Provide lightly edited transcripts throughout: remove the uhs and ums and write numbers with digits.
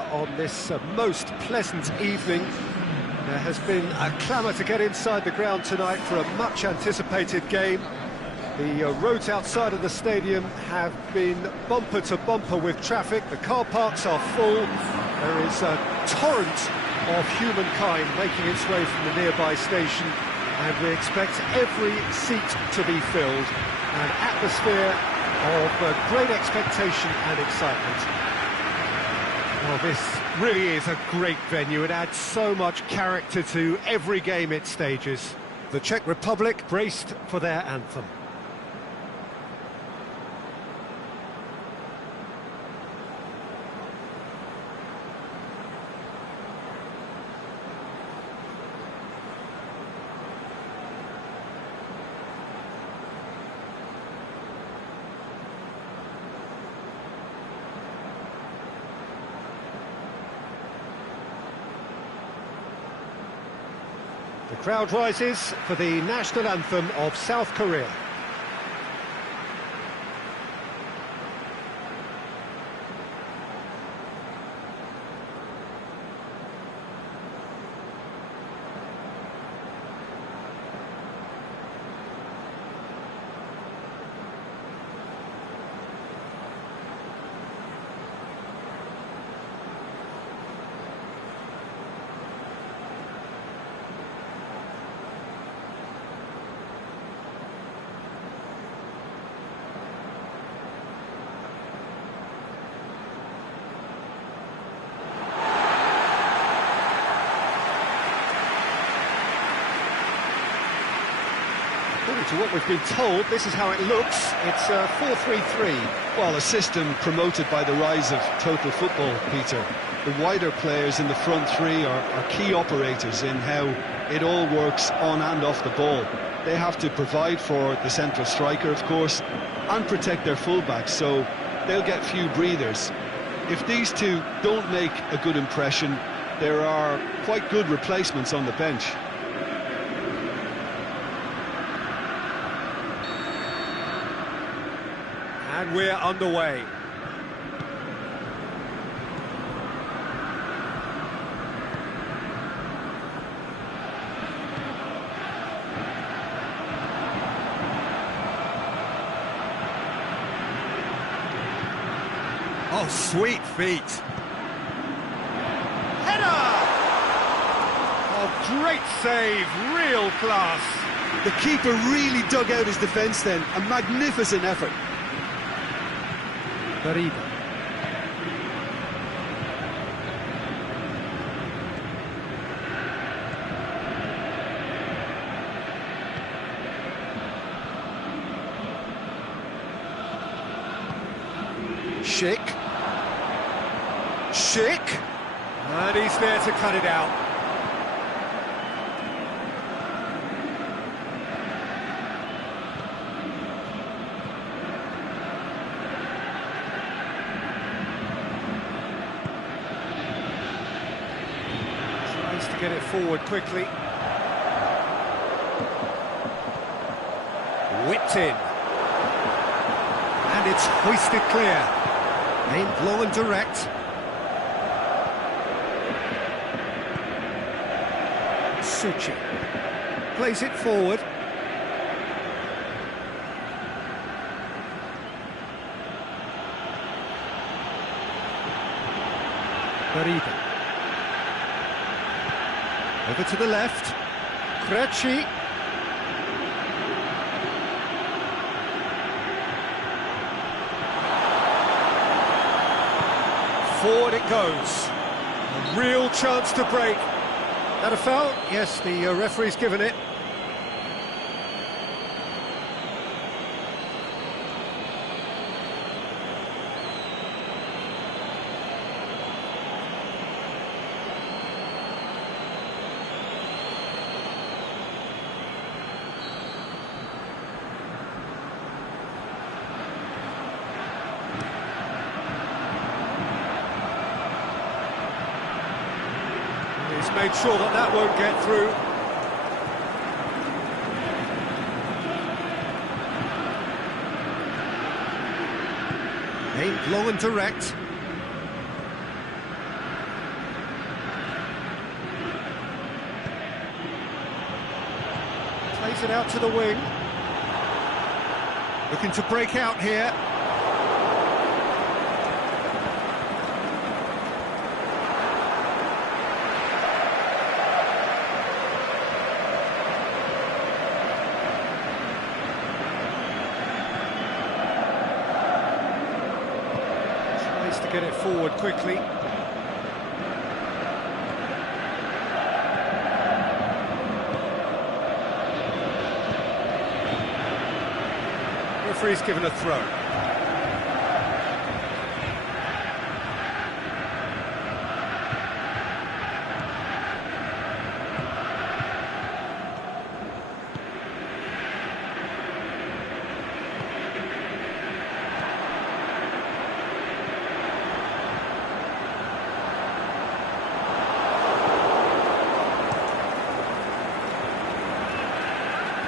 are on this most pleasant evening. There has been a clamour to get inside the ground tonight for a much-anticipated game. The roads outside of the stadium have been bumper to bumper with traffic. The car parks are full. There is a torrent of humankind making its way from the nearby station, and we expect every seat to be filled. An atmosphere of great expectation and excitement. Well, this really is a great venue. It adds so much character to every game it stages. The Czech Republic braced for their anthem. The crowd rises for the national anthem of South Korea. According to what we've been told, this is how it looks. It's 4-3-3. Well, a system promoted by the rise of total football, Peter. The wider players in the front three are key operators in how it all works on and off the ball. They have to provide for the central striker, of course, and protect their fullbacks, so they'll get few breathers. If these two don't make a good impression, there are quite good replacements on the bench. And we're underway. Oh, sweet feet. Header! Oh, great save, real class. The keeper really dug out his defence then, a magnificent effort. Direto. Schick. And he's there to cut it out. To get it forward quickly. Whipped in. And it's hoisted clear. Aimed low and direct. Suchi plays it forward. Direto. Over to the left. Krejci. Forward it goes. A real chance to break. That a foul? Yes, the referee's given it. He's made sure that that won't get through. Aimed long and direct. Plays it out to the wing. Looking to break out here. Tries to get it forward quickly. Referee's given a throw.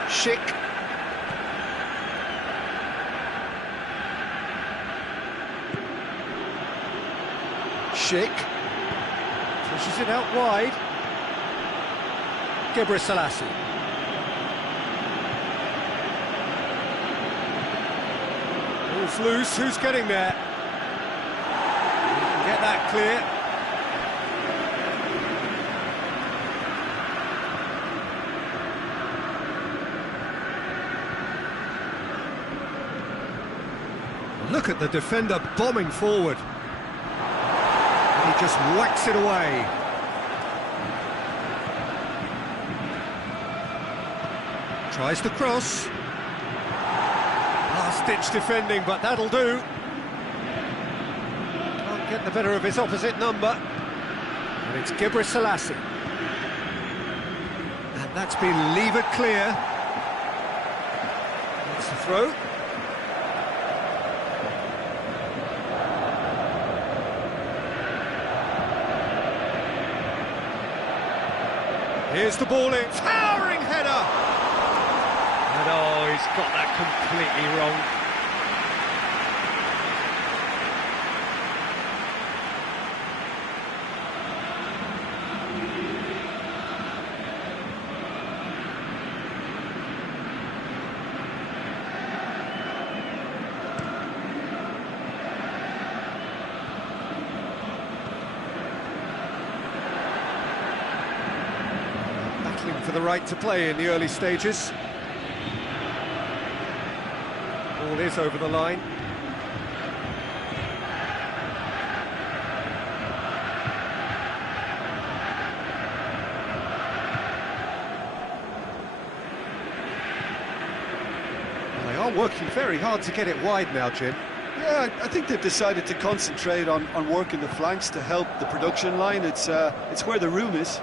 Schick. Schick pushes it out wide. Gebrselassie. Ball's loose, who's getting there? He can get that clear. Look at the defender bombing forward. He just whacks it away. Tries to cross. Last-ditch defending, but that'll do. Can't get the better of his opposite number. And it's Gebrselassie. And that's been levered clear. That's the throw. Here's the ball in, towering header! And oh, he's got that completely wrong. For the right to play in the early stages. Ball is over the line. Well, they are working very hard to get it wide now, Jim. Yeah, I think they've decided to concentrate on working the flanks to help the production line. It's where the room is.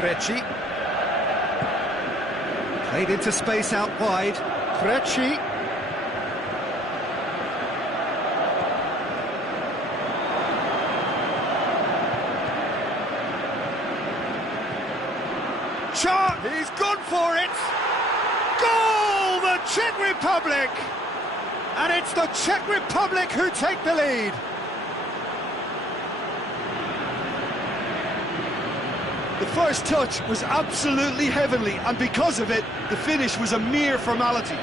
Krejci. Played into space out wide. Krejci. Shot! He's gone for it! Goal! The Czech Republic! And it's the Czech Republic who take the lead. The first touch was absolutely heavenly, and because of it, the finish was a mere formality.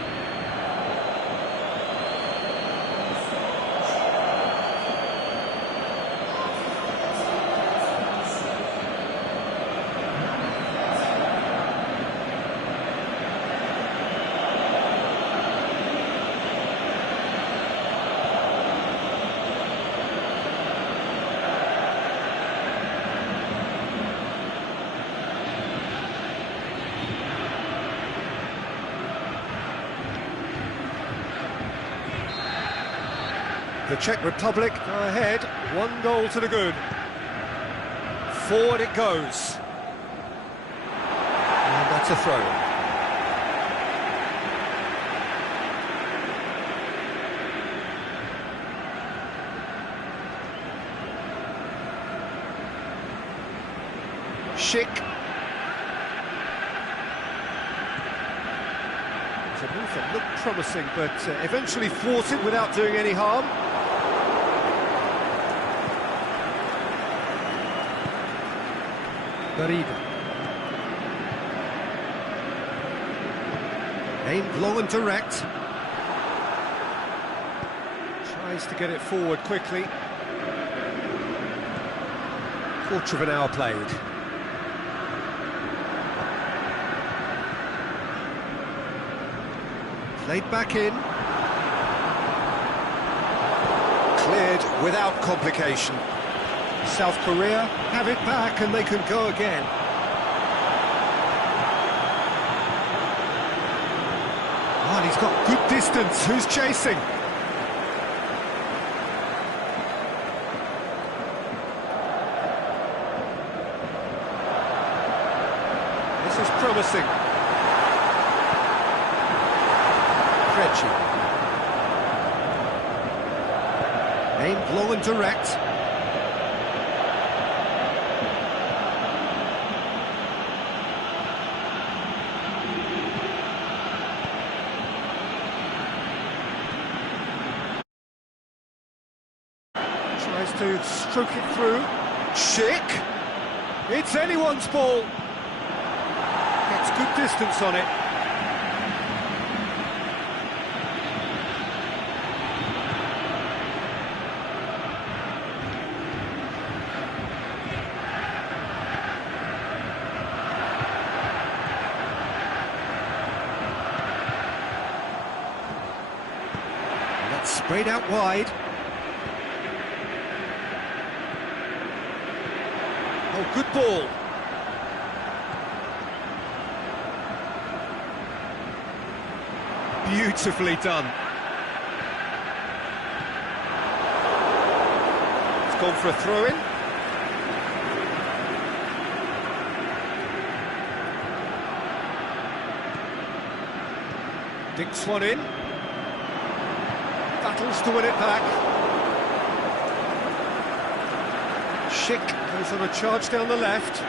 The Czech Republic are ahead, 1 goal to the good. Forward it goes. And that's a throw. Schick. It's a move that looked promising, but eventually thwarted without doing any harm. VIRE. Aimed long and direct. Tries to get it forward quickly. Quarter of an hour played. Played back in. Cleared without complication. South Korea have it back and they can go again. Oh, and he's got good distance. Who's chasing? This is promising. Aimed long and direct. Tries to stroke it through. Schick! It's anyone's ball. Gets good distance on it. Sprayed out wide. Oh, good ball. Beautifully done. It's gone for a throw-in. Dinks one in. Battles to win it back. Schick goes on a charge down the left.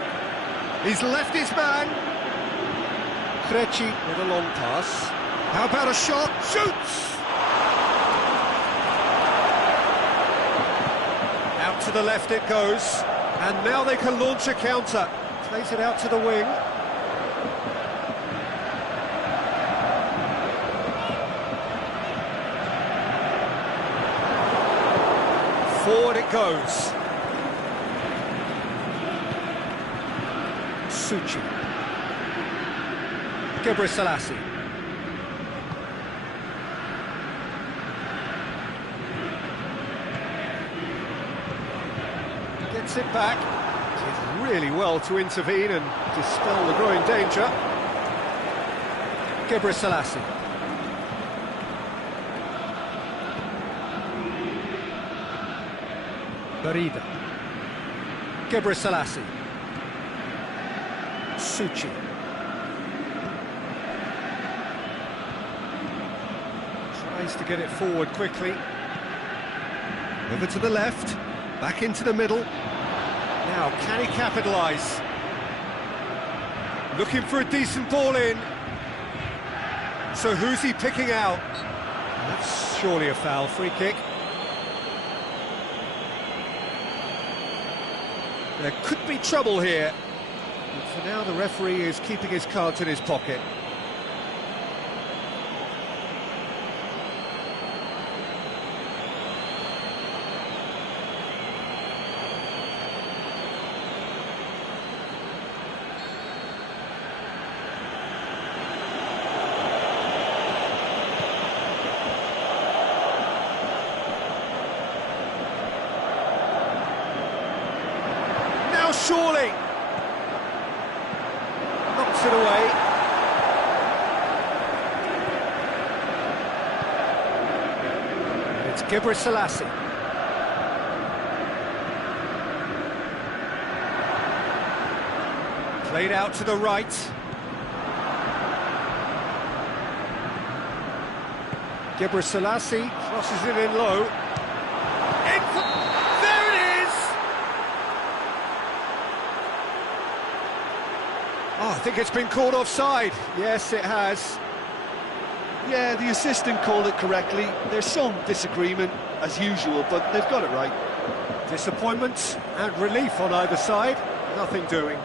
He's left his man. Krejci with a long pass. How about a shot? Shoots! Out to the left it goes. And now they can launch a counter. Plays it out to the wing. Forward it goes. Suchi. Gebrselassie. Gets it back. Did really well to intervene and dispel the growing danger. Gebrselassie. VÍDEOS. Gebrselassie. Suchi. Tries to get it forward quickly. Over to the left. Back into the middle. Now, can he capitalise? Looking for a decent ball in. So who's he picking out? That's surely a foul. Free kick. There could be trouble here, but for now the referee is keeping his cards in his pocket. Surely knocks it away. It's Gebrselassie. Played out to the right. Gebrselassie crosses it in low. Oh, I think it's been called offside. Yes, it has. Yeah, the assistant called it correctly. There's some disagreement, as usual, but they've got it right. Disappointment and relief on either side. Nothing doing.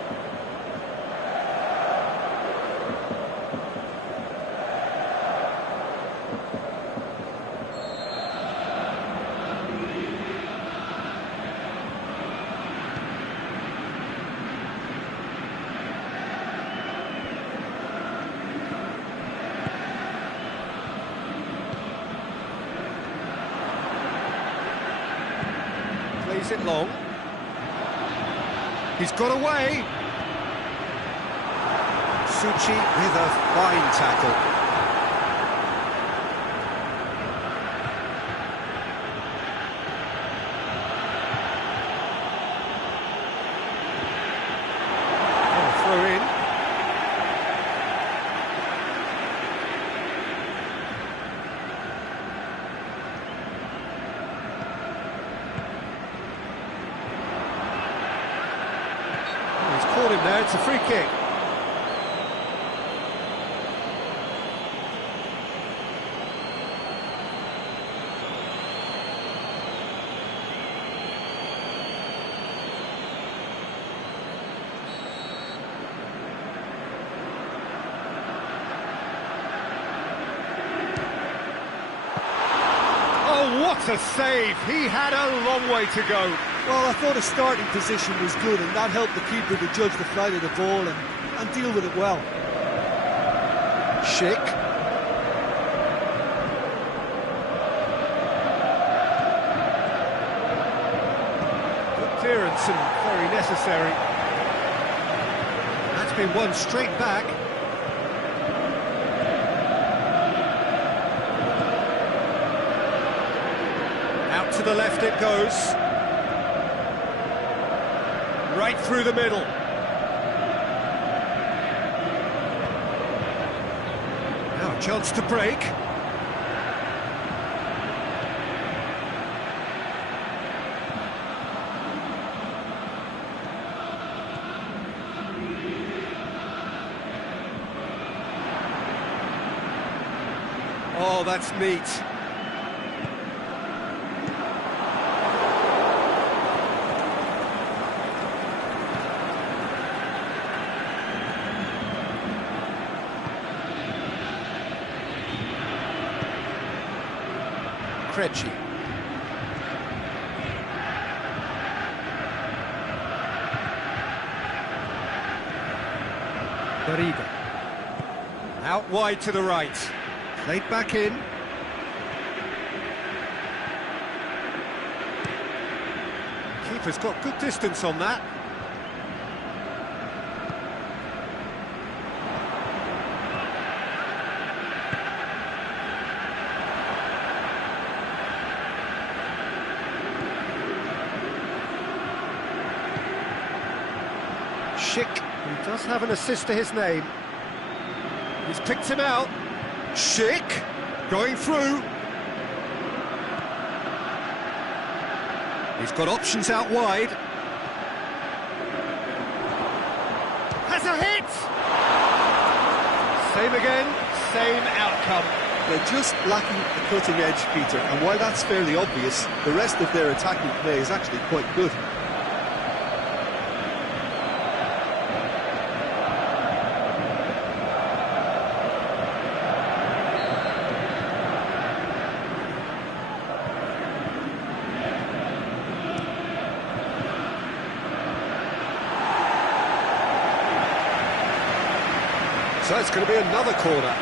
Plays it long. He's got away. Suchi with a fine tackle. Caught him there, it's a free kick. Oh, what a save! He had a long way to go. Well, I thought his starting position was good, and that helped the keeper to judge the flight of the ball and deal with it well. Schick. Good clearance and very necessary. That's been won straight back. Out to the left it goes. Right through the middle. Now a chance to break. Oh, that's neat. Krejci. Garriga. Out wide to the right. Played back in. Keeper's got good distance on that. Schick, who does have an assist to his name. He's picked him out. Schick, going through. He's got options out wide. Has a hit! Same again, same outcome. They're just lacking a cutting edge, Peter, and while that's fairly obvious, the rest of their attacking play is actually quite good. So it's going to be another corner.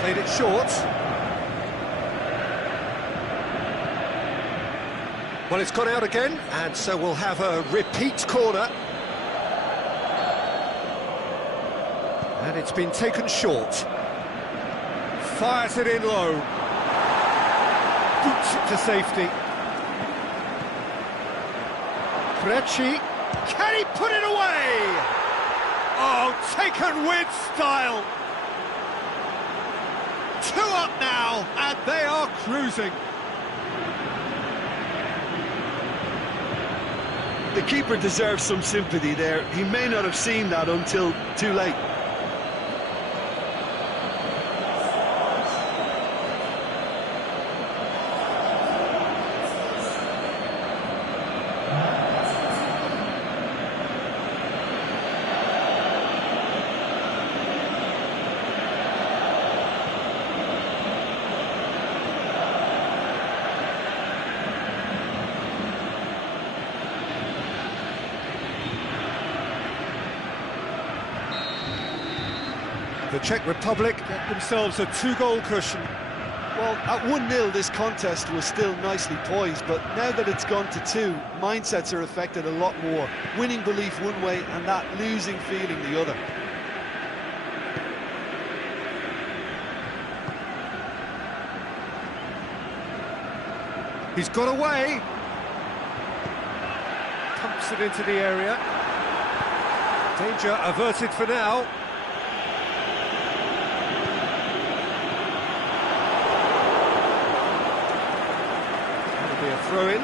Played it short. Well, it's gone out again, and so we'll have a repeat corner. And it's been taken short. Fires it in low. Boots it to safety. Krejci, can he put it away? Oh, taken with style. 2 up now, and they are cruising. The keeper deserves some sympathy there. He may not have seen that until too late. The Czech Republic get themselves a 2-goal cushion. Well, at 1-0, this contest was still nicely poised, but now that it's gone to 2, mindsets are affected a lot more. Winning belief one way and that losing feeling the other. He's got away. Pumps it into the area. Danger averted for now. That'll be a throw-in.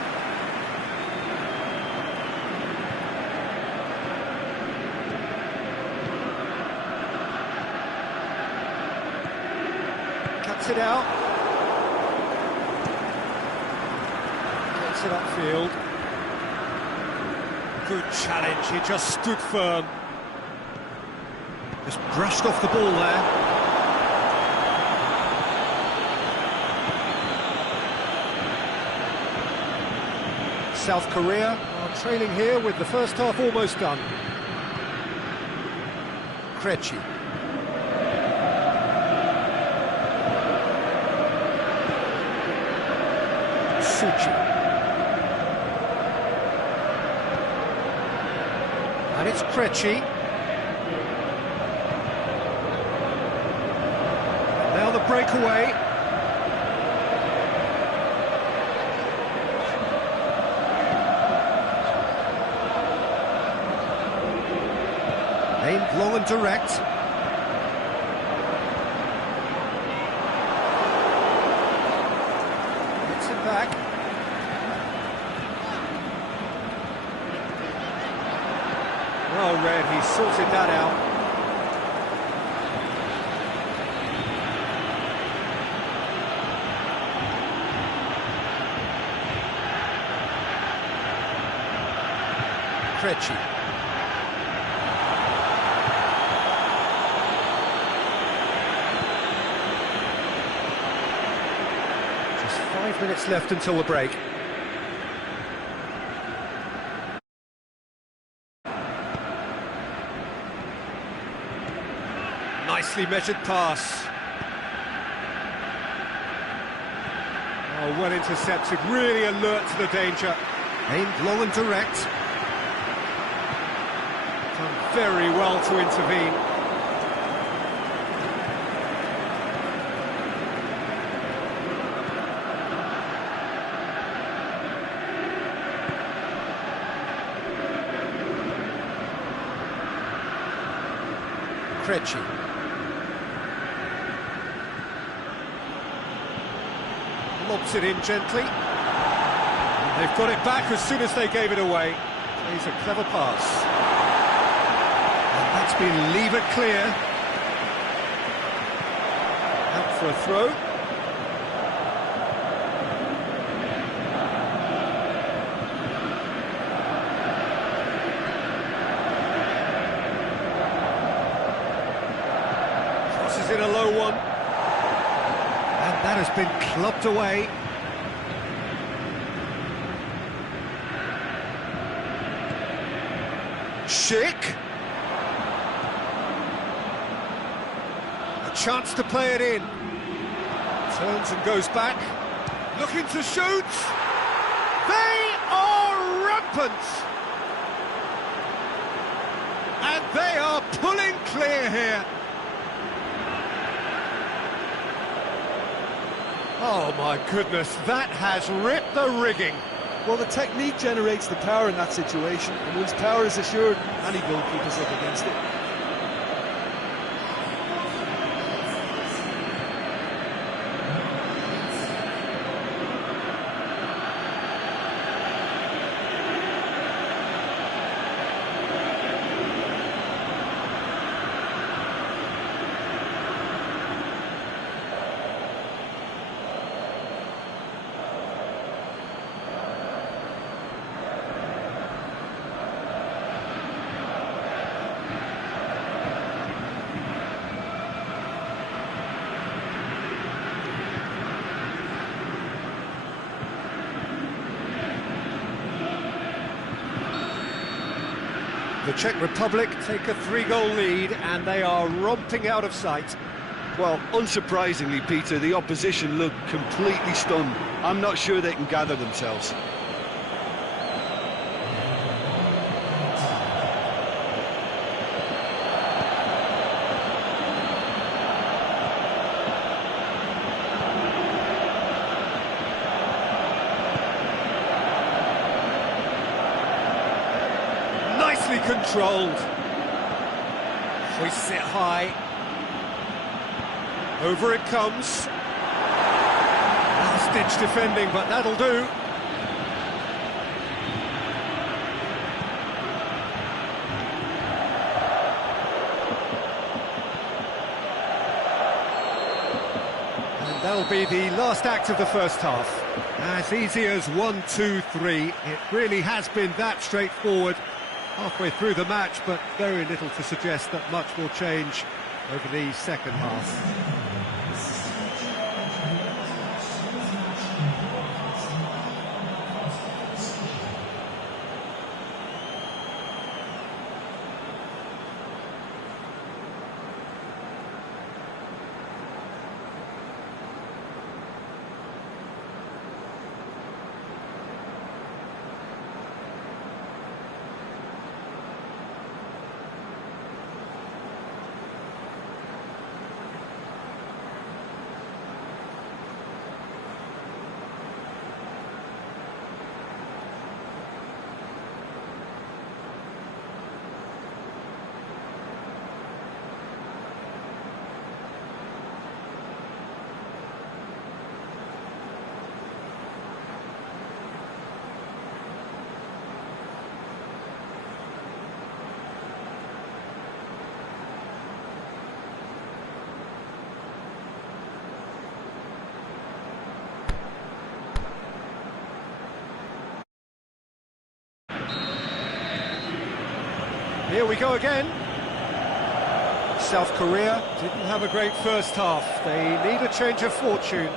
Cuts it out. Gets it upfield. Good challenge, he just stood firm. Just brushed off the ball there. South Korea are trailing here with the first half almost done. Krejci. Suchi. And it's Krejci. Now the breakaway. Aimed long and direct. Gets it back. Oh, Red, he sorted that out. Krejci. Just 5 minutes left until the break. Nicely measured pass. Oh, well intercepted, really alert to the danger. Aimed long and direct. Done very well to intervene. Krejci. Lobs it in gently. And they've got it back as soon as they gave it away. He's a clever pass. And that's been levered clear. Out for a throw. Crosses in a low one. That has been clubbed away. Schick. A chance to play it in. Turns and goes back. Looking to shoot. They are rampant. And they are pulling clear here. Oh my goodness, that has ripped the rigging. Well, the technique generates the power in that situation, and once power is assured, any goalkeeper's up against it. The Czech Republic take a 3-goal lead and they are romping out of sight. Well, unsurprisingly, Peter, the opposition look completely stunned. I'm not sure they can gather themselves. Nicely controlled. Hoists it high. Over it comes. Last-ditch defending, but that'll do. And that'll be the last act of the first half. As easy as 1, 2, 3. It really has been that straightforward halfway through the match, but very little to suggest that much will change over the second half. Here we go again. South Korea didn't have a great first half. They need a change of fortune.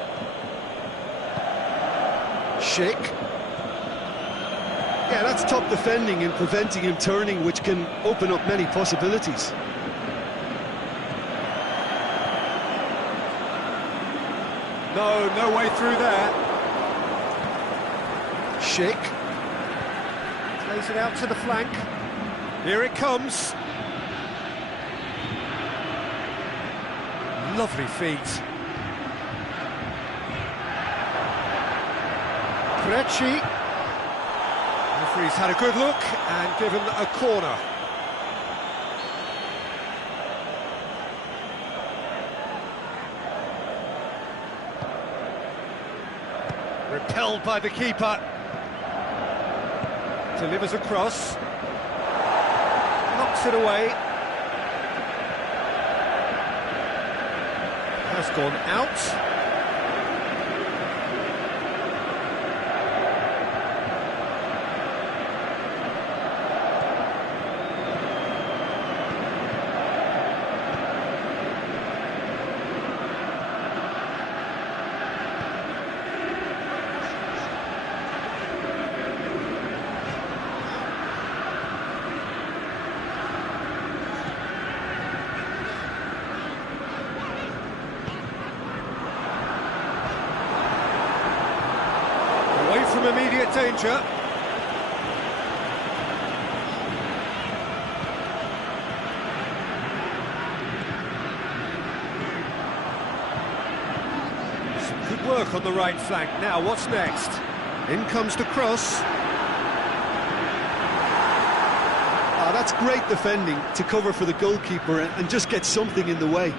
Schick. Yeah, that's top defending and preventing him turning, which can open up many possibilities. No way through there. Schick. Plays it out to the flank. Here it comes. Lovely feet. Krejci. Referee's had a good look and given a corner. Repelled by the keeper. Delivers across. Knocks it away. Has gone out. From immediate danger. Some good work on the right flank. Now, what's next? In comes the cross. That's great defending to cover for the goalkeeper and just get something in the way.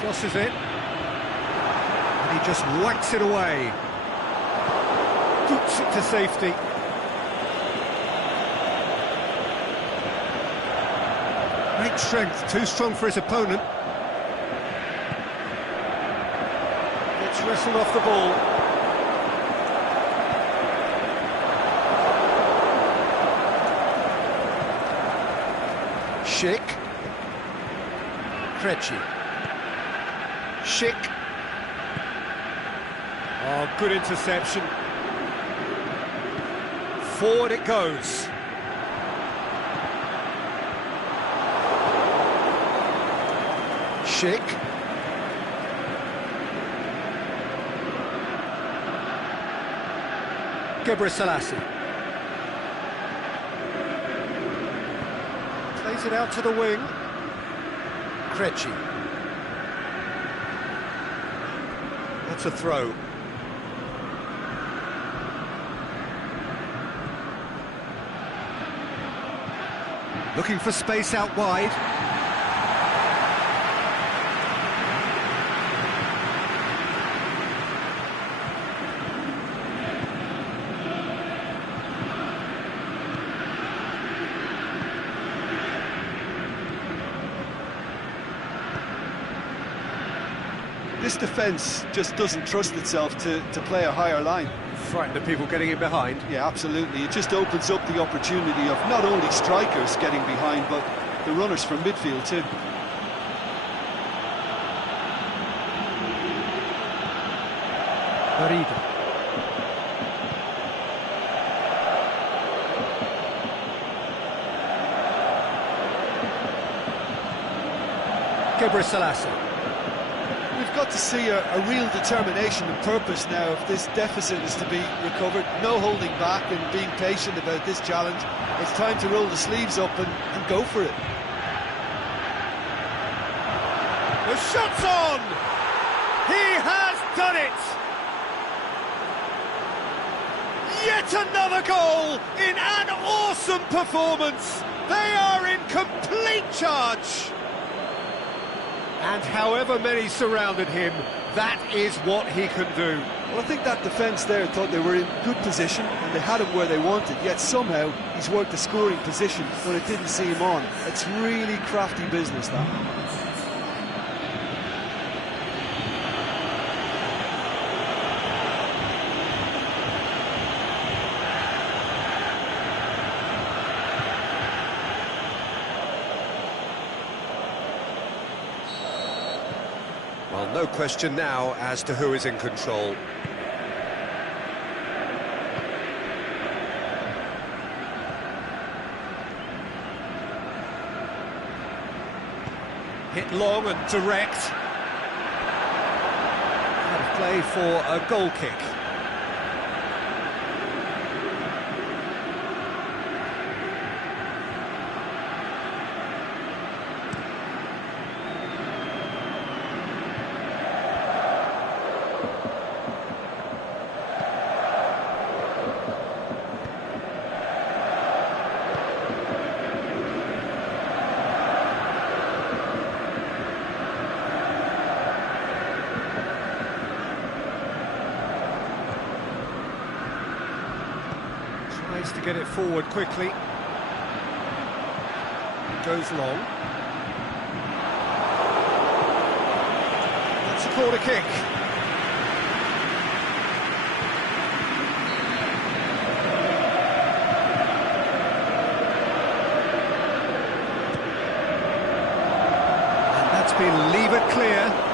Crosses it, and he just whacks it away. Boots it to safety. Great great strength, too strong for his opponent. Gets wrestled off the ball. Schick. Krejci. Schick. Oh, good interception. Forward it goes. Schick. Gebrselassie. Plays it out to the wing. Krejci. That's a throw. Looking for space out wide. This defence just doesn't trust itself to play a higher line. Frighten the people getting in behind. Yeah, absolutely. It just opens up the opportunity of not only strikers getting behind, but the runners from midfield too. Direto. Gebrselassie. We've got to see a real determination and purpose now if this deficit is to be recovered. No holding back and being patient about this challenge. It's time to roll the sleeves up and go for it. The shot's on! He has done it! Yet another goal in an awesome performance! They are in complete charge! And however many surrounded him, that is what he can do. Well, I think that defence there thought they were in good position and they had him where they wanted, yet somehow he's worked a scoring position when it didn't see him on. It's really crafty business, that. Well, no question now as to who is in control. Hit long and direct. Out of play for a goal kick. To get it forward quickly. Goes long. That's a corner kick. And that's been levered clear.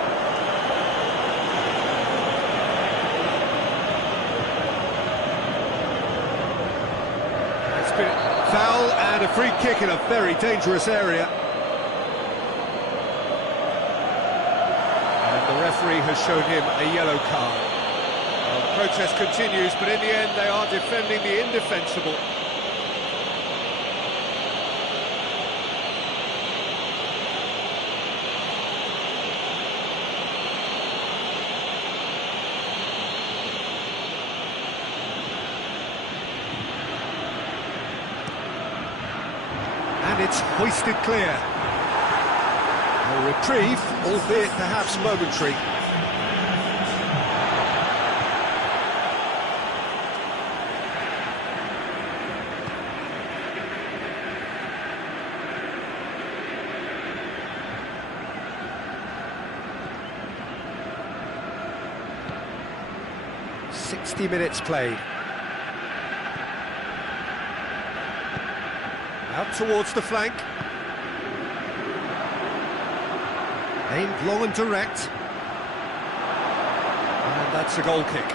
Foul and a free kick in a very dangerous area. And the referee has shown him a yellow card. Well, the protest continues, but in the end they are defending the indefensible. And it's hoisted clear. A reprieve, albeit perhaps momentary. 60 minutes played. Out towards the flank. Aimed long and direct. And that's a goal kick.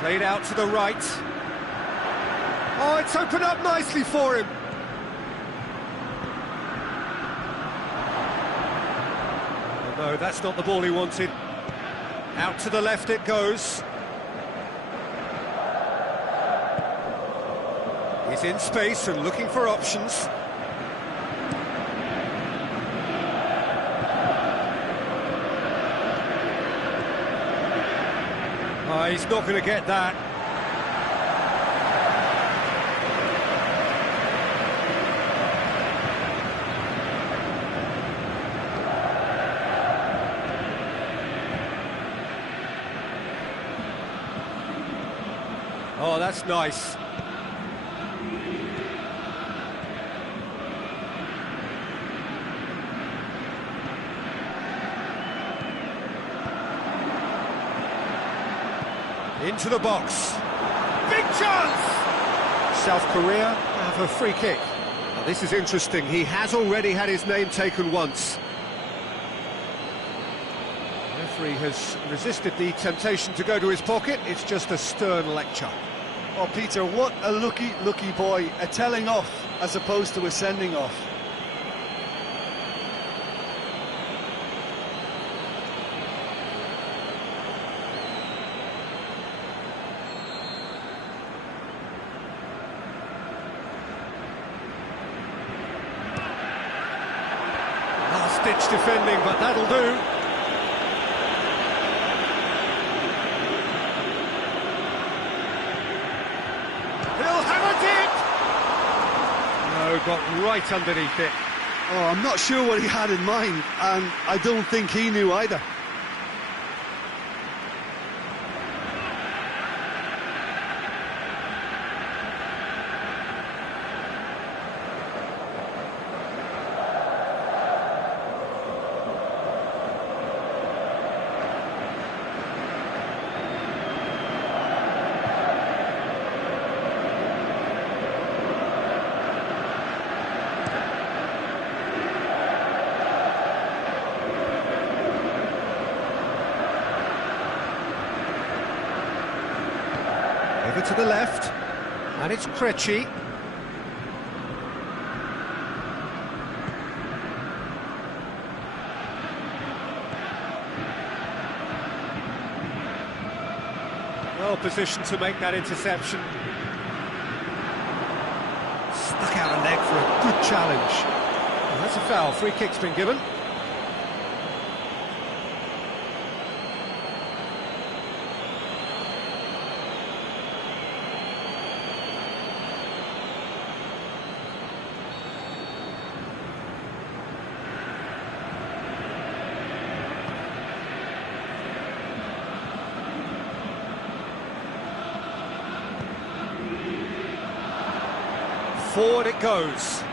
Played out to the right. Oh, it's opened up nicely for him. Oh, no, that's not the ball he wanted. Out to the left it goes. He's in space and looking for options. He's not going to get that. Oh, that's nice. Into the box. Big chance! South Korea have a free kick. Now, this is interesting. He has already had his name taken once. The referee has resisted the temptation to go to his pocket. It's just a stern lecture. Oh, Peter, what a lucky boy. A telling off as opposed to a sending off. Last-ditch defending, but that'll do. He'll have a dip! No, got right underneath it. Oh, I'm not sure what he had in mind, and I don't think he knew either. Over to the left, and it's Krejci. Well positioned to make that interception. Stuck out a leg for a good challenge. Well, that's a foul. Free kick's been given. Forward it goes.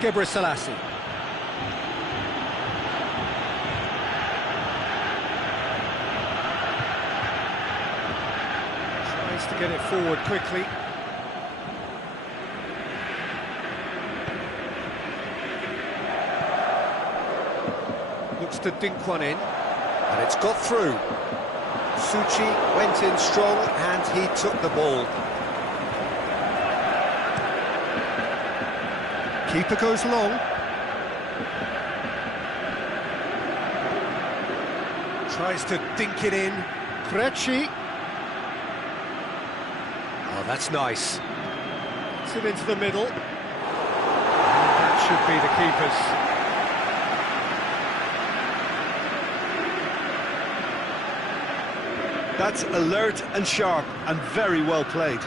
Gebrselassie. Tries to get it forward quickly. Looks to dink one in, and it's got through. Suchi went in strong, and he took the ball. Keeper goes long. Tries to dink it in. Krejci. Oh, that's nice. Puts it into the middle. And that should be the keeper's. That's alert and sharp and very well played.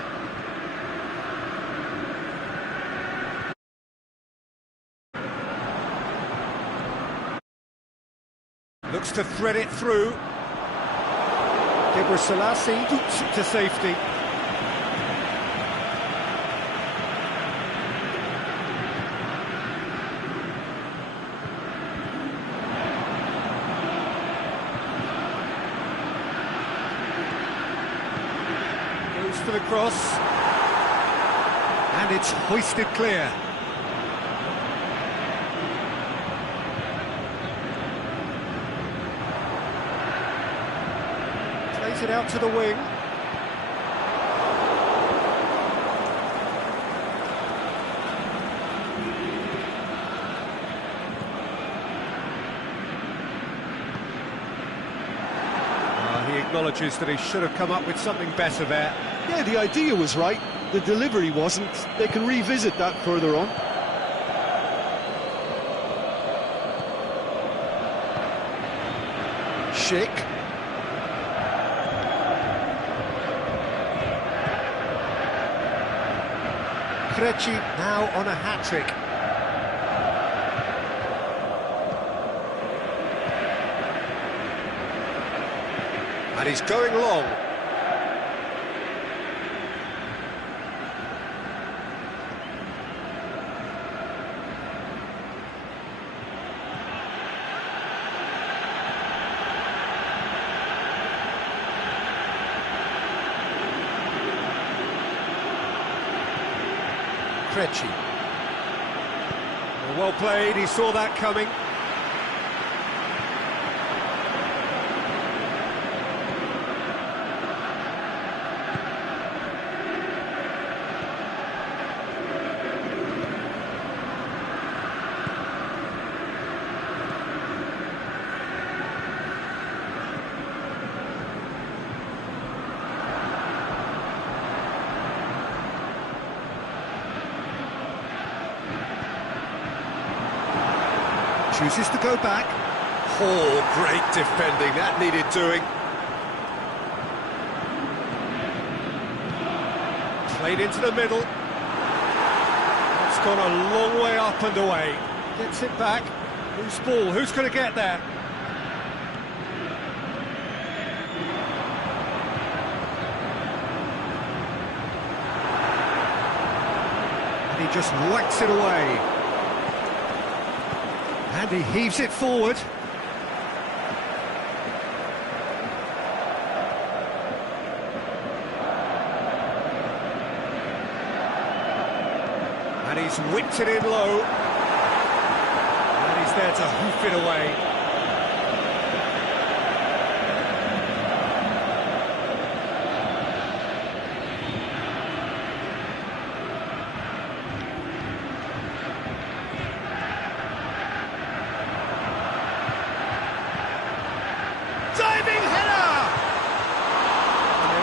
Looks to thread it through. Selassie to safety. Goes for the cross. And it's hoisted clear. Plays it out to the wing. He acknowledges that he should have come up with something better there. Yeah, the idea was right, the delivery wasn't. They can revisit that further on. Schick. Krejci now on a hat-trick. And he's going long. Krejci. Well played, he saw that coming. Chooses to go back. Oh, great defending, that needed doing. Played into the middle. It's gone a long way up and away. Gets it back. Who's ball? Who's going to get there? And he just whacks it away. And he heaves it forward. And he's whipped it in low. And he's there to hoof it away.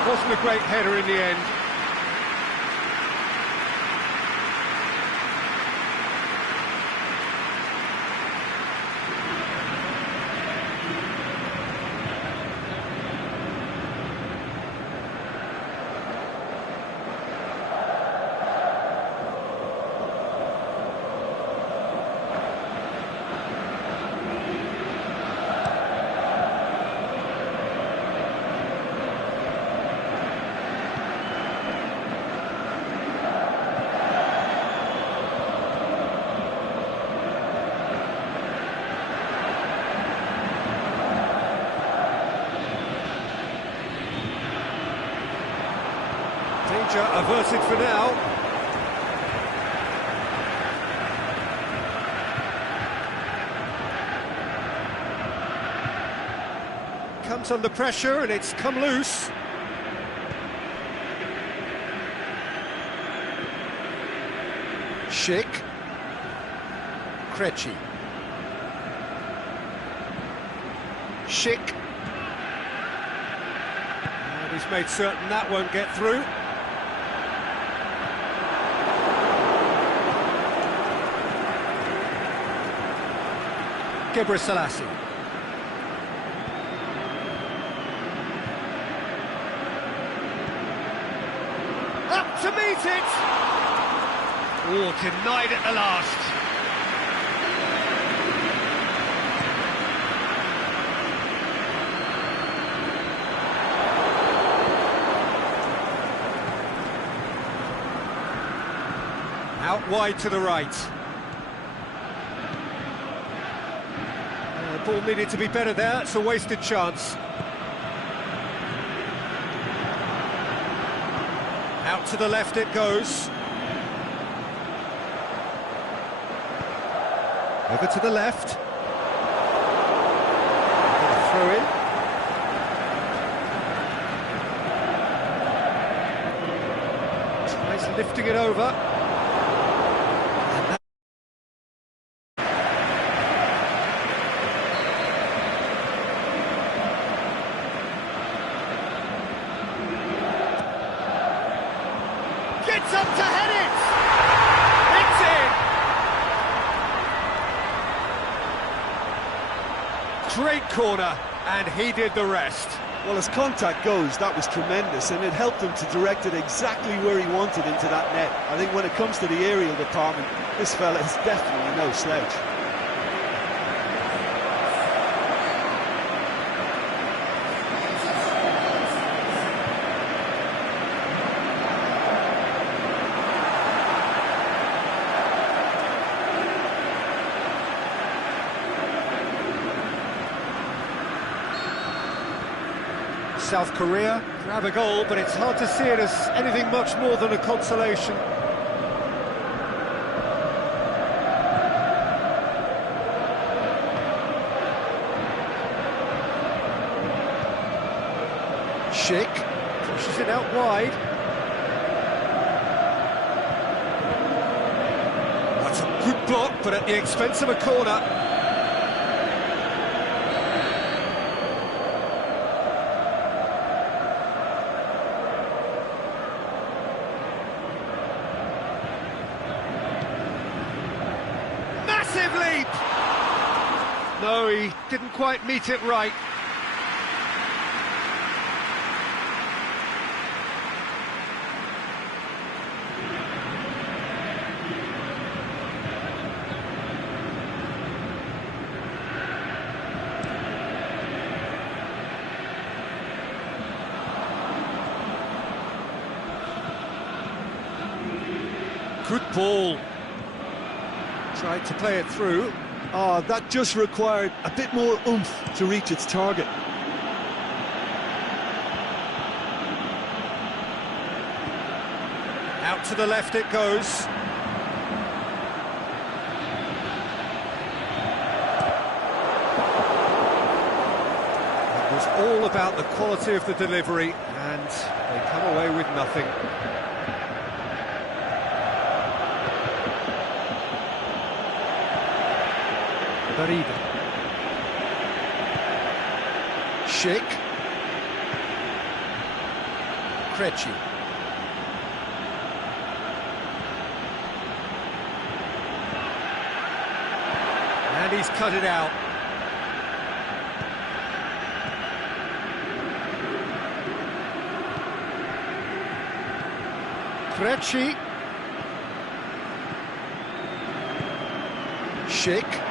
Wasn't a great header in the end. Danger averted for now. Comes under pressure and it's come loose. Schick. Krejci. Schick. And he's made certain that won't get through. Selassie. to meet it! Oh, denied at the last. Out wide to the right. The ball needed to be better there, it's a wasted chance. Out to the left it goes. Over to the left. Throw in. Tries lifting it over. Gets up to head it! It's in! Great corner, and he did the rest. Well, as contact goes, that was tremendous, and it helped him to direct it exactly where he wanted into that net. I think when it comes to the aerial department, this fella is definitely no slouch. South Korea grab a goal, but it's hard to see it as anything much more than a consolation. Schick pushes it out wide. That's a good block, but at the expense of a corner. Leap! No, he didn't quite meet it right. Good ball. Tried to play it through. Oh, that just required a bit more oomph to reach its target. Out to the left it goes. It was all about the quality of the delivery, and they come away with nothing. Direto. Schick. Krejci. And he's cut it out. Krejci. Schick.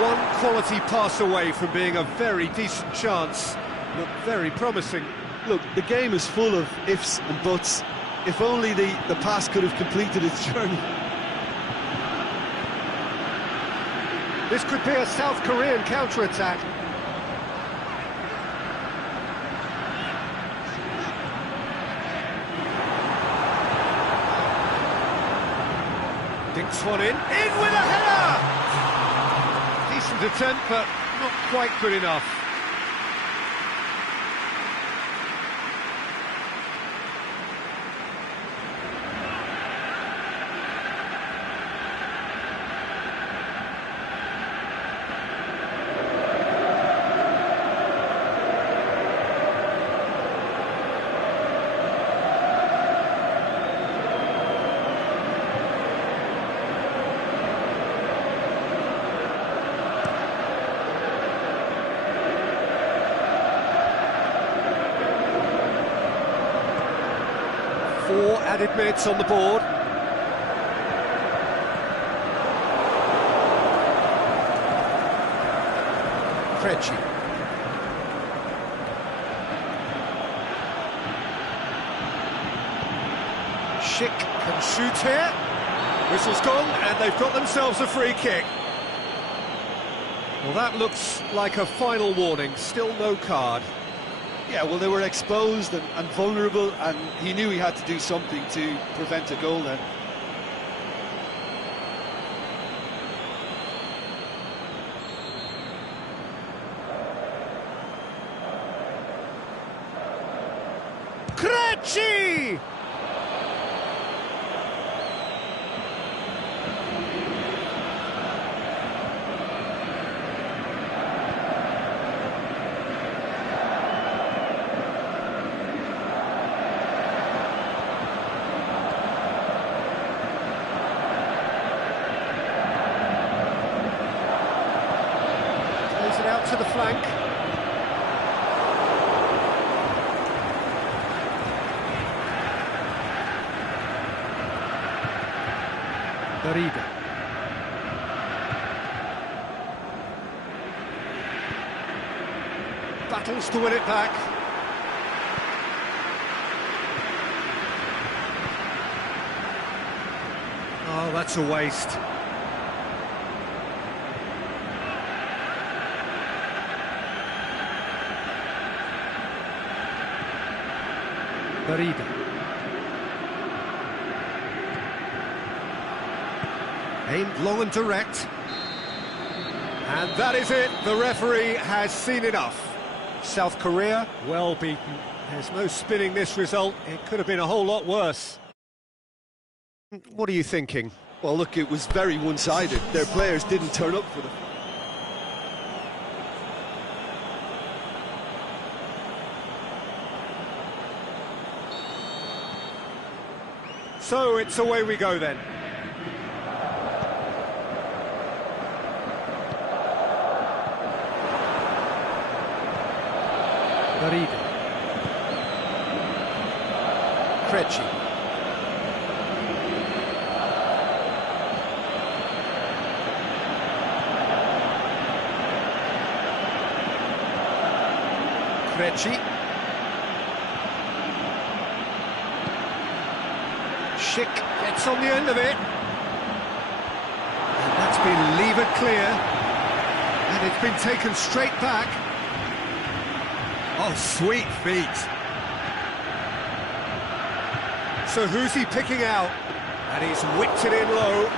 One quality pass away from being a very decent chance. Looked very promising. Look, the game is full of ifs and buts. If only the pass could have completed its journey. This could be a South Korean counter-attack. Dinks one in with a header! Decent attempt, but not quite good enough. 4 added minutes on the board. Krejci. Schick can shoot here. Whistle's gone, and they've got themselves a free kick. Well, that looks like a final warning. Still no card. Yeah, well, they were exposed and vulnerable, and he knew he had to do something to prevent a goal then. Krejci! Plays it out to the flank. Direto. Battles to win it back. Oh, that's a waste. Direto. Aimed long and direct. And that is it. The referee has seen enough. South Korea, well beaten. There's no spinning this result. It could have been a whole lot worse. What are you thinking? Well, look, it was very one-sided. Their players didn't turn up for them. So it's away we go then. Direto. Krejci. Krejci. Schick gets on the end of it. And that's been levered clear. And it's been taken straight back. Oh, sweet feet. So who's he picking out? And he's whipped it in low.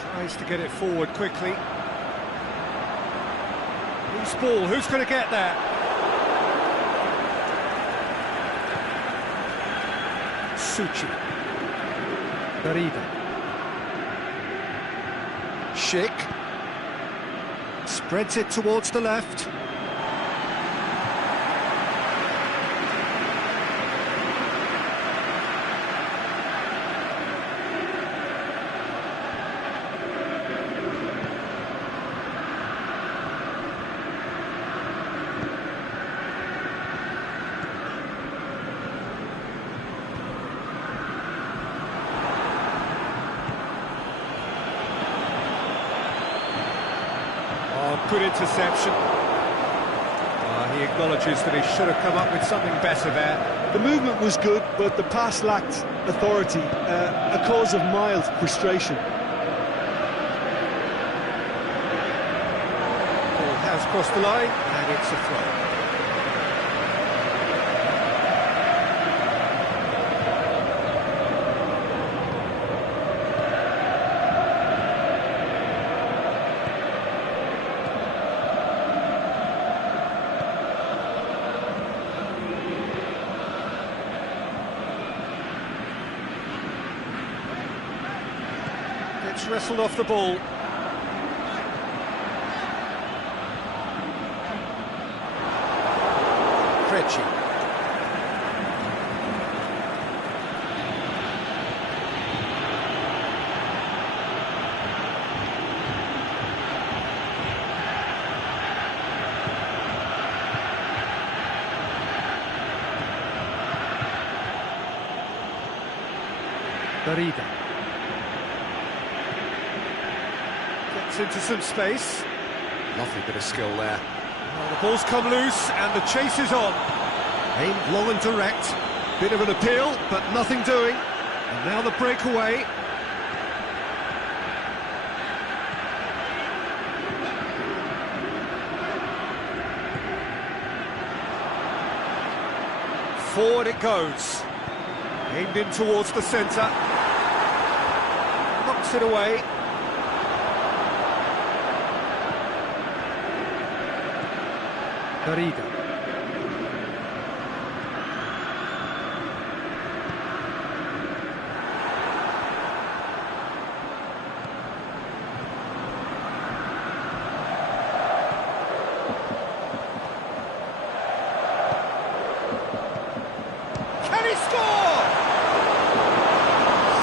Tries to get it forward quickly. Loose ball, who's going to get that? Suchi. Direto. Schick. Spreads it towards the left. Good interception. He acknowledges that he should have come up with something better there. The movement was good, but the pass lacked authority, a cause of mild frustration. Ball has crossed the line, and it's a throw. It's wrestled off the ball. Krejci. Garida. Gets into some space. Lovely bit of skill there. Well, the ball's come loose and the chase is on. Aimed long and direct. Bit of an appeal, but nothing doing. And now the breakaway. Forward it goes. Aimed in towards the centre. Knocks it away. Garida. Can he score?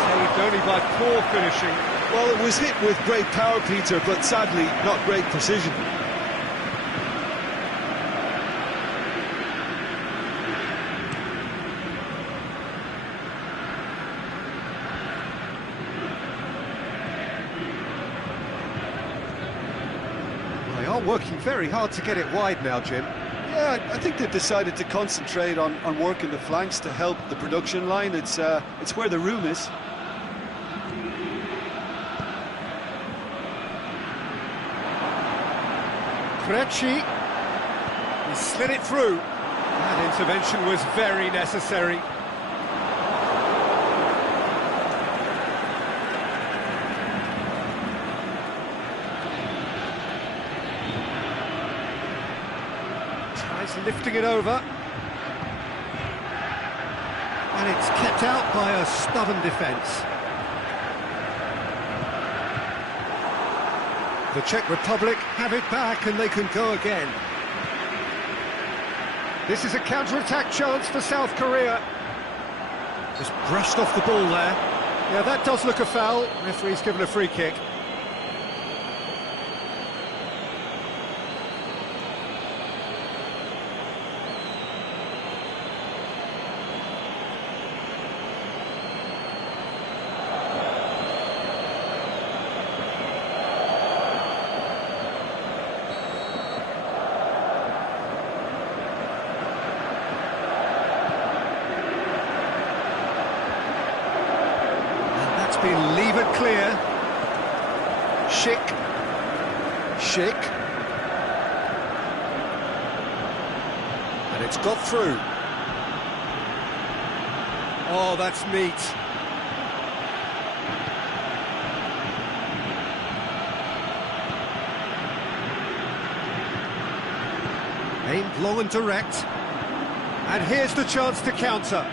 Saved only by poor finishing. Well, it was hit with great power, Peter, but sadly not great precision. They are working very hard to get it wide now, Jim. Yeah, I think they've decided to concentrate on working the flanks to help the production line. It's where the room is. Krejci, he slid it through. That intervention was very necessary. Tries lifting it over. And it's kept out by a stubborn defence. The Czech Republic have it back and they can go again. This is a counter-attack chance for South Korea. Just brushed off the ball there. Yeah, that does look a foul. Referee's given a free kick. Been levered clear. Schick. And it's got through. Oh, that's neat. Aimed long and direct. And here's the chance to counter.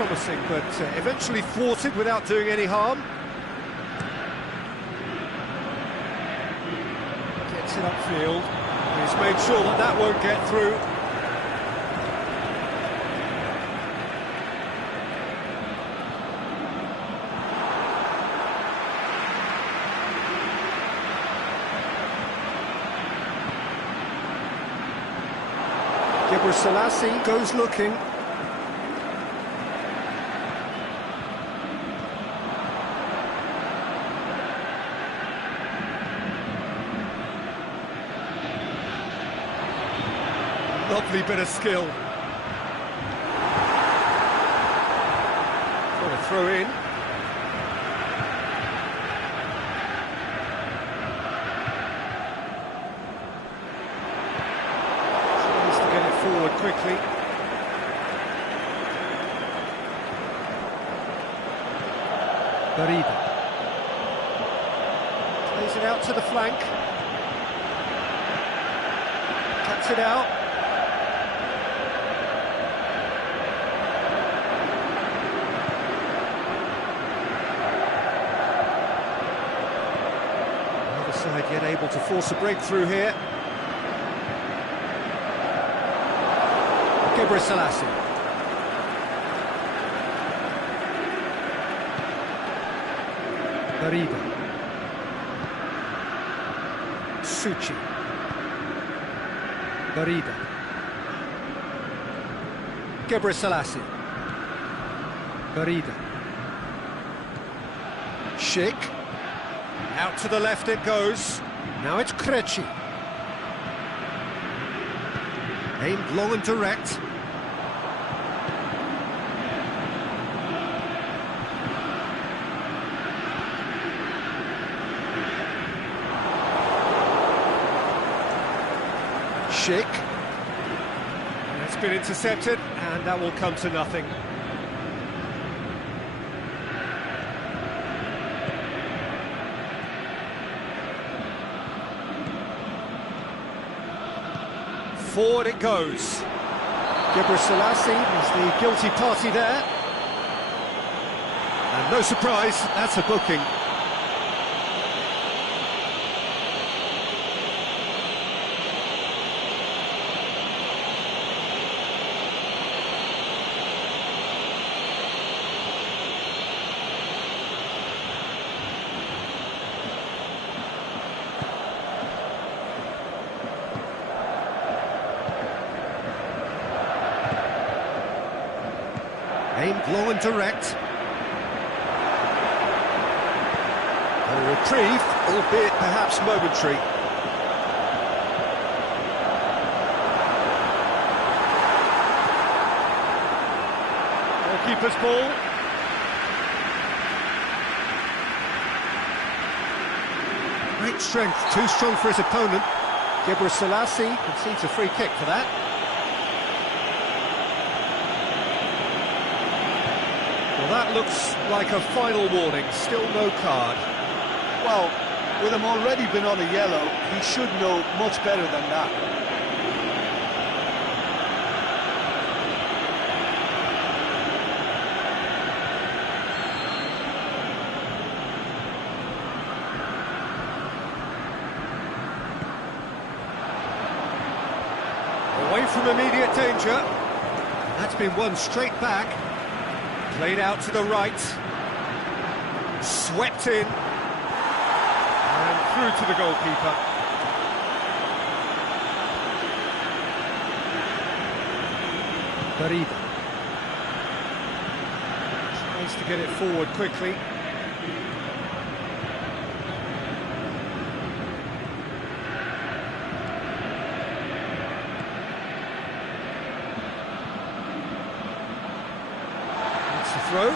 Promising, but eventually thwarted without doing any harm. Gets it upfield. He's made sure that that won't get through. Selassie goes looking. Lovely bit of skill. Got a throw in. Tries to get it forward quickly. Garida. Plays it out to the flank. Cuts it out. Side yet able to force a breakthrough here. Selassie. Garida. Suchi. Garida. Gebrselassie. Garida. Schick. Out to the left it goes. Now it's Krejci. Aimed long and direct. Schick. It's been intercepted, and that will come to nothing. Forward it goes. Gebrselassie is the guilty party there. And no surprise, that's a booking. Aimed low and direct. A reprieve, albeit perhaps momentary. Goalkeeper's ball. Great strength, too strong for his opponent. Gebrselassie concedes a free kick for that. That looks like a final warning, still no card. Well, with him already been on a yellow, he should know much better than that. Away from immediate danger. That's been won straight back. Played out to the right, swept in, and through to the goalkeeper. Garida. Tries to get it forward quickly. Throw.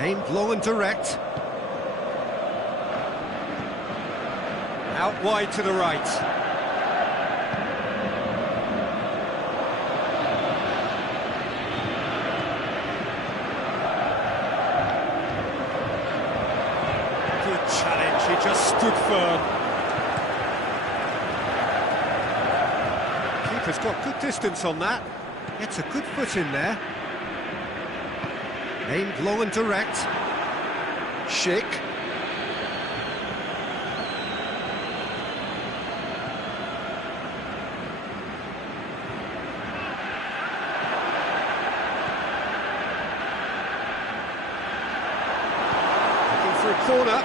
Aimed low and direct. Out wide to the right. Good challenge, he just stood firm. Has got good distance on that. Gets a good foot in there. Aimed low and direct. Schick. Looking for a corner.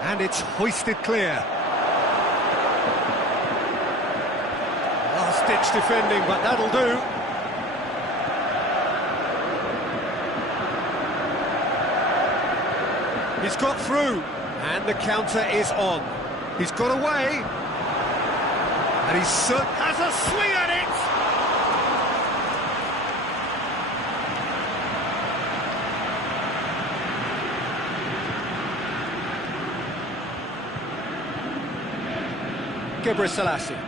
And it's hoisted clear. Last-ditch defending, but that'll do. He's got through, and the counter is on. He's got away, and he has a swing at it! Gebrselassie.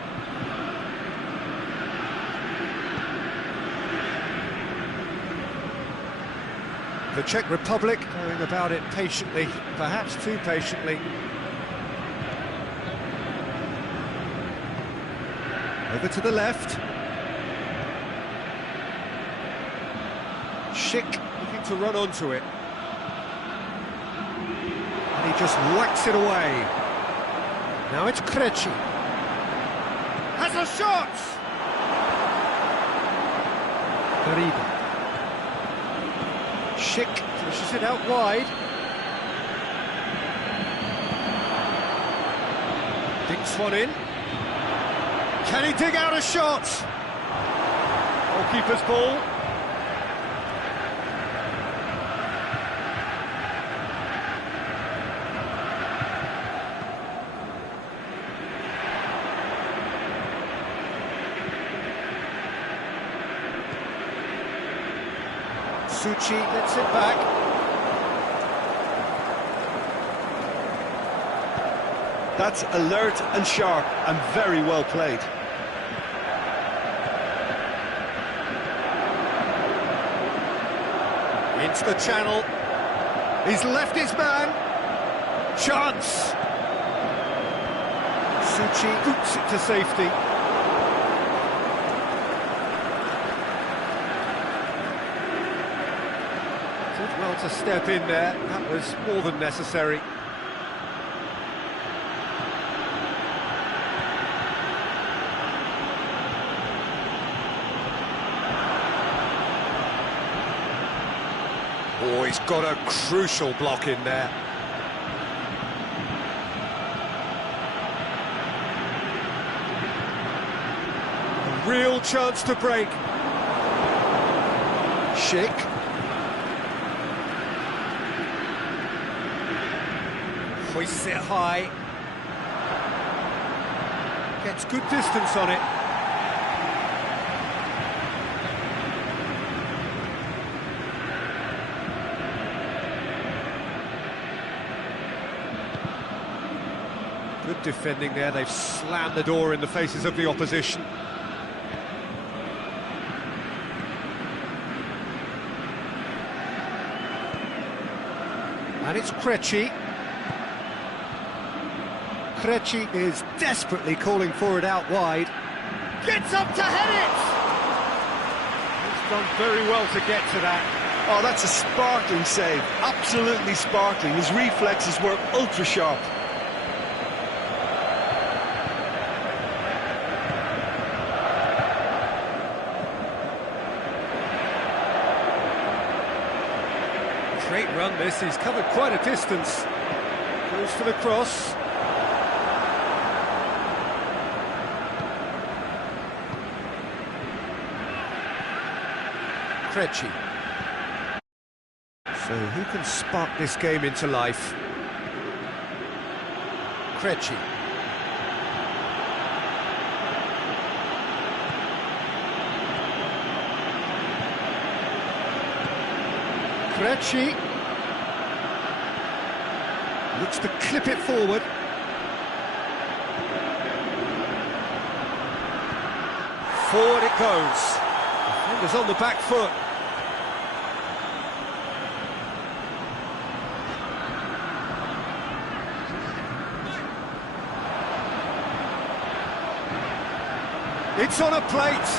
The Czech Republic going about it patiently, perhaps too patiently. Over to the left. Schick looking to run onto it. And he just whacks it away. Now it's Krejci. Has has a shot! Gariba. Schick pushes it out wide. Dinks one in. Can he dig out a shot? Goalkeeper's ball. Suchi lets it back. That's alert and sharp and very well played. Into the channel. He's left his man. Chance. Suchi boots it to safety. Did well to step in there. That was more than necessary. Oh, he's got a crucial block in there. A real chance to break. Schick. Hoists it high. Gets good distance on it. Good defending there, they've slammed the door in the faces of the opposition. And it's Krejci. Krejci is desperately calling for it out wide. Gets up to head it! He's done very well to get to that. Oh, that's a sparkling save, absolutely sparkling. His reflexes were ultra sharp. Great run this, he's covered quite a distance. Goes for the cross. Krejci. So who can spark this game into life? Krejci. Krejci looks to clip it forward. Forward it goes. Defender's on the back foot. It's on a plate.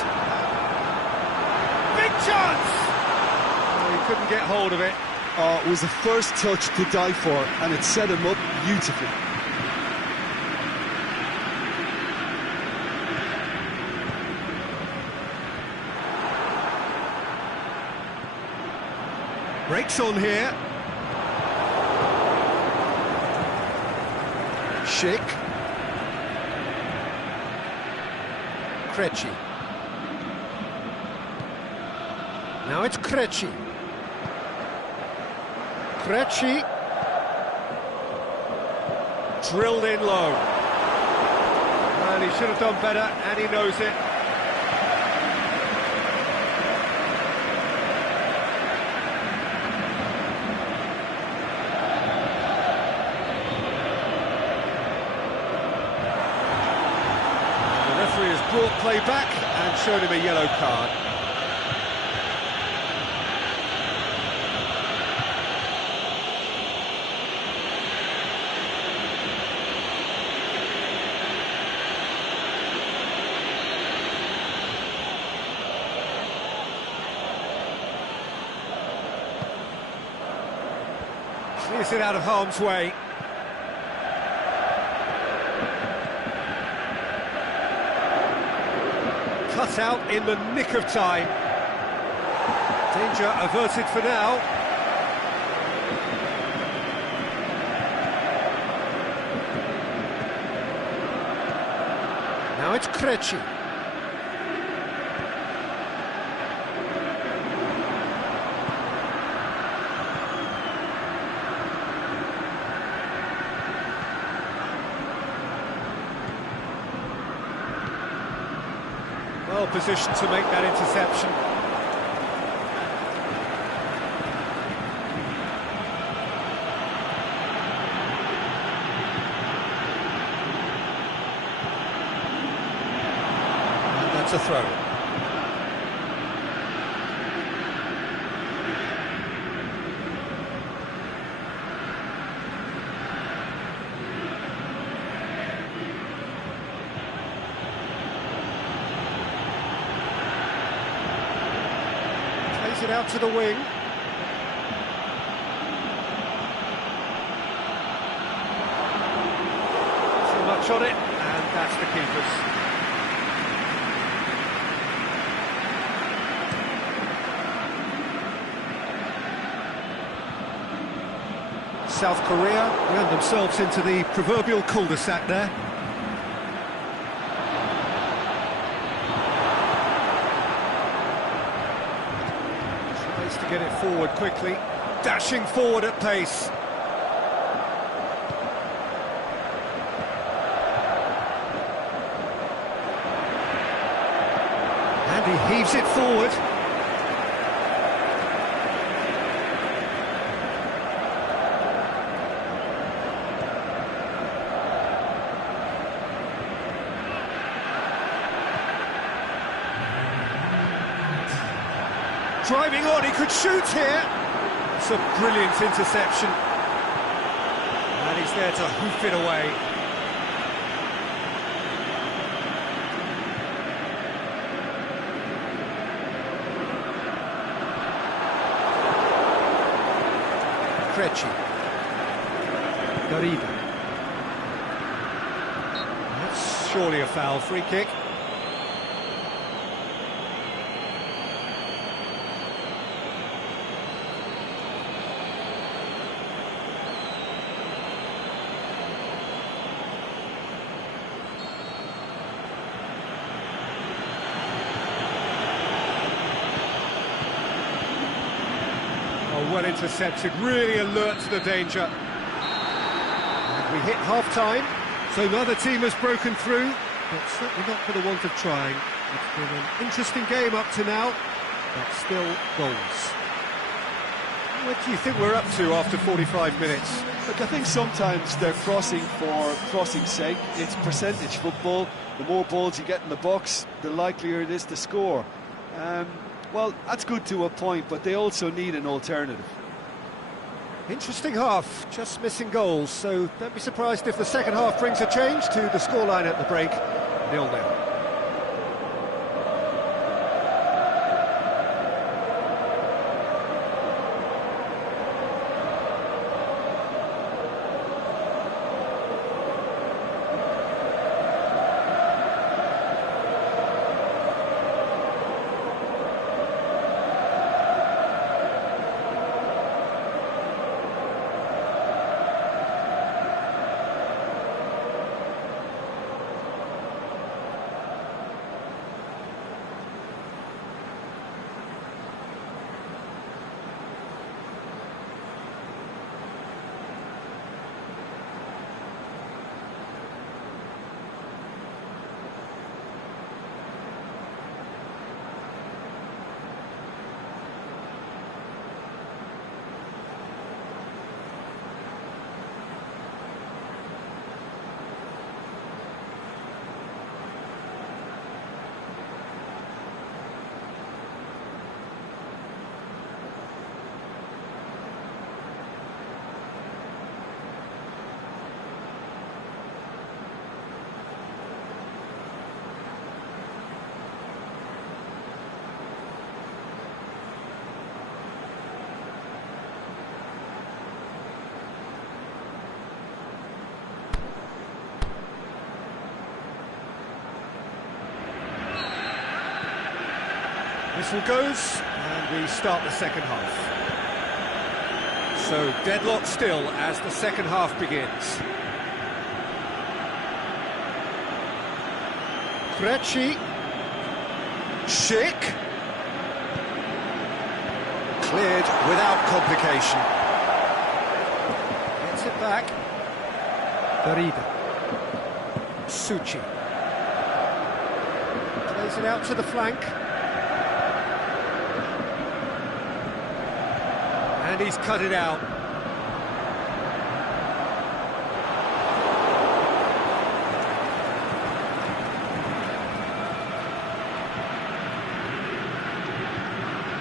Big chance! Oh, he couldn't get hold of it. Oh, it was the first touch to die for, and it set him up beautifully. Breaks on here. Schick. Krejci. Now it's Krejci. Krejci. Drilled in low. Well, he should have done better, and he knows it. The referee has brought play back and shown him a yellow card. Clears it out of harm's way. That's out in the nick of time. Danger averted for now. Now it's Krejci. Well positioned to make that interception. And that's a throw. It out to the wing. Too much on it, and that's the keeper's. South Korea ran themselves into the proverbial cul-de-sac there. To get it forward quickly, dashing forward at pace. And he heaves it forward. Driving on, he could shoot here. It's a brilliant interception. And he's there to hoof it away. Krejci. Direto. That's surely a foul, free kick. Well intercepted, really alert to the danger. And we hit half-time, so neither team has broken through, but certainly not for the want of trying. It's been an interesting game up to now, but still goals. What do you think we're up to after 45 minutes? Look, I think sometimes they're crossing for crossing's sake. It's percentage football. The more balls you get in the box, the likelier it is to score. Well, that's good to a point, but they also need an alternative. Interesting half, just missing goals, so don't be surprised if the second half brings a change to the scoreline at the break. 0-0. Whistle goes, and we start the second half. So, deadlock still as the second half begins. Krejci. Schick. Cleared without complication. Gets it back. Direto. Suchi. Plays it out to the flank. And he's cut it out.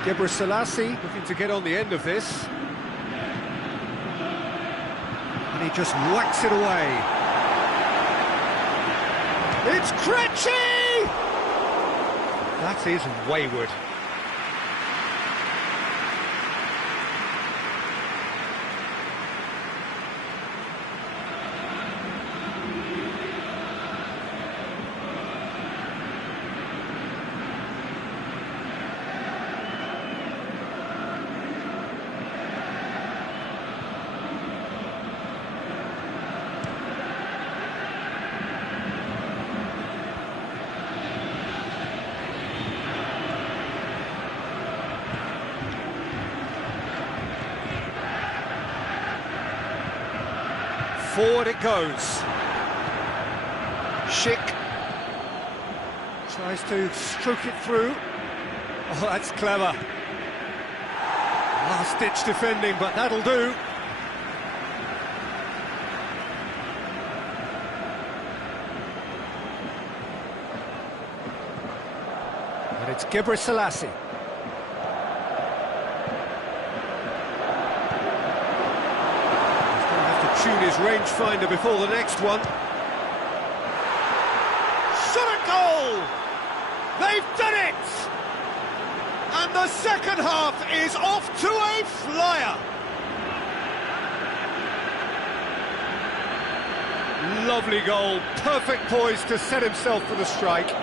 Gebrselassie looking to get on the end of this. And he just whacks it away. It's Krejci! That is wayward. Forward it goes. Schick tries to stroke it through. Oh, that's clever. Last-ditch defending, but that'll do. And it's Gebrselassie. Tune his rangefinder before the next one. Shot a goal! They've done it! And the second half is off to a flyer. Lovely goal, perfect poise to set himself for the strike.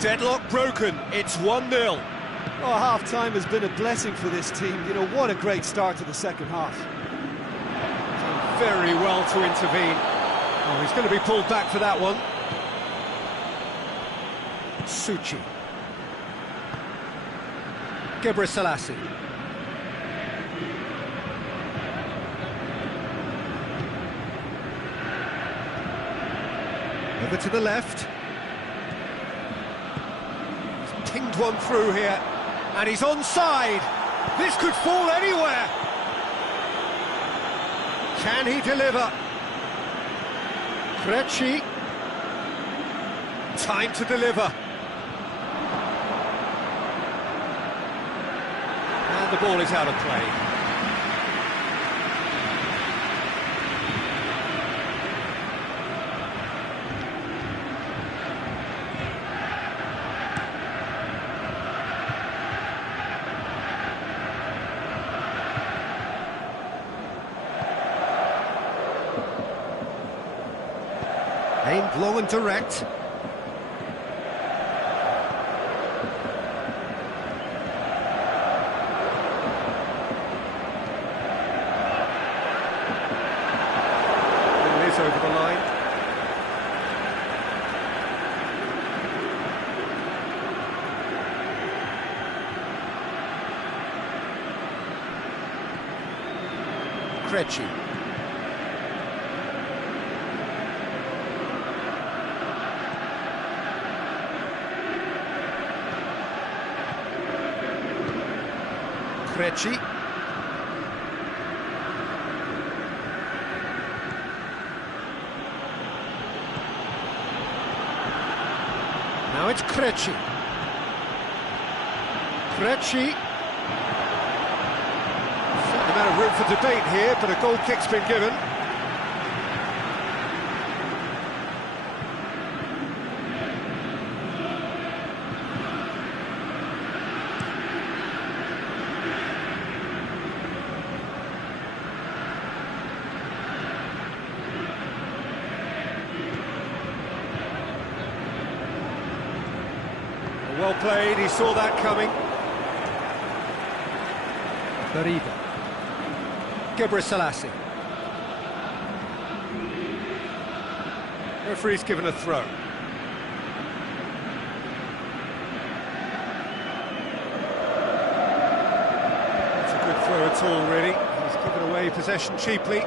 Deadlock broken, it's 1-0. Oh, half-time has been a blessing for this team. You know, what a great start to the second half. Done very well to intervene. Oh, he's going to be pulled back for that one. Suchi. Gebrselassie. Over to the left. Pinged one through here, and he's onside. This could fall anywhere. Can he deliver? Krejci. Time to deliver. And the ball is out of play. Aimed low and direct. It is over the line. Krejci. Krejci. Now it's Krejci. Krejci. Certain amount of room for debate here, but a goal kick's been given. Well played, he saw that coming. Direto. Gebrselassie. Referee's given a throw. It's a good throw at all, really. He's given away possession cheaply.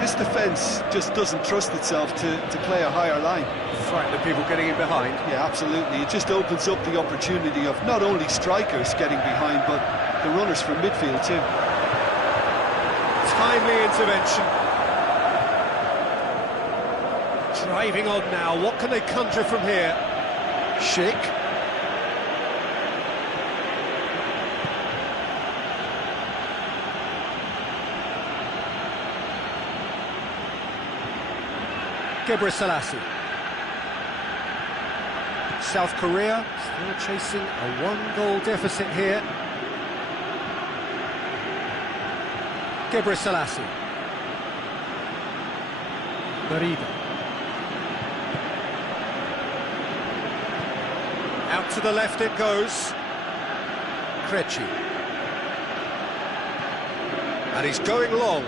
This defence just doesn't trust itself to play a higher line. Frighten the people getting in behind. Yeah, absolutely. It just opens up the opportunity of not only strikers getting behind, but the runners from midfield too. Timely intervention. Driving on now. What can they conjure from here? Schick. Gebrselassie. South Korea still chasing a one-goal deficit here. Gebrselassie. Direto. Out to the left it goes. Krejci. And he's going long.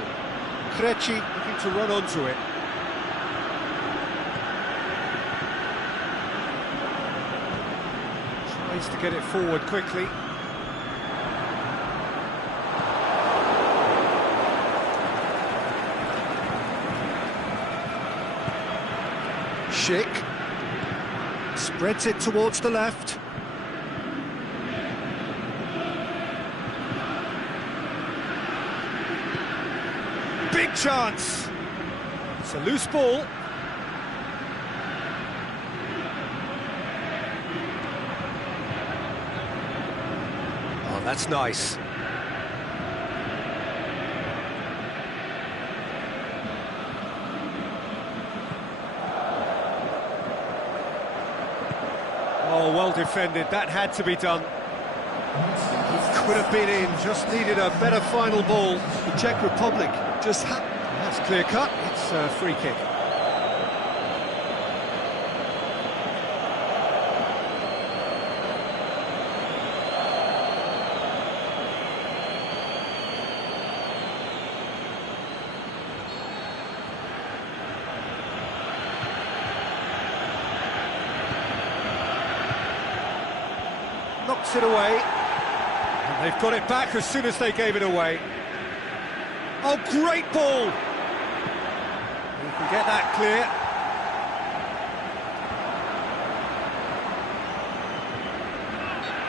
Krejci looking to run onto it. Tries to get it forward quickly. Schick spreads it towards the left. Big chance. It's a loose ball. Oh, that's nice. Oh, well defended, that had to be done. It could have been in, just needed a better final ball. The Czech Republic just had... That's clear cut, it's a free kick. Knocks it away, and they've got it back as soon as they gave it away. Oh, great ball! He can get that clear.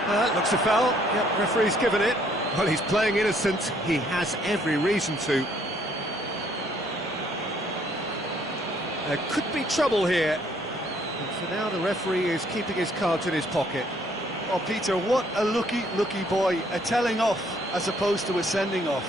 That looks a foul. Yep, referee's given it. Well, he's playing innocent. He has every reason to. There could be trouble here. And for now, the referee is keeping his cards in his pocket. Oh, Peter, what a lucky boy. A telling off as opposed to a sending off.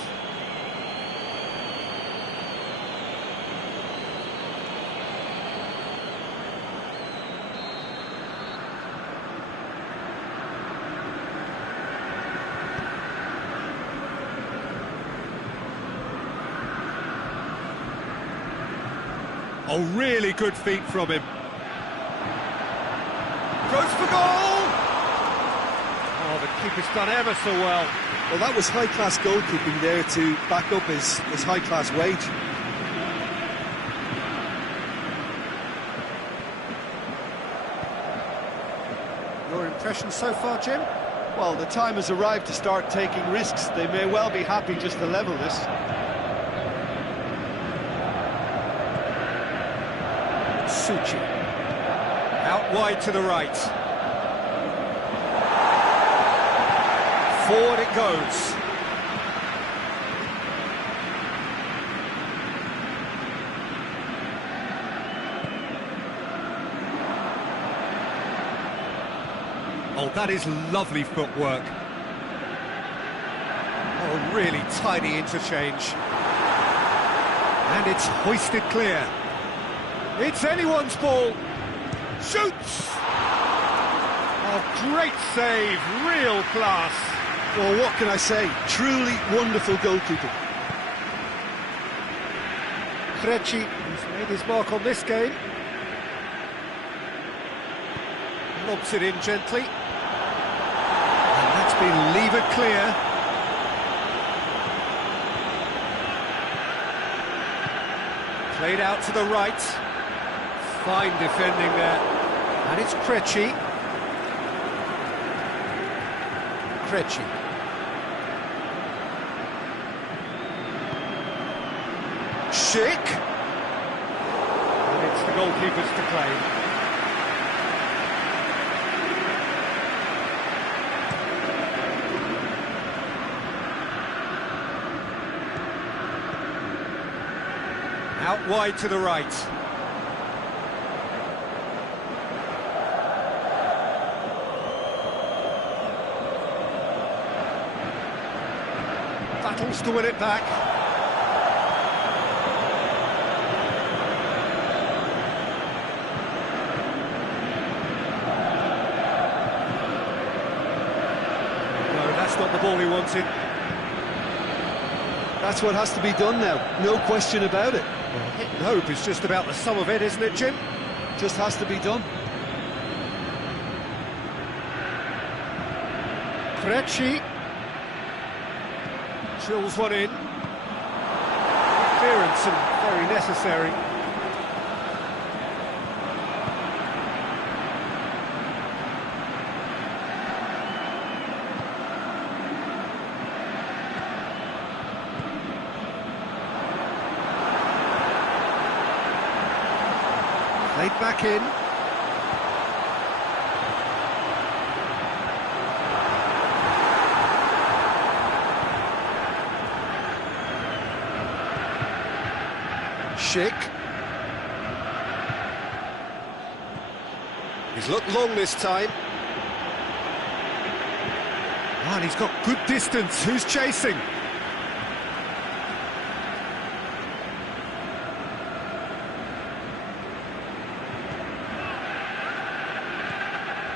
Oh, really good feet from him. Goes for goal! Oh, the keeper's done ever so well. Well, that was high-class goalkeeping there to back up his high-class wage. Your impression so far, Jim? Well, the time has arrived to start taking risks. They may well be happy just to level this. Suchi. Out wide to the right. Forward it goes. Oh, that is lovely footwork. Oh, really tidy interchange. And it's hoisted clear. It's anyone's ball. Shoots! Oh, great save, real class. Well, what can I say? Truly wonderful goalkeeping. Krejci, who's made his mark on this game. Lobs it in gently. And that's been levered clear. Played out to the right. Fine defending there. And it's Krejci. Krejci. Schick. And it's the goalkeepers to claim. Out wide to the right. Battles to win it back. No, that's not the ball he wanted. That's what has to be done now, no question about it. Hit and hope is just about the sum of it, isn't it, Jim? Just has to be done. Krejci. Drills one in. Clearance and very necessary. Played back in. Schick. He's looked long this time. And he's got good distance. Who's chasing?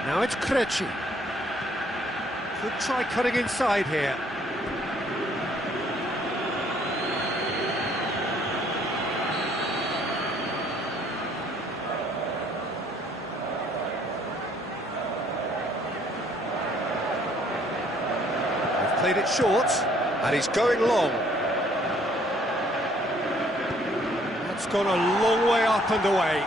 Now it's Krejci. Could try cutting inside here. They've played it short, and he's going long. That's gone a long way up and away.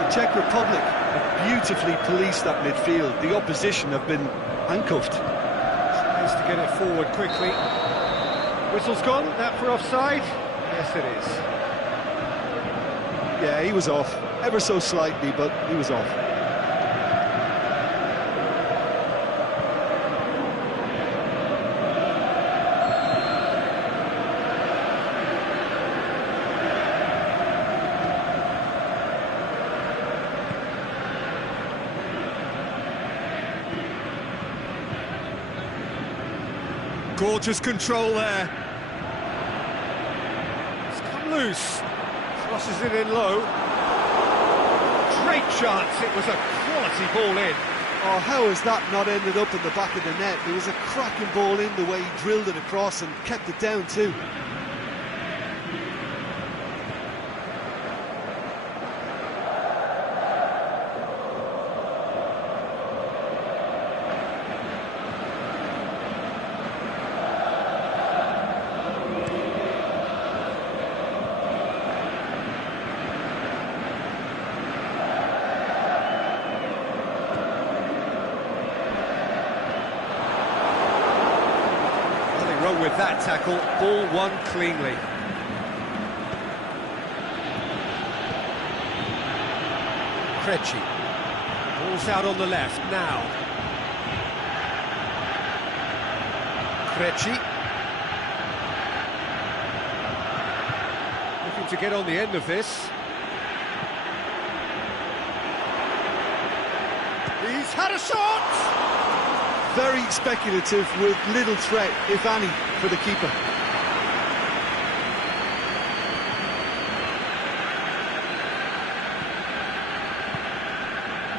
The Czech Republic have beautifully policed that midfield. The opposition have been handcuffed. Tries to get it forward quickly. Whistle's gone, that for offside? Yes, it is. Yeah, he was off, ever so slightly, but he was off. Gorgeous control there. It's come loose. Crosses it in low. Great chance. It was a quality ball in. Oh, how has that not ended up in the back of the net? It was a cracking ball in, the way he drilled it across and kept it down too. With that tackle, ball won cleanly. Krejci. Ball's out on the left now. Krejci. Looking to get on the end of this. He's had a shot! Very speculative with little threat, if any, for the keeper.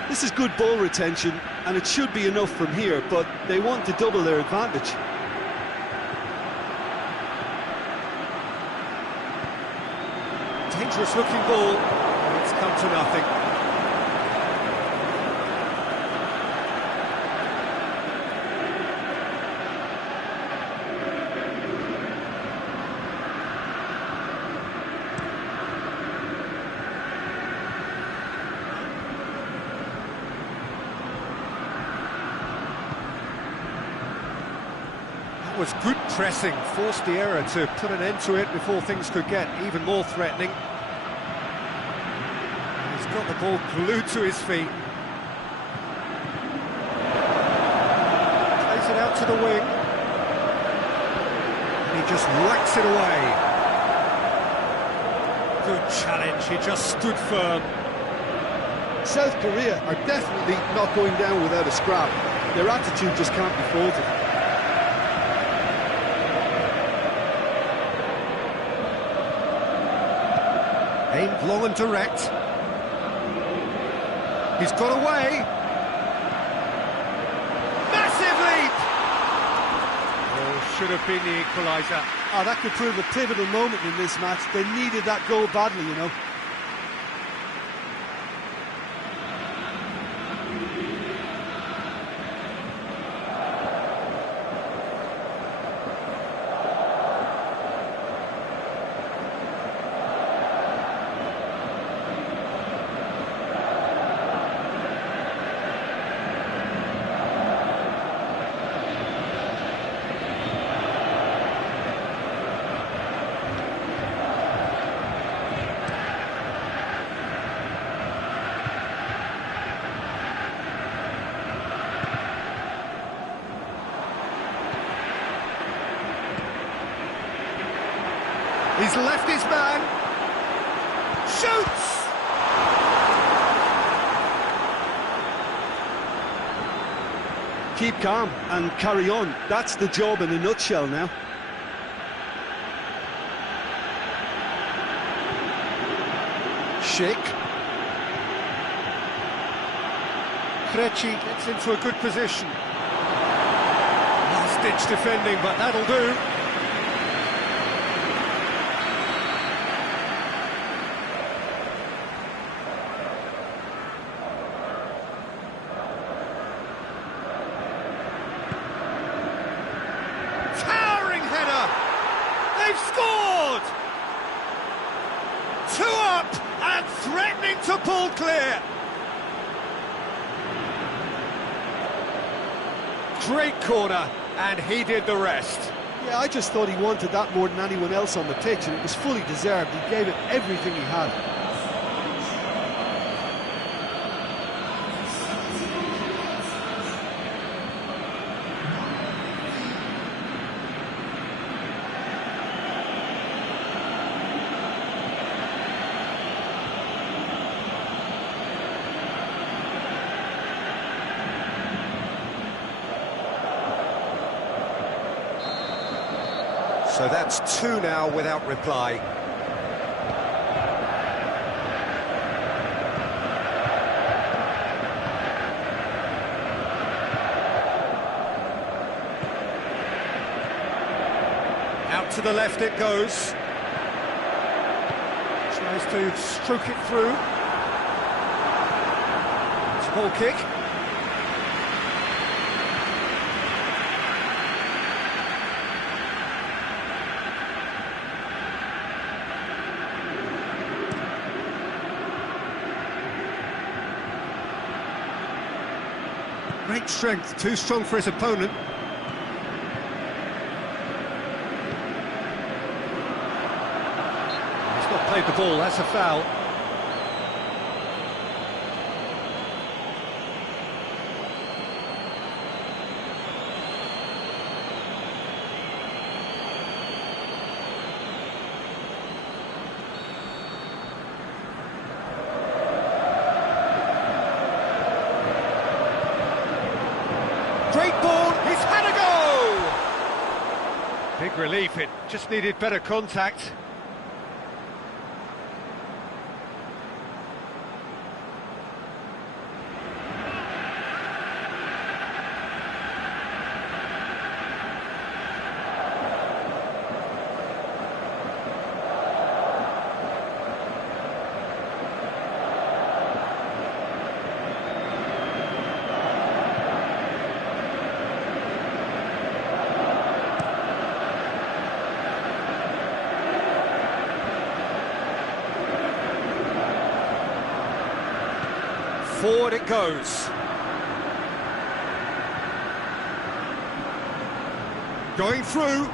This is good ball retention, and it should be enough from here, but they want to double their advantage. Dangerous looking ball. It's come to nothing. That was good pressing, forced the error to put an end to it before things could get even more threatening. He's got the ball glued to his feet. Plays it out to the wing. And he just whacks it away. Good challenge, he just stood firm. South Korea are definitely not going down without a scrap. Their attitude just can't be faulted. Aimed long and direct. He's got away. Massive leap! Oh, should have been the equaliser. Oh, that could prove a pivotal moment in this match. They needed that goal badly, you know. He's left his man. Shoots! Keep calm and carry on. That's the job in a nutshell now. Schick. Krejci gets into a good position. Last-ditch defending, but that'll do. They've scored! 2 up and threatening to pull clear. Great corner, and he did the rest. Yeah, I just thought he wanted that more than anyone else on the pitch, and it was fully deserved. He gave it everything he had. So that's 2 now without reply. Out to the left it goes. Tries to stroke it through. It's a ball kick. Great strength, too strong for his opponent. He's not played the ball, that's a foul. Big relief, it just needed better contact. Forward it goes. Going through.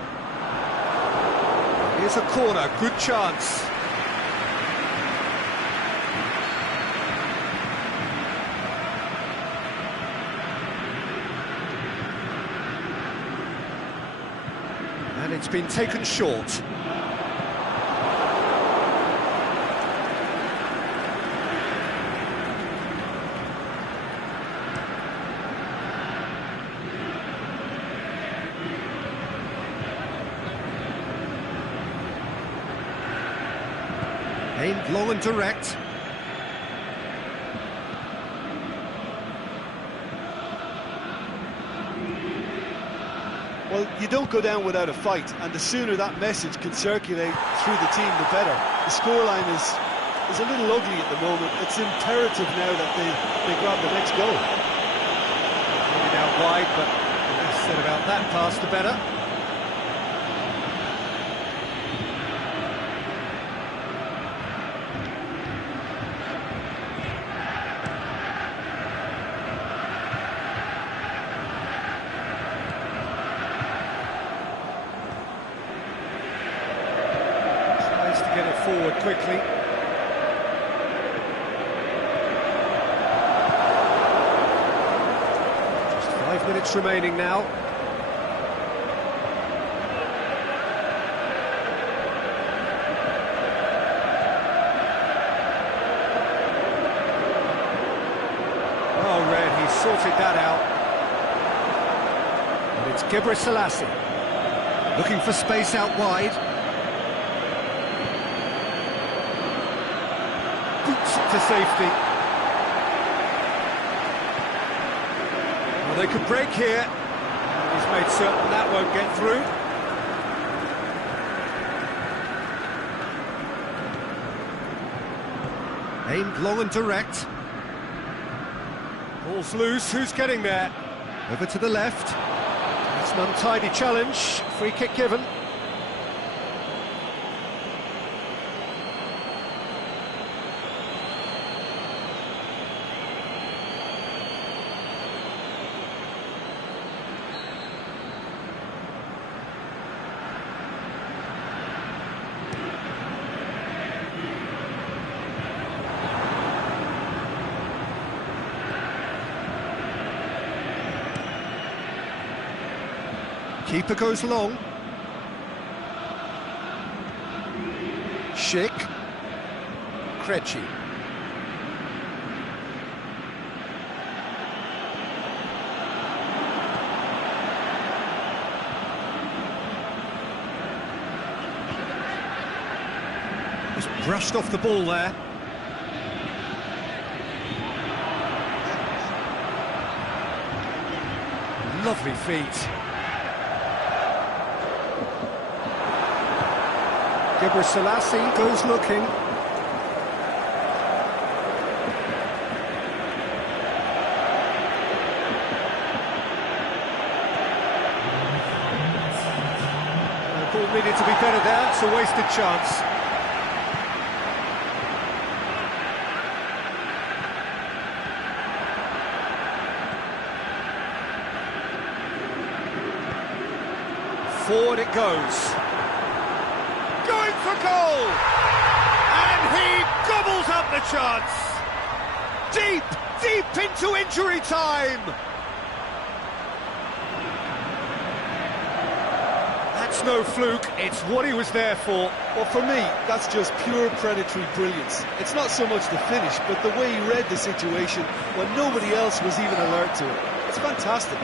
Here's a corner, good chance. And it's been taken short. Aimed long and direct. Well, you don't go down without a fight, and the sooner that message can circulate through the team, the better. The scoreline is a little ugly at the moment. It's imperative now that they grab the next goal. Maybe out wide, but the less said about that pass, the better. Get it forward quickly. Just 5 minutes remaining now. Well read, he sorted that out. And it's Gebrselassie looking for space out wide. To safety. Well, they could break here. He's made certain that won't get through. Aimed long and direct. Ball's loose, who's getting there? Over to the left. That's an untidy challenge. Free kick given. Keeper goes long. Schick. Krejci. Just brushed off the ball there. Lovely feet. Gebrselassie goes looking. The ball needed to be better there, it's a wasted chance. Forward it goes. Going for goal! And he gobbles up the chance! Deep into injury time! That's no fluke, it's what he was there for. Well, for me, that's just pure predatory brilliance. It's not so much the finish, but the way he read the situation when nobody else was even alert to it. It's fantastic.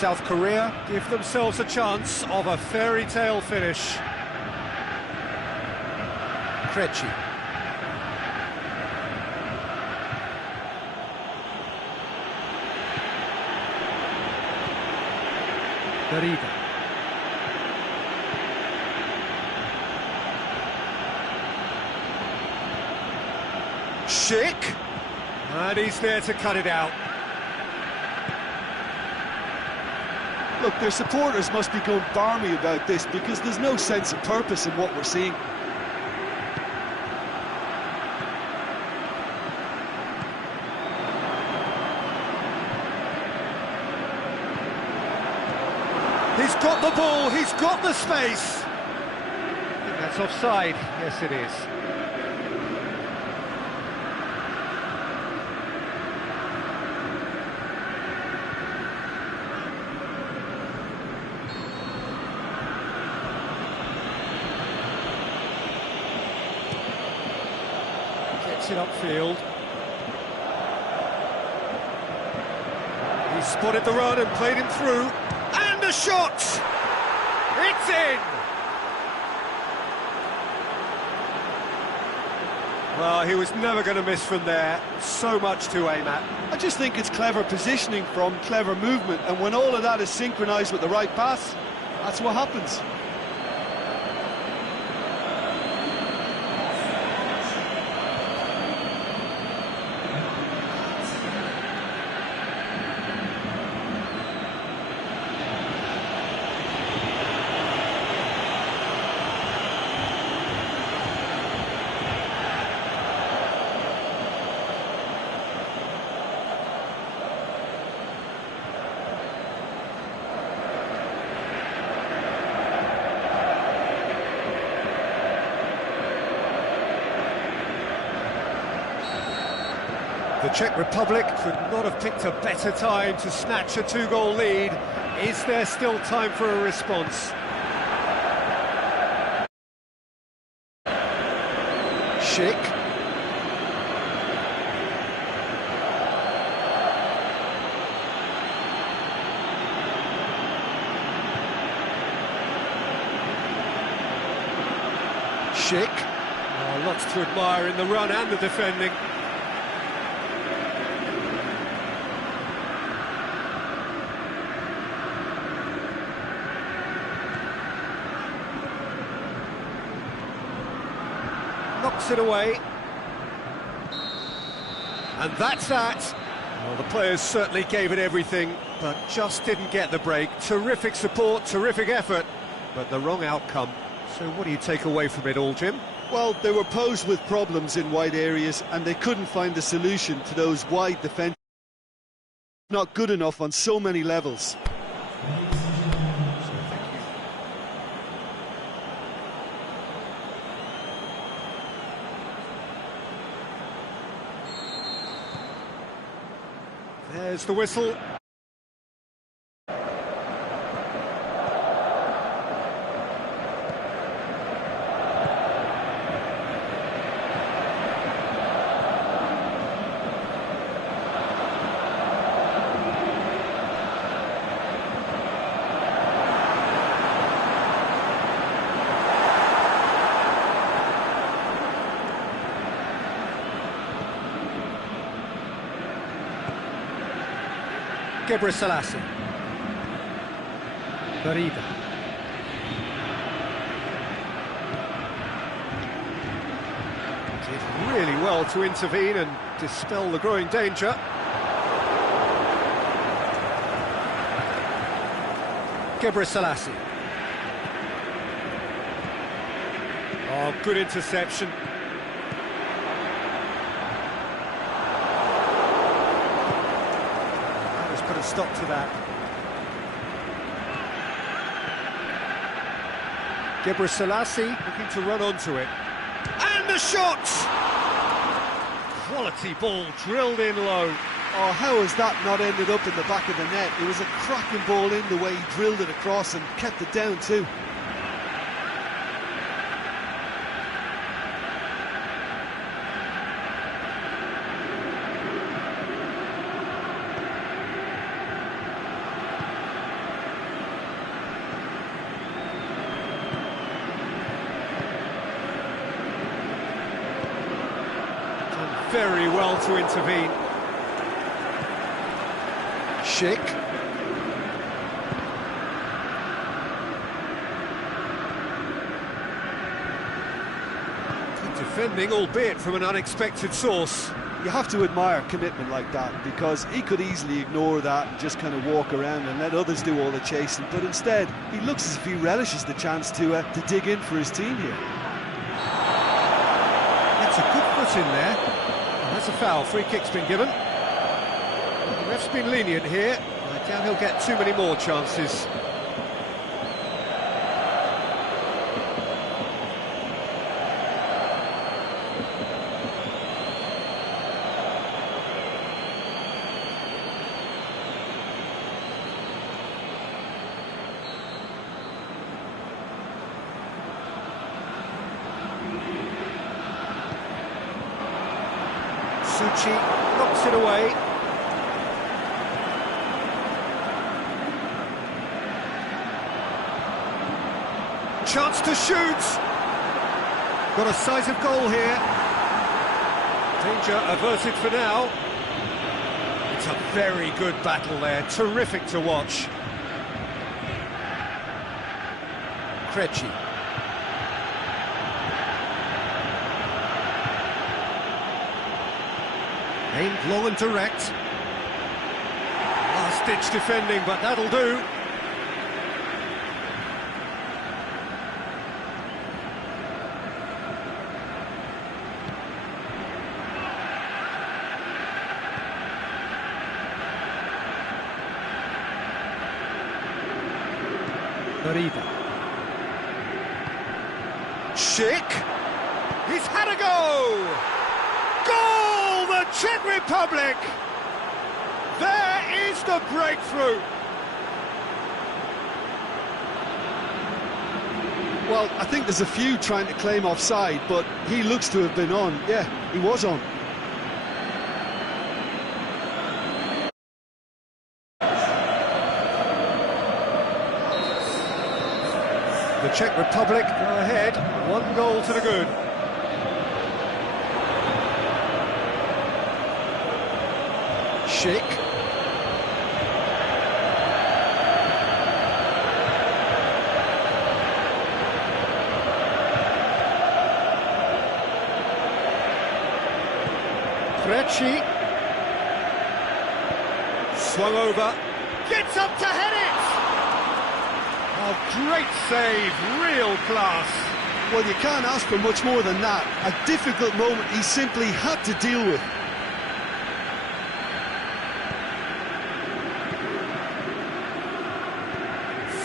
South Korea give themselves a chance of a fairy tale finish. Krejci. Direto. Schick. And he's there to cut it out. Look, their supporters must be going barmy about this because there's no sense of purpose in what we're seeing. He's got the ball, he's got the space. I think that's offside. Yes, it is. Gets it upfield. He spotted the run and played him through. And a shot! It's in! Well, he was never going to miss from there. So much to aim at. I just think it's clever positioning from clever movement, and when all of that is synchronised with the right pass, that's what happens. The Czech Republic could not have picked a better time to snatch a two-goal lead. Is there still time for a response? Schick. Schick. Oh, lots to admire in the run and the defending. Knocks it away. And that's that. Well, the players certainly gave it everything, but just didn't get the break. Terrific support, terrific effort, but the wrong outcome. So what do you take away from it all, Jim? Well, they were posed with problems in wide areas, and they couldn't find the solution to those wide defences. Not good enough on so many levels. There's the whistle. Gebrselassie. Direto. Did really well to intervene and dispel the growing danger. Gebrselassie. Oh, good interception. Put a stop to that. Gebrselassie looking to run onto it. And the shot! Quality ball drilled in low. Oh, how has that not ended up in the back of the net? It was a cracking ball in the way he drilled it across and kept it down too. very well to intervene. Schick. Good defending, albeit from an unexpected source. You have to admire commitment like that, because he could easily ignore that and just kind of walk around and let others do all the chasing, but instead he looks as if he relishes the chance to dig in for his team here. That's a good foot in there. And that's a foul. Free kick's been given. The ref's been lenient here. I doubt he'll get too many more chances. Suchi knocks it away. Chance to shoot. Got a sight of goal here. Danger averted for now. It's a very good battle there. Terrific to watch. Krejci. Aimed long and direct. Last-ditch defending, but that'll do. Direto. Schick. He's had a go! Goal! The Czech Republic! There is the breakthrough! Well, I think there's a few trying to claim offside, but he looks to have been on. Yeah, he was on. The Czech Republic go ahead, 1 goal to the good. Schick. Krejci. Swung over. Gets up to head it! Oh, great save, real class. Well, you can't ask for much more than that. A difficult moment he simply had to deal with.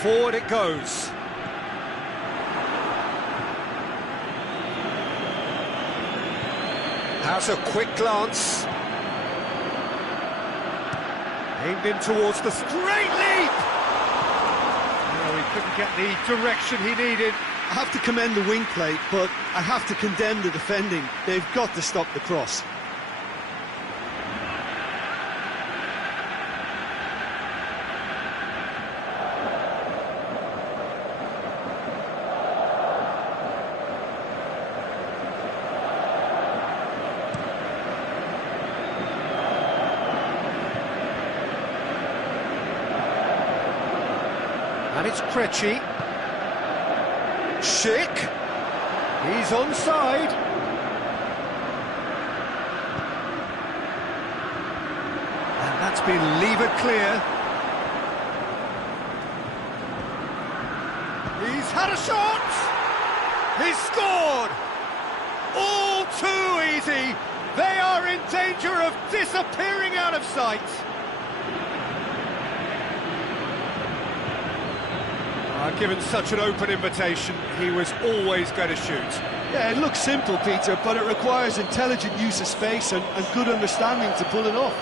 Forward it goes. Has a quick glance. Aimed in towards the straight leap. No, he couldn't get the direction he needed. I have to commend the wing plate, but I have to condemn the defending. They've got to stop the cross. And it's Krejci. Schick. He's onside. And that's been levered clear. He's had a shot. He's scored. All too easy. They are in danger of disappearing out of sight. Given such an open invitation, he was always going to shoot. Yeah, it looks simple, Peter, but it requires intelligent use of space and good understanding to pull it off.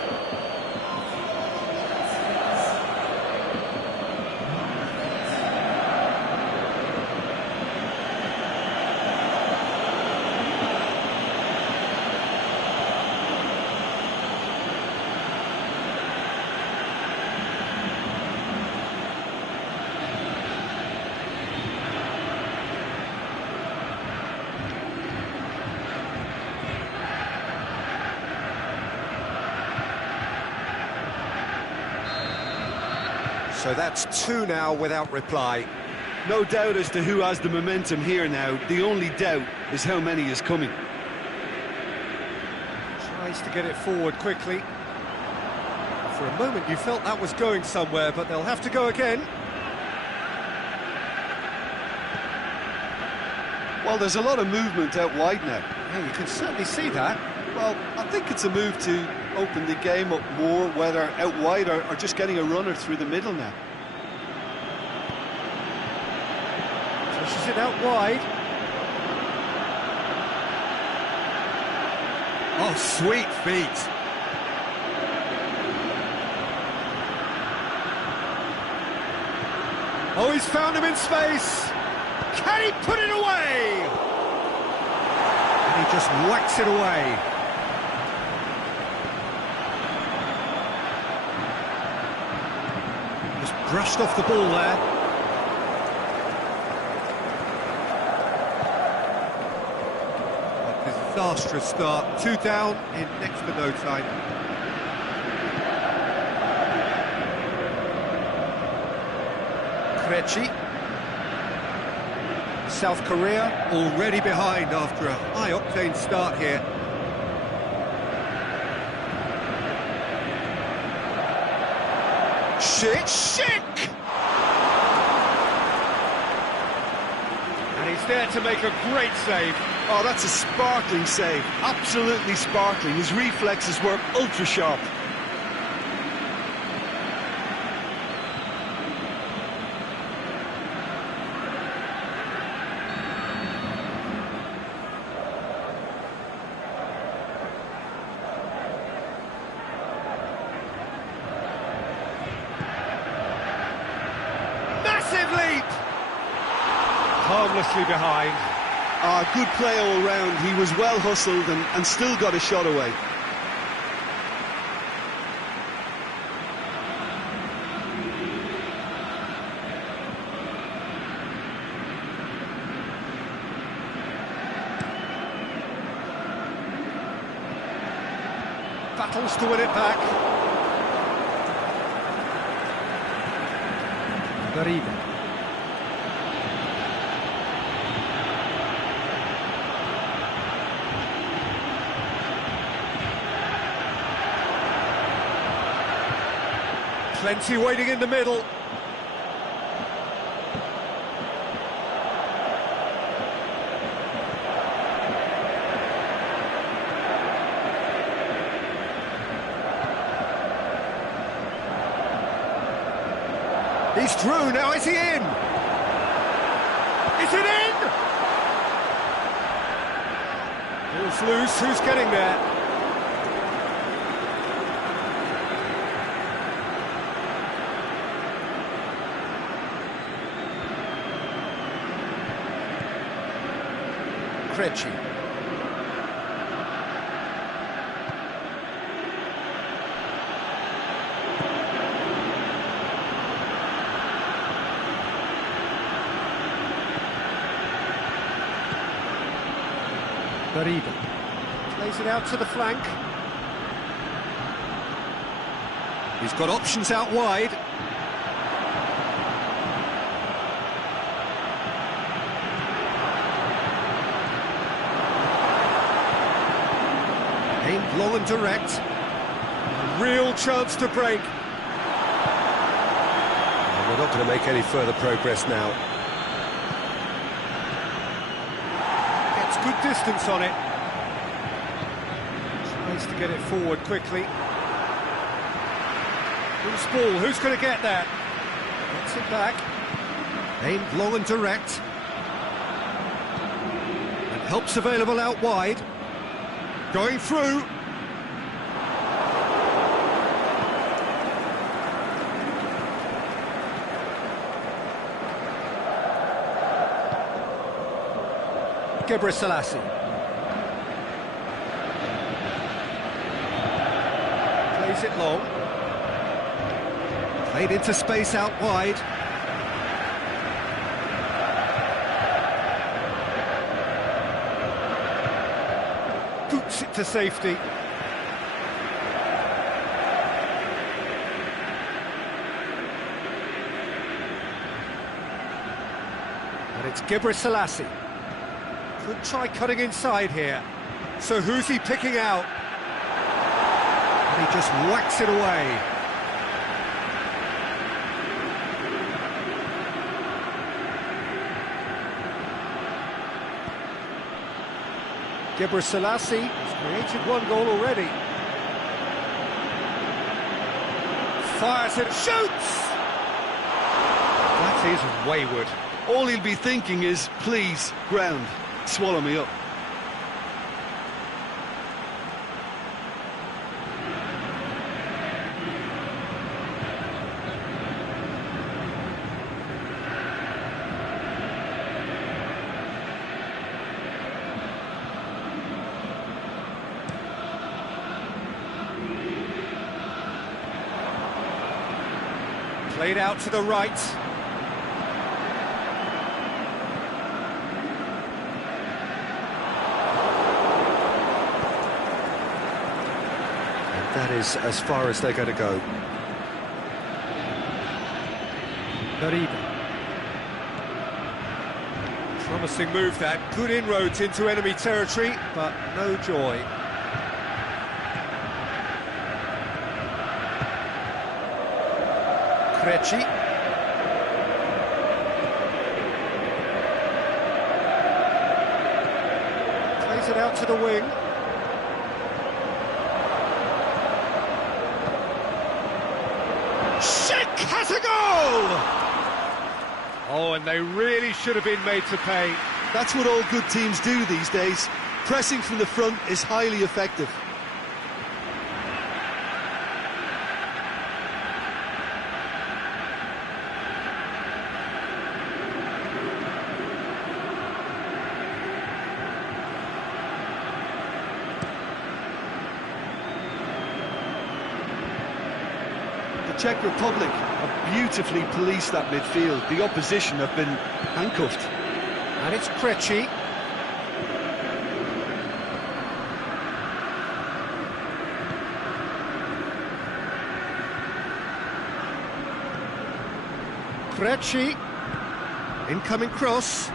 So that's two now without reply. No doubt as to who has the momentum here now. The only doubt is how many is coming. Tries to get it forward quickly. For a moment you felt that was going somewhere, but they'll have to go again. Well, there's a lot of movement out wide now. Yeah, you can certainly see that. Well, I think it's a move to open the game up more, whether out wide or just getting a runner through the middle now. Pushes it out wide. Oh, sweet feet. Oh, he's found him in space. Can he put it away? And he just whacks it away. Just brushed off the ball there. A disastrous start. 2 down in next to no time. South Korea already behind after a high-octane start here. Shik! And he's there to make a great save. Oh, that's a sparkling save. Absolutely sparkling. His reflexes work ultra-sharp. Harmlessly behind. Good play all round. He was well hustled and still got a shot away. Battles to win it back. Direto. Plenty waiting in the middle. He's through, now is he in? Is it in? Ball's loose, who's getting there? Direto plays it out to the flank. He's got options out wide. Aimed long and direct. A real chance to break. And we're not going to make any further progress now. Gets good distance on it. Tries to get it forward quickly. Loose ball, who's going to get that? Gets it back. Aimed long and direct. And help's available out wide. Going through. Gebrselassie. Plays it long. Played into space out wide. Boots it to safety. And it's Selassie. Could try cutting inside here. So who's he picking out? And he just whacks it away. Selassie has created one goal already. Fires it, shoots! That is wayward. All he'll be thinking is, please, ground, swallow me up. Played out to the right. And that is as far as they're going to go. Direto. Promising move that. Good inroads into enemy territory, but no joy. Plays it out to the wing. Schick has a goal! Oh, and they really should have been made to pay. That's what all good teams do these days. Pressing from the front is highly effective. The Czech Republic have beautifully policed that midfield. The opposition have been handcuffed. And it's Krejci. Krejci. Incoming cross.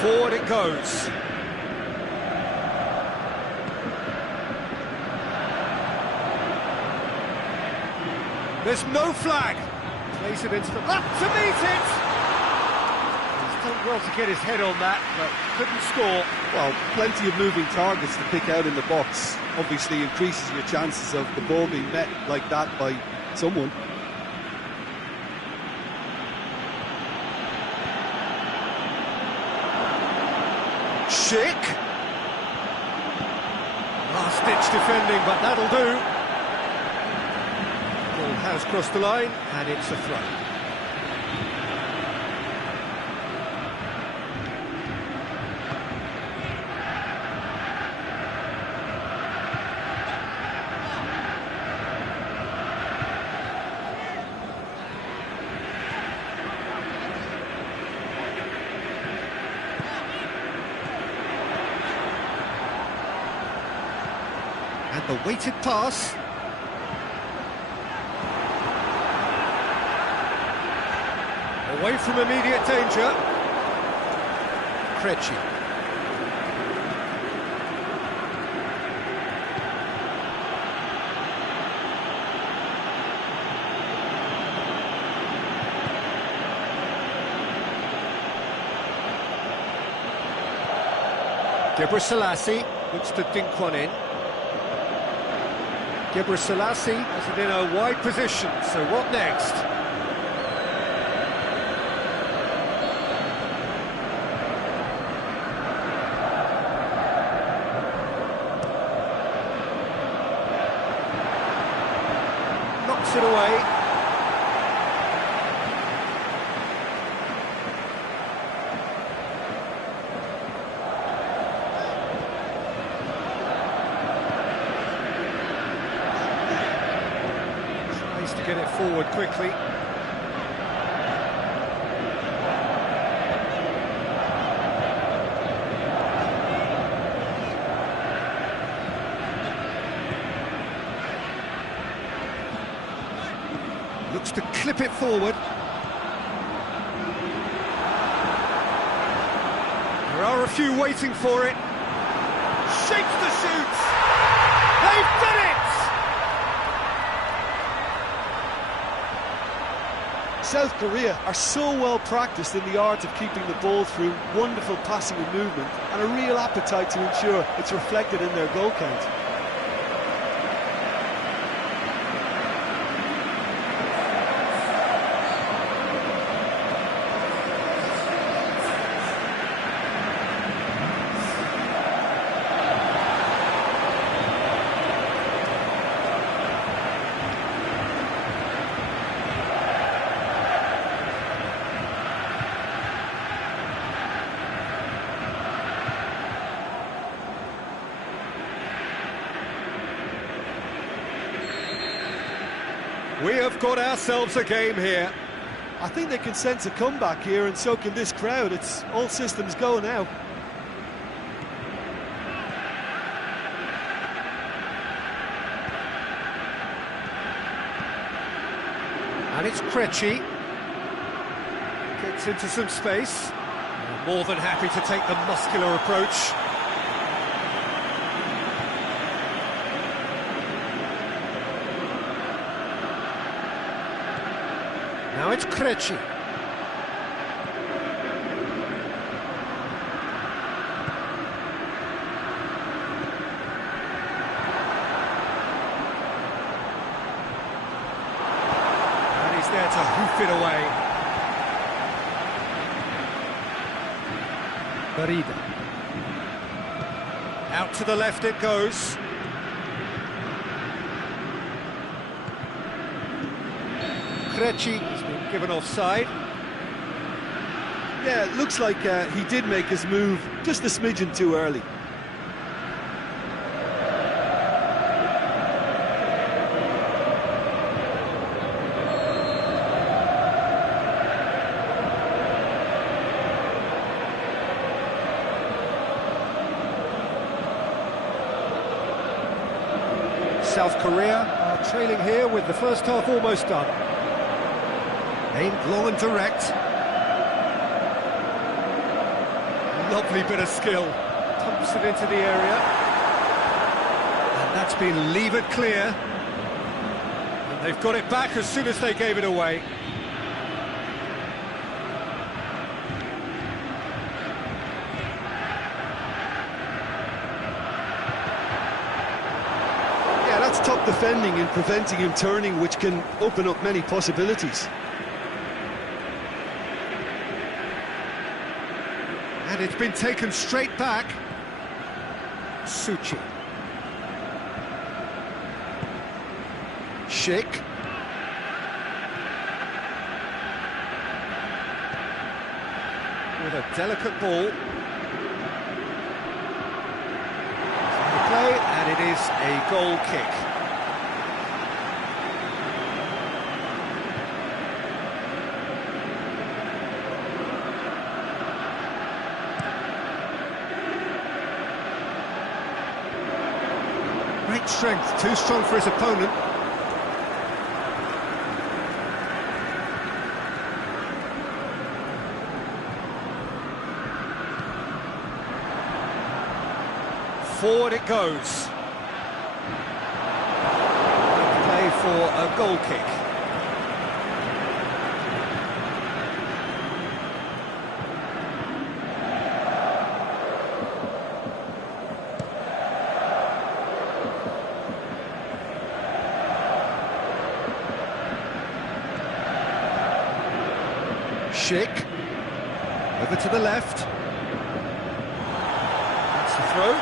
Forward it goes. There's no flag. Plays it into the... Up to meet it! He's done well to get his head on that, but couldn't score. Well, plenty of moving targets to pick out in the box. Obviously increases your chances of the ball being met like that by someone. Schick. Last-ditch defending, but that'll do. Ball has crossed the line, and it's a throw. And the weighted pass. Away from immediate danger. Krejci. Selassie looks to dink one in. Selassie has it in a wide position, so what next? Knocks it away. To get it forward quickly. clip it forward. There are a few waiting for it. Shapes the shoot! They've done it! South Korea are so well practiced in the art of keeping the ball through wonderful passing and movement, and a real appetite to ensure it's reflected in their goal count. We have got ourselves a game here. I think they can sense a comeback here, and so can this crowd. It's all systems go now. And it's Krejci. Gets into some space. More than happy to take the muscular approach. Now it's Krejci. And he's there to hoof it away. Barida. Out to the left it goes. Krejci has been given offside. Yeah, it looks like he did make his move just a smidgen too early. South Korea are trailing here with the first half almost done. Aimed long and direct. Lovely bit of skill. Pumps it into the area. And that's been levered clear. And they've got it back as soon as they gave it away. Yeah, that's top defending and preventing him turning, which can open up many possibilities. And it's been taken straight back. Suchi. Schick. With a delicate ball. The play, and it is a goal kick. Great strength, too strong for his opponent. Forward it goes. Play for a goal kick. Schick, over to the left. That's the throw.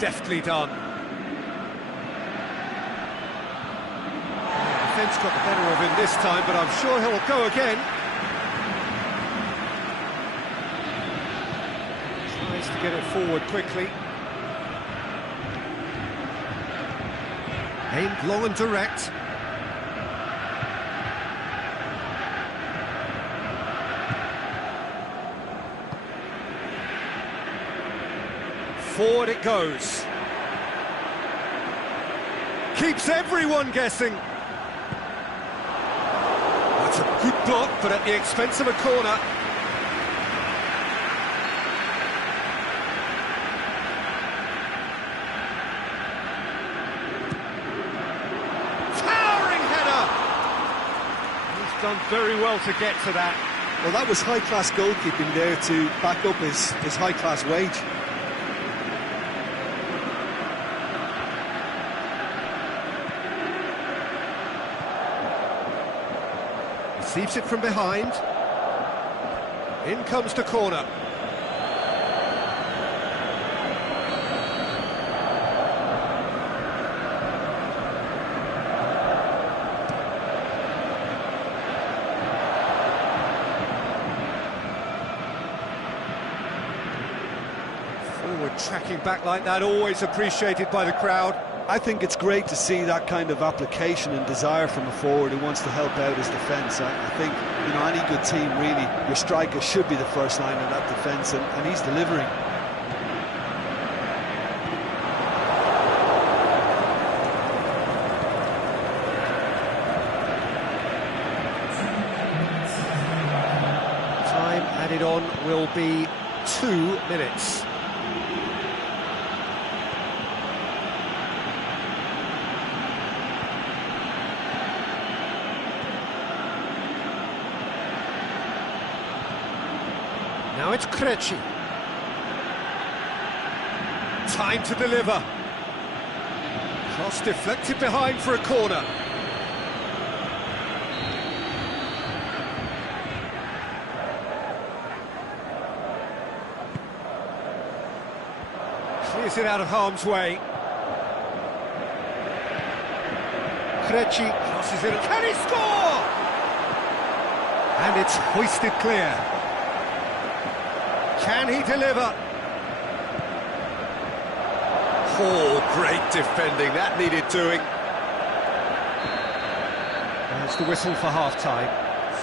Deftly done. The defence got the better of him this time, but I'm sure he'll go again. Tries to get it forward quickly. Aimed long and direct. Forward it goes. Keeps everyone guessing. That's a good block, but at the expense of a corner. Towering header! He's done very well to get to that. Well, that was high-class goalkeeping there to back up his high-class wage. Receives it from behind. In comes the corner. Forward tracking back like that, always appreciated by the crowd. I think it's great to see that kind of application and desire from a forward who wants to help out his defence. I think, you know, any good team, really, your striker should be the first line of that defence, and he's delivering. Time added on will be 2 minutes. Now it's Krejci. Time to deliver. Cross deflected behind for a corner. Clears it out of harm's way. Krejci crosses it. Can he score? And it's hoisted clear. Can he deliver? Oh, great defending. That needed doing. There's the whistle for half-time.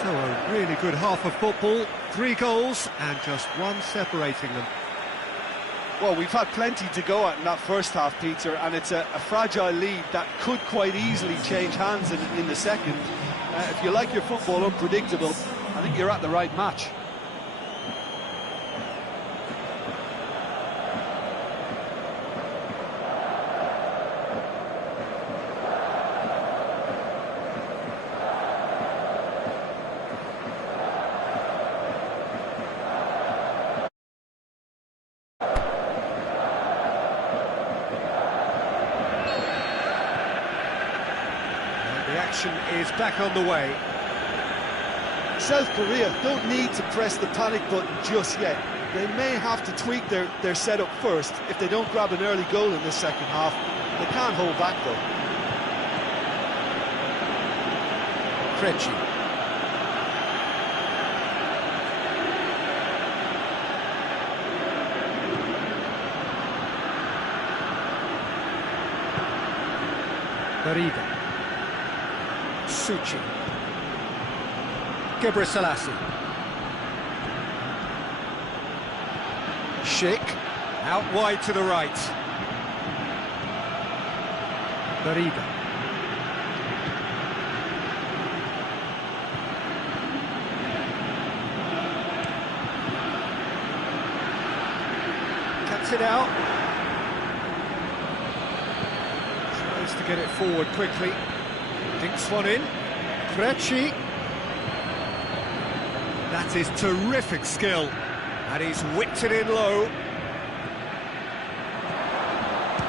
So a really good half of football. 3 goals and just 1 separating them. Well, we've had plenty to go at in that first half, Peter, and it's a fragile lead that could quite easily change hands in the second. If you like your football unpredictable, I think you're at the right match. The action is back on the way. South Korea don't need to press the panic button just yet. They may have to tweak their setup first if they don't grab an early goal in this second half. They can't hold back, though. Krejci. Direto. Suchi. Gebrselassie. Schick. Out wide to the right. Direto. Cuts it out. Tries to get it forward quickly. Dinks one in. Krejci. That is terrific skill. And he's whipped it in low.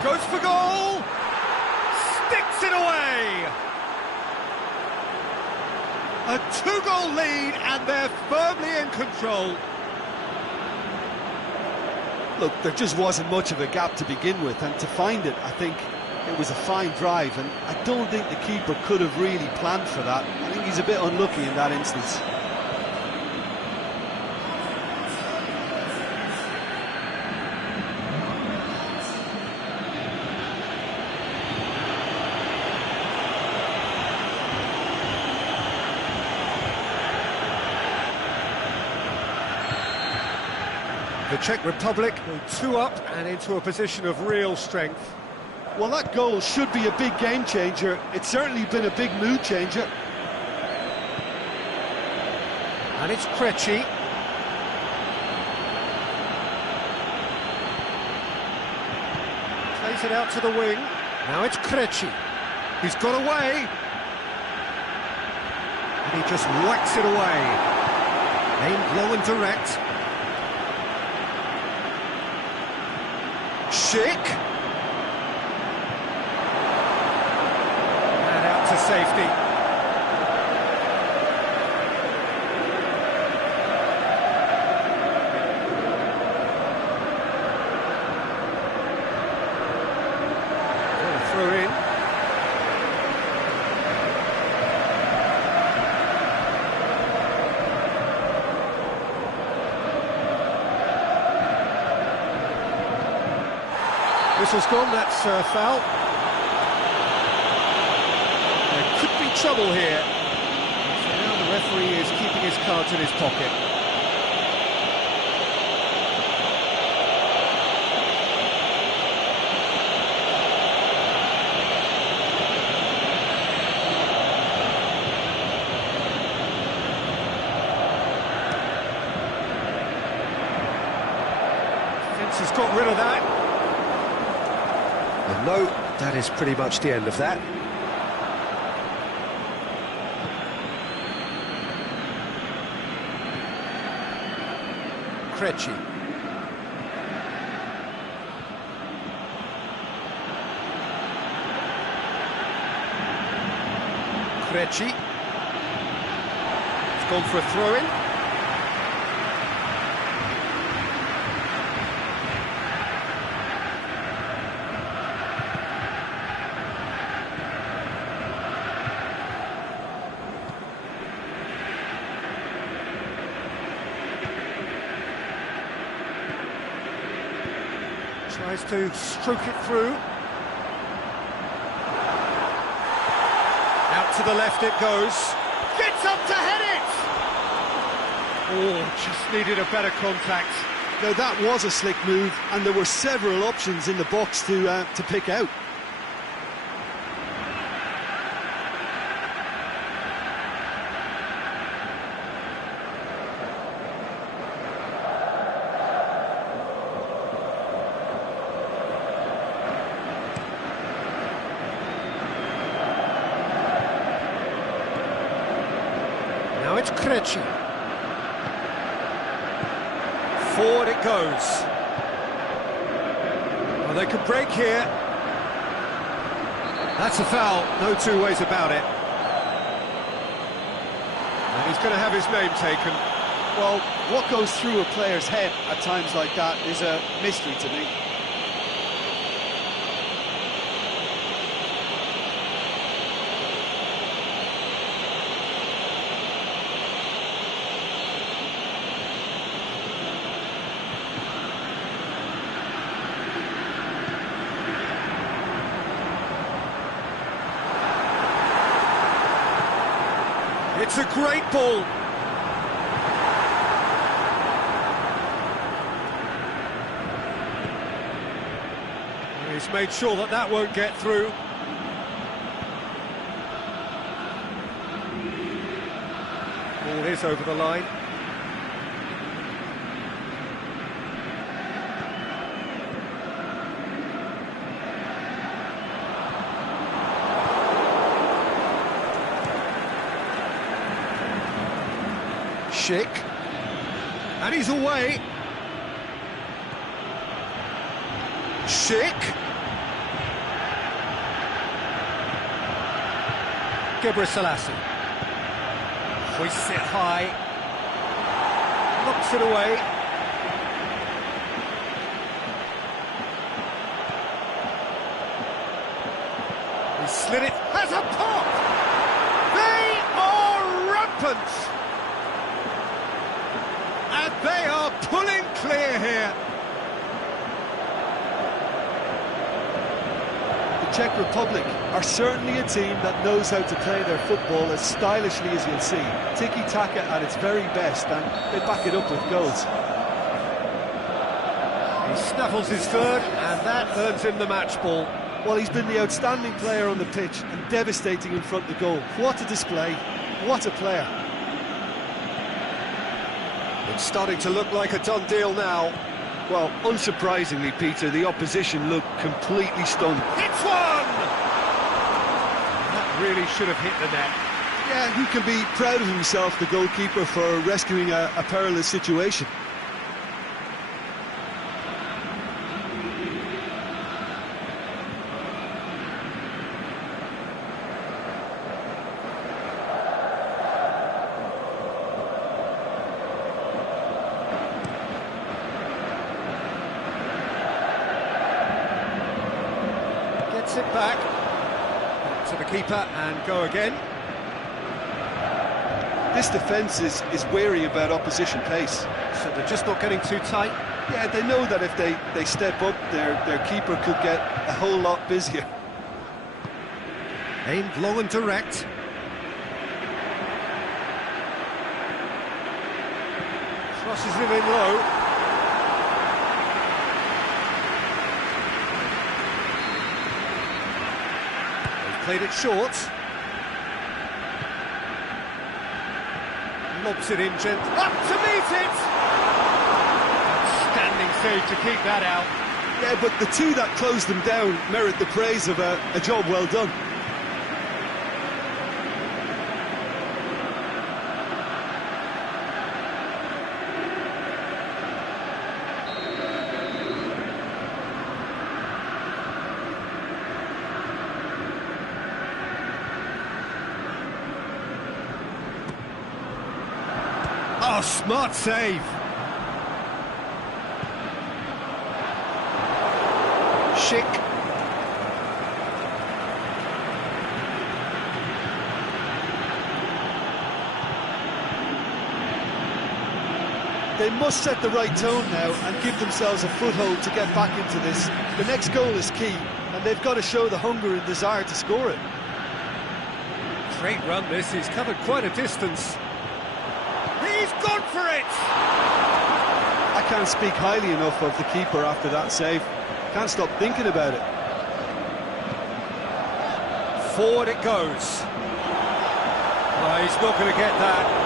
Goes for goal. Sticks it away. A 2-goal lead and they're firmly in control. Look, there just wasn't much of a gap to begin with, and to find it, I think it was a fine drive, and I don't think the keeper could have really planned for that. I think he's a bit unlucky in that instance. The Czech Republic go 2 up and into a position of real strength. Well, that goal should be a big game changer. It's certainly been a big mood changer. And it's Krejci. Plays it out to the wing. Now it's Krejci. He's got away. And he just whacks it away. Aimed low and direct. Schick. And out to safety. Throw in. Whistle's gone, that's foul. There could be trouble here. So now the referee is keeping his cards in his pocket. Defence has got rid of that. And no, that is pretty much the end of that. Krejci. Krejci. It's gone for a throw-in. Tries to stroke it through. Out to the left it goes. Gets up to head it! Oh, just needed a better contact. Now that was a slick move, and there were several options in the box to pick out. Now it's Krejci. Forward it goes. Well, they could break here. That's a foul, no two ways about it. And he's going to have his name taken. Well, what goes through a player's head at times like that is a mystery to me. It's a great ball. He's made sure that that won't get through. Ball is over the line. Schick, and he's away. Schick. Gebrselassie hoists it high, knocks it away. He slid it, has a pop! They are rampant! And they are pulling clear here. The Czech Republic are certainly a team that knows how to play their football as stylishly as you'll see. Tiki-taka at its very best, and they back it up with goals. He snaffles his third, and that earns him the match ball. Well, he's been the outstanding player on the pitch and devastating in front of the goal. What a display, what a player. It's starting to look like a done deal now. Well, unsurprisingly, Peter, the opposition looked completely stunned. Hits one! That really should have hit the net. Yeah, he can be proud of himself, the goalkeeper, for rescuing a perilous situation. Gets it back to the keeper and go again. This defence is wary about opposition pace. So they're just not getting too tight. Yeah, they know that if they step up, their keeper could get a whole lot busier. Aimed long and direct. Crosses it in low. They've played it short. Lobs it in gently. Up to meet it! Outstanding save to keep that out. Yeah, but the two that closed them down merit the praise of a job well done. Oh, smart save. Schick. They must set the right tone now and give themselves a foothold to get back into this. The next goal is key, and they've got to show the hunger and desire to score it. Great run this, he's covered quite a distance. He's gone for it! I can't speak highly enough of the keeper after that save. Can't stop thinking about it. Forward it goes. Oh, he's not going to get that.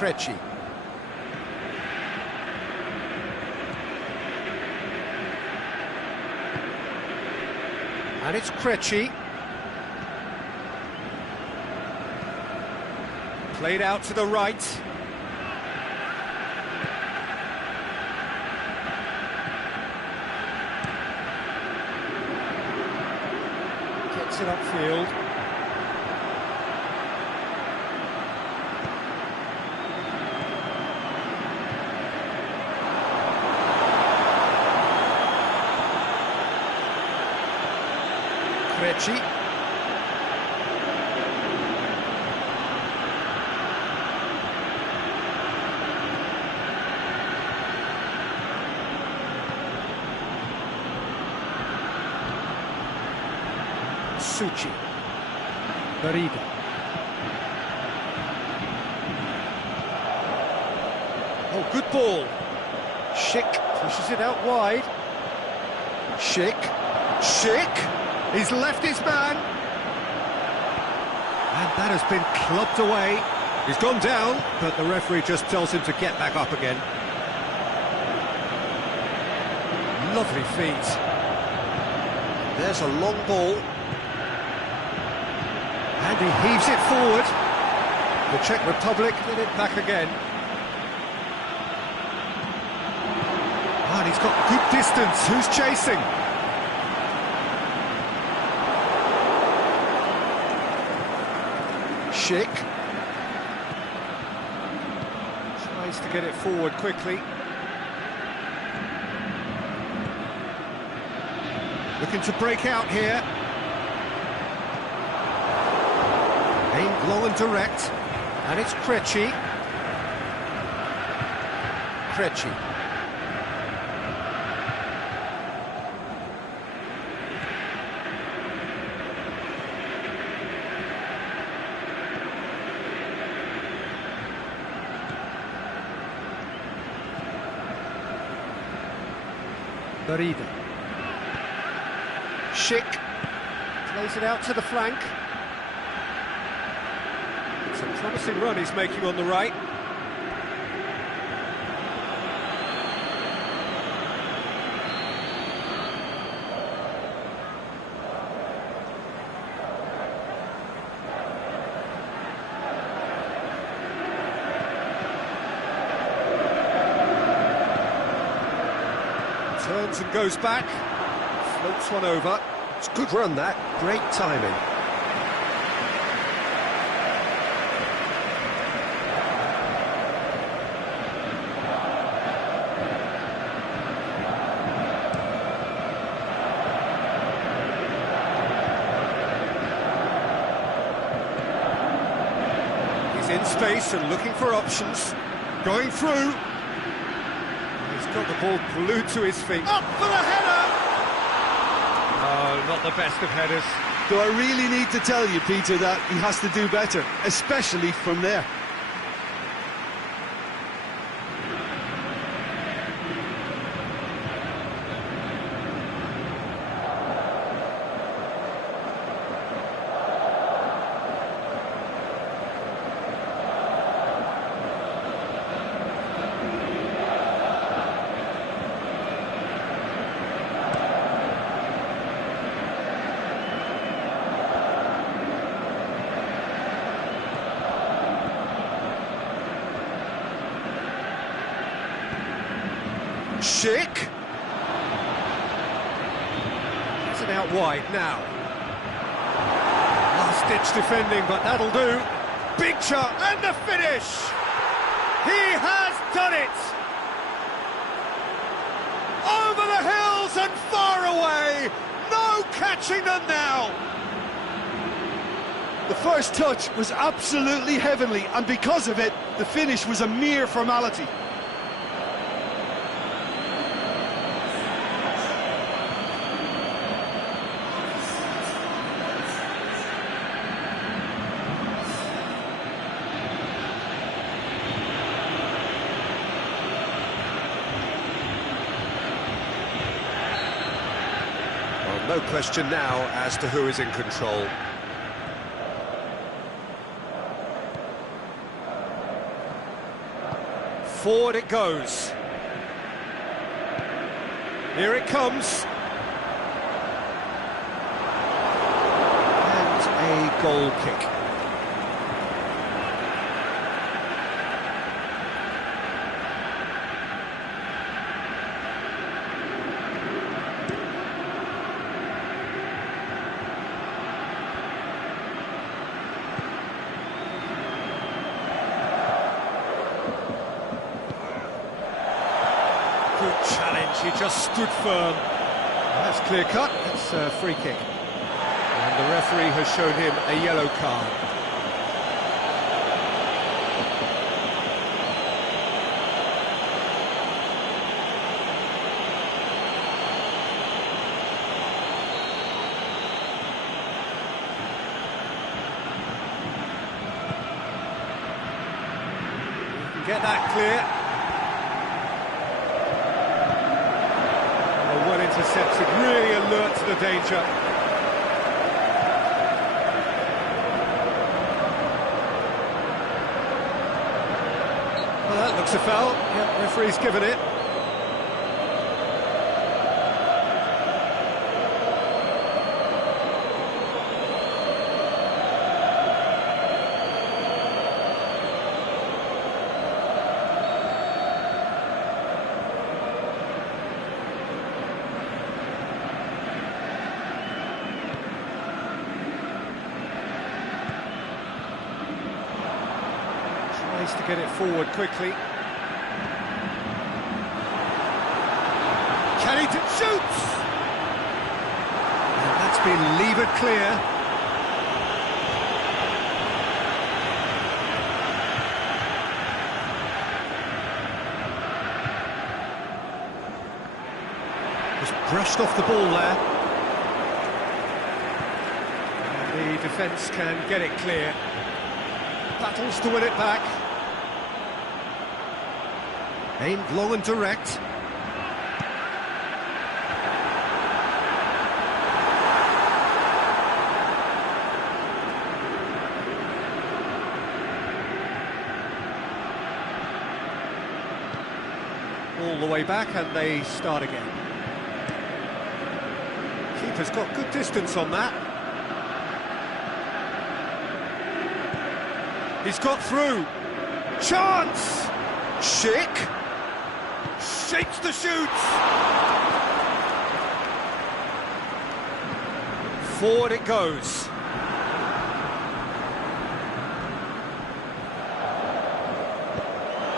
Krejci. And it's Krejci. Played out to the right. Gets it upfield. Krejci. Suchi. Barida. Oh, good ball. Schick pushes it out wide. Schick. He's left his man. And that has been clubbed away. He's gone down, but the referee just tells him to get back up again. Lovely feet. There's a long ball. And he heaves it forward. The Czech Republic get it back again. And he's got good distance. Who's chasing? Schick. Tries to get it forward quickly. Looking to break out here. Aimed long and direct. And it's Krejci. Krejci. Barida. Schick plays it out to the flank. It's a promising run he's making on the right. Turns and goes back, floats one over. It's a good run, that. Great timing. He's in space and looking for options. Going through. He's got the ball glued to his feet. Up for the header! Oh, not the best of headers. Do I really need to tell you, Peter, that he has to do better, especially from there? Schick. Has it out wide now. Last-ditch defending, but that'll do. Big shot, and the finish! He has done it! Over the hills and far away! No catching them now! The first touch was absolutely heavenly, and because of it, the finish was a mere formality. No question now as to who is in control. Forward it goes. Here it comes. And a goal kick. Good challenge, he just stood firm. That's clear cut, it's a free kick. And the referee has shown him a yellow card. You can get that clear. Well intercepted, really alert to the danger. Well, that looks a foul. Yep, referee's given it. Tries to get it forward quickly. Can he shoots? been levered clear. Just brushed off the ball there. And the defence can get it clear. Battles to win it back. Aimed long and direct. All the way back, and they start again. Keeper's got good distance on that. He's got through. Chance! Schick. Shapes the shoots. Forward it goes.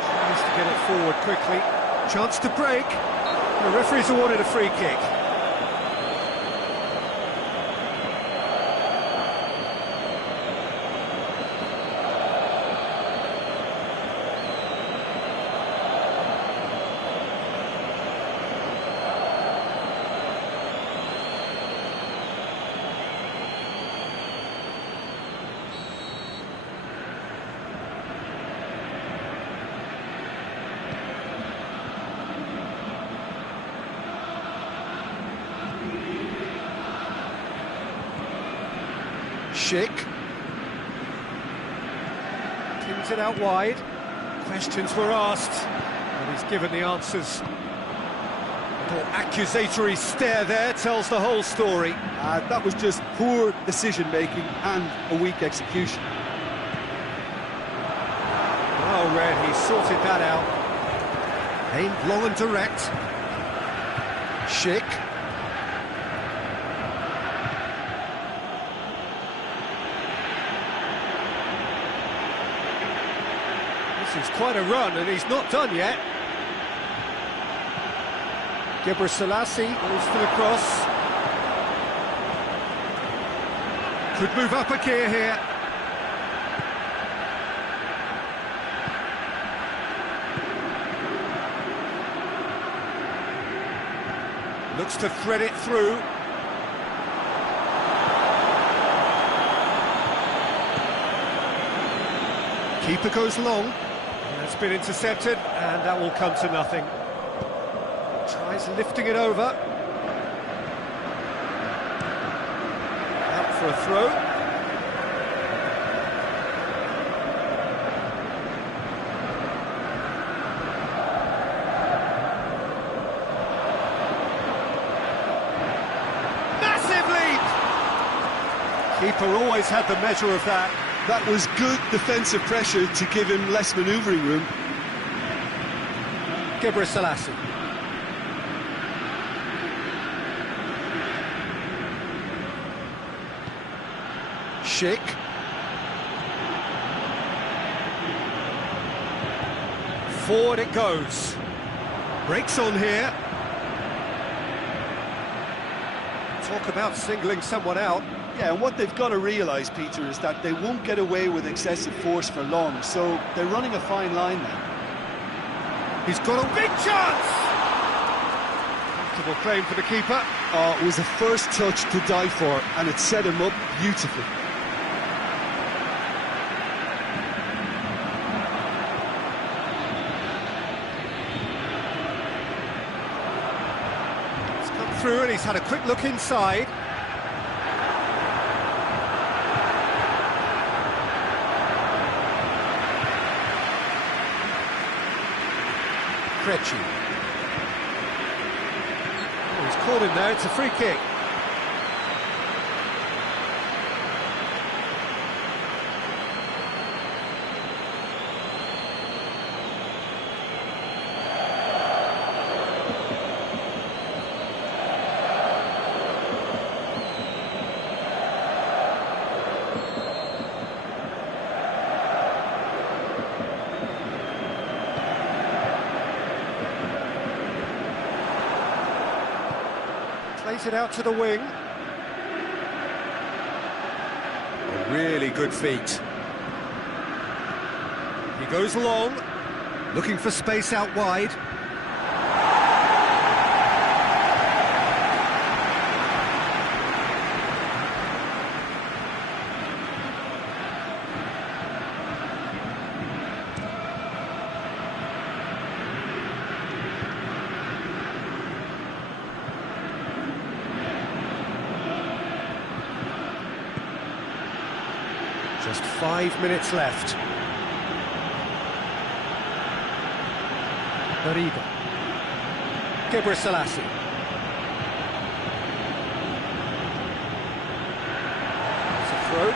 Tries to get it forward quickly. Chance to break. The referee's awarded a free kick. Schick. Pins it out wide. Questions were asked, and he's given the answers. A little accusatory stare there tells the whole story. That was just poor decision-making and a weak execution. Well read, he sorted that out. Aimed long and direct. Schick. This is quite a run, and he's not done yet. Gebrselassie goes for the cross. Could move up a gear here. Looks to thread it through. Keeper goes long. That's been intercepted, and that will come to nothing. Tries lifting it over. Out for a throw. Massive leap! Keeper always had the measure of that. That was good defensive pressure to give him less manoeuvring room. Gebrselassie. Schick. Forward it goes. Breaks on here. Talk about singling someone out. Yeah, and what they've got to realise, Peter, is that they won't get away with excessive force for long, so they're running a fine line now. He's got a big chance! Comfortable claim for the keeper. Oh, it was a first touch to die for, and it set him up beautifully. He's come through, and he's had a quick look inside. Krejci. Oh, he's caught him there, it's a free kick. Plays it out to the wing. Really good feet. He goes long, looking for space out wide. Just 5 minutes left. Bariba. Gebrselassie. It's a throw.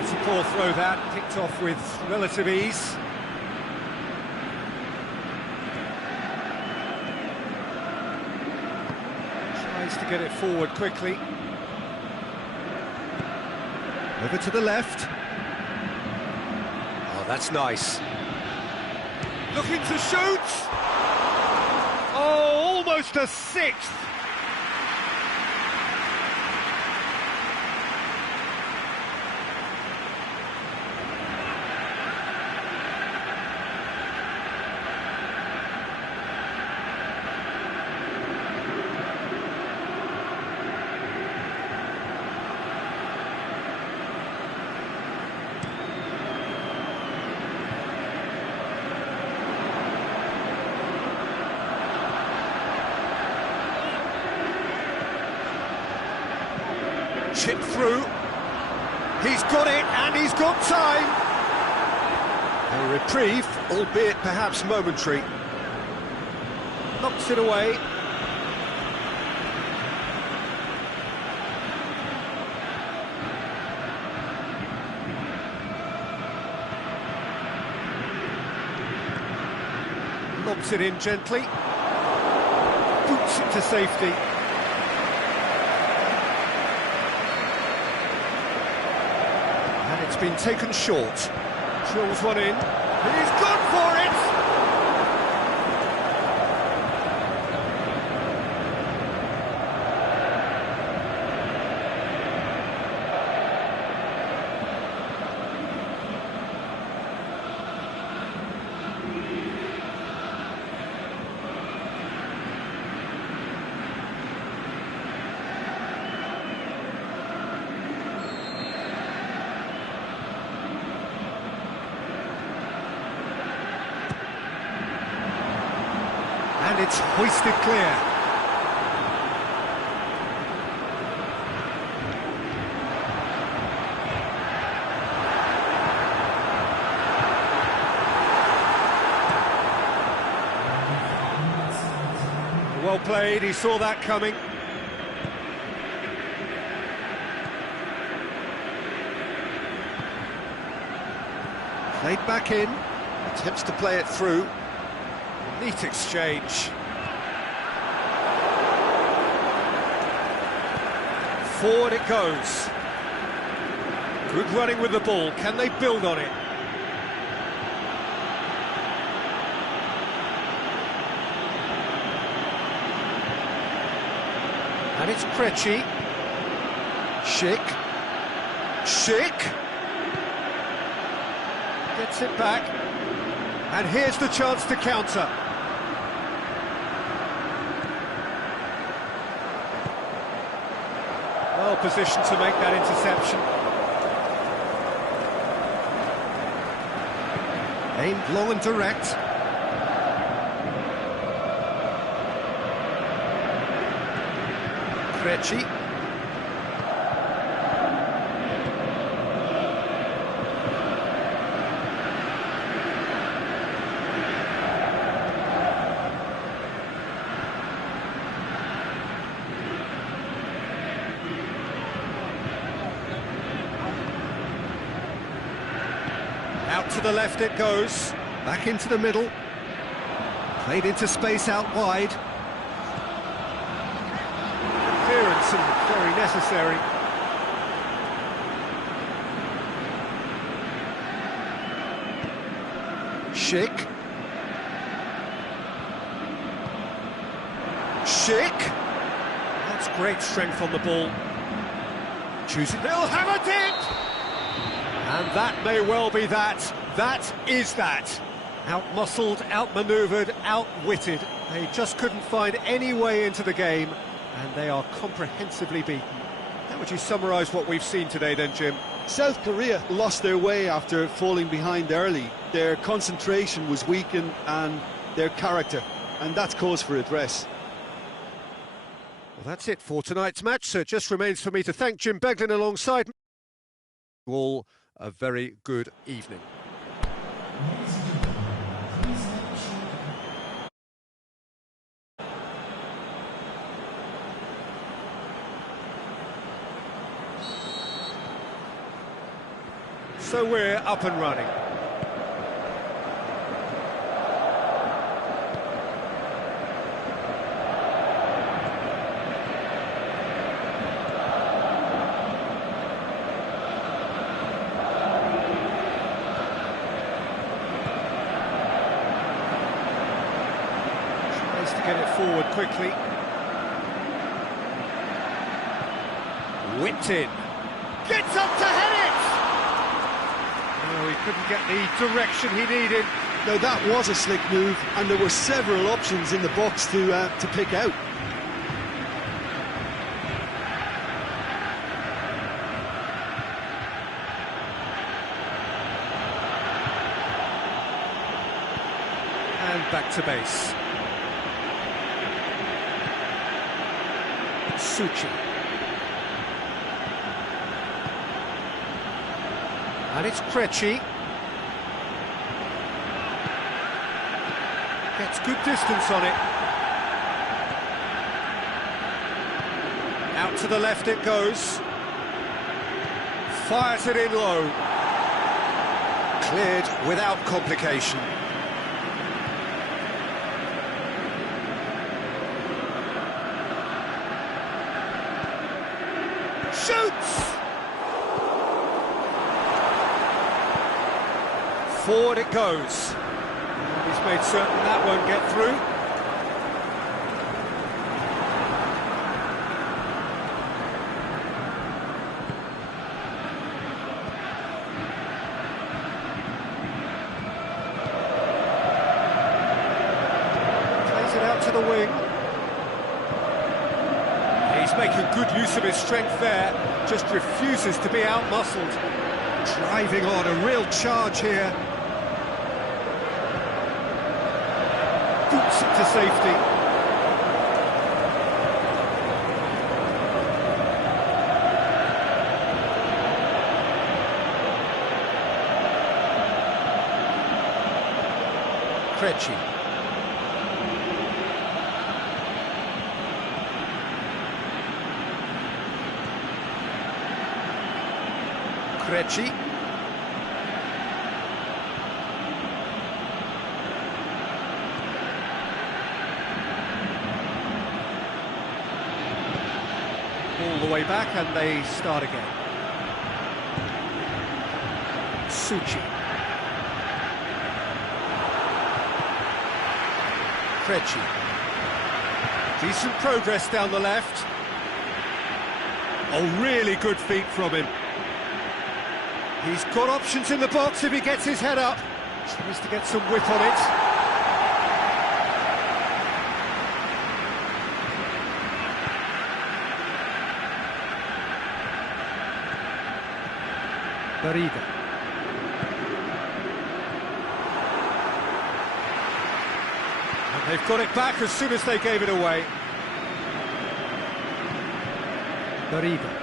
It's a poor throw that, picked off with relative ease. Tries to get it forward quickly. Over to the left. Oh, that's nice. Looking to shoot! Oh, almost a sixth! Chip through, he's got it, and he's got time. A reprieve, albeit perhaps momentary. Knocks it away. Lobs it in gently. Boots it to safety. It's been taken short. Drills one in. And he's gone for it! And it's hoisted clear. Well played, he saw that coming. Played back in, attempts to play it through. Neat exchange. Forward it goes. Good running with the ball. Can they build on it? And it's Krejci. Schick. Gets it back. And here's the chance to counter. Well positioned to make that interception. Aimed long and direct. Krejci. Out to the left it goes, back into the middle, played into space out wide. Clearance and very necessary. Schick. Magic! That's great strength on the ball. Choosing, they'll have a dip! And that may well be that. That is that. Out-muscled, out-manoeuvred, outwitted. They just couldn't find any way into the game, and they are comprehensively beaten. How would you summarise what we've seen today then, Jim? South Korea lost their way after falling behind early. Their concentration was weakened and their character, and that's cause for address. Well, that's it for tonight's match, so it just remains for me to thank Jim Beglin alongside me. All a very good evening. So we're up and running. Tries to get it forward quickly. Whipped in. Gets up to head it! Oh, he couldn't get the direction he needed. Now that was a slick move, and there were several options in the box to pick out. And back to base. Suchi. And it's Krejci. Gets good distance on it. Out to the left it goes. Fires it in low. Cleared without complication. Shoots! Forward it goes. And he's made certain that won't get through. Plays it out to the wing. He's making good use of his strength there. Just refuses to be out-muscled. Driving on, a real charge here. Boots it to safety. Krejci. Krejci. All the way back, and they start again. Suchi. Krejci. Decent progress down the left. Oh, really good feet from him. He's got options in the box if he gets his head up. Tries to get some whip on it. Barida. And they've got it back as soon as they gave it away. Barida.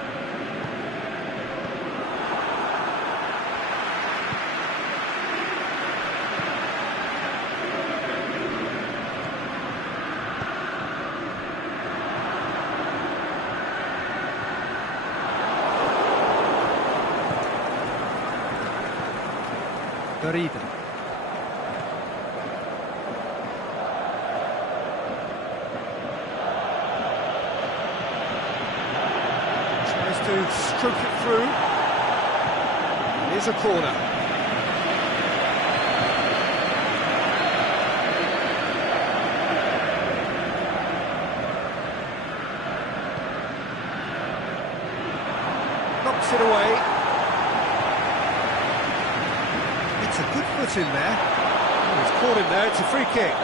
Direto. Tries to stroke it through. Here's a corner. it away. It's a good foot in there. Oh, he's caught him there, it's a free kick.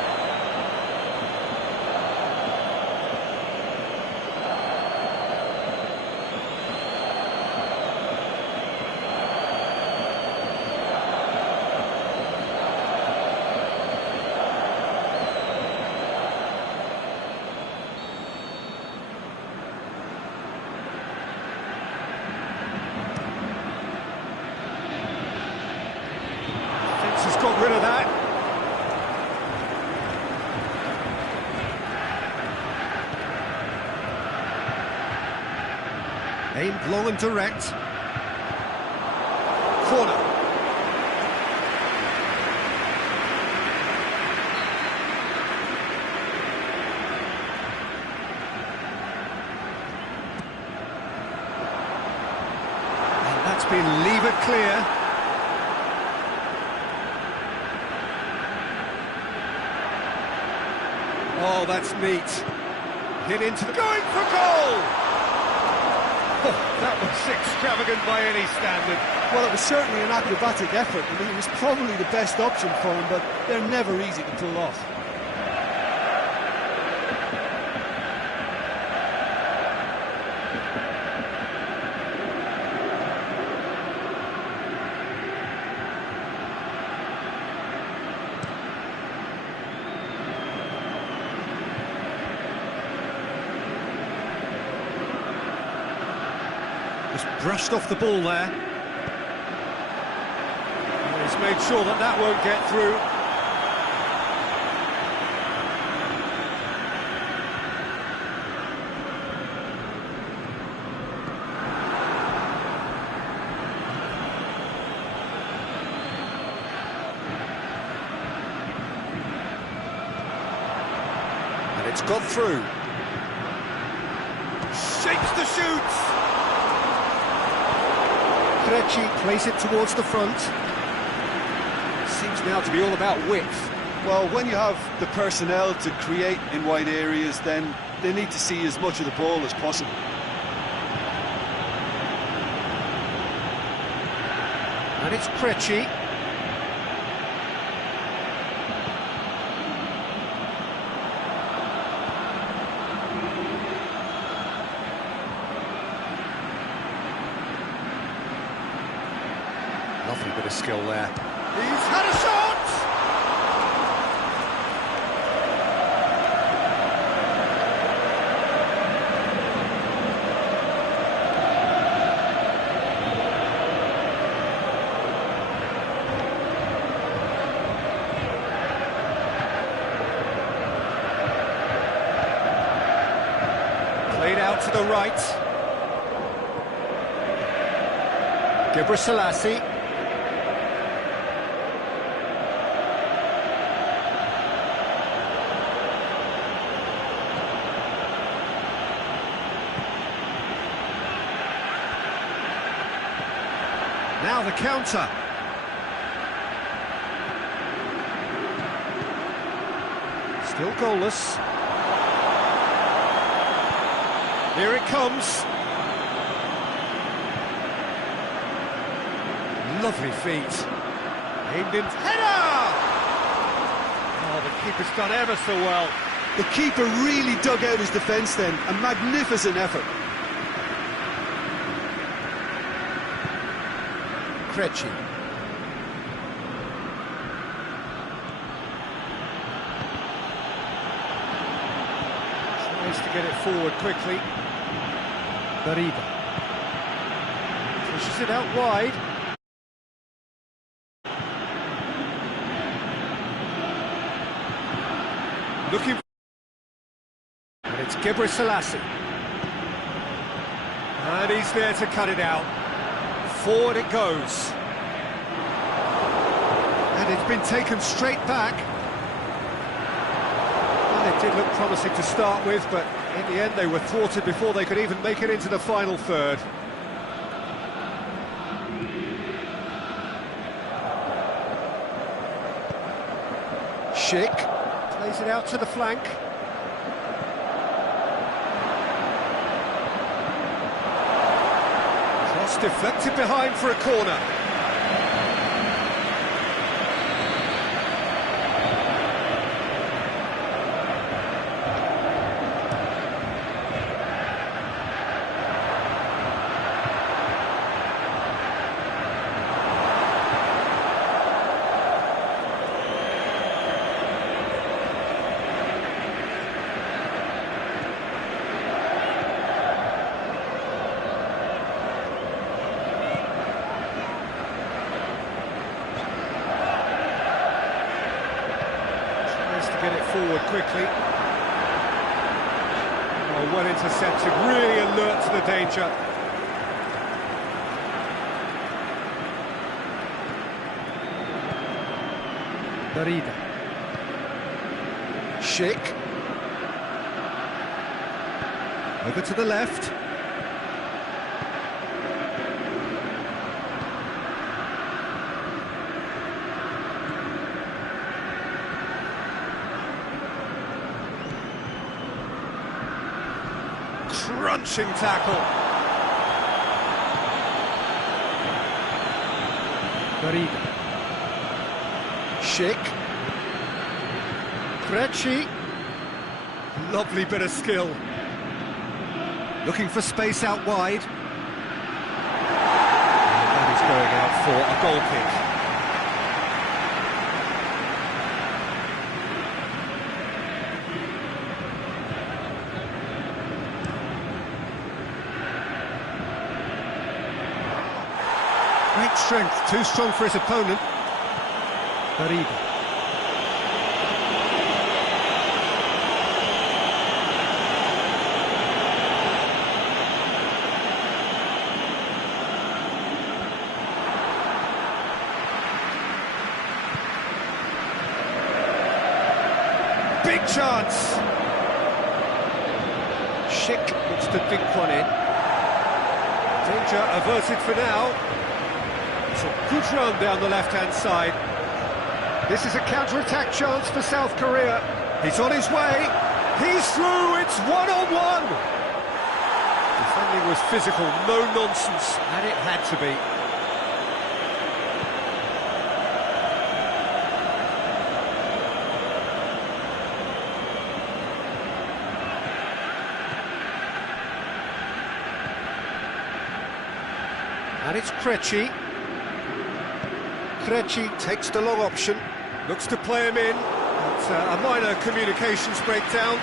Got rid of that. Aimed long and direct. Corner. And that's been levered clear. Oh, that's neat. Hit into the... Going for goal! Oh, that was extravagant by any standard. Well, it was certainly an acrobatic effort. I mean, it was probably the best option for him, but they're never easy to pull off. Just brushed off the ball there. And he's made sure that that won't get through. And it's got through. Shapes the shoots! Plays it towards the front. Seems now to be all about width. Well, when you have the personnel to create in wide areas, then they need to see as much of the ball as possible. And it's Krejci. Lovely bit of skill there. He's had a shot! Played out to the right. Gebrselassie. Now the counter. Still goalless. Here it comes. Lovely feet. Aimed in. Header! Oh, the keeper's done ever so well. The keeper really dug out his defence then. A magnificent effort. Krejci. Tries to get it forward quickly. Direto. Pushes it out wide. Looking. And it's Gebrselassie. And he's there to cut it out. Forward it goes. And it's been taken straight back. Well, it did look promising to start with, but in the end they were thwarted before they could even make it into the final third. Schick plays it out to the flank. deflected behind for a corner. Get it forward quickly. Oh, well intercepted, really alert to the danger. Direto. Schick. Over to the left. Crunching tackle. Direto. Schick. Krejci. Lovely bit of skill. Looking for space out wide. And that is going out for a goal kick. Great strength, too strong for his opponent. Direto. Big chance. Schick looks to dink one in. Danger averted for now. It's a good run down the left-hand side. This is a counter-attack chance for South Korea. He's on his way. He's through. It's one-on-one. Defending was physical, no nonsense, and it had to be. And it's Krejci. Krejci takes the long option, looks to play him in. It's a minor communications breakdown.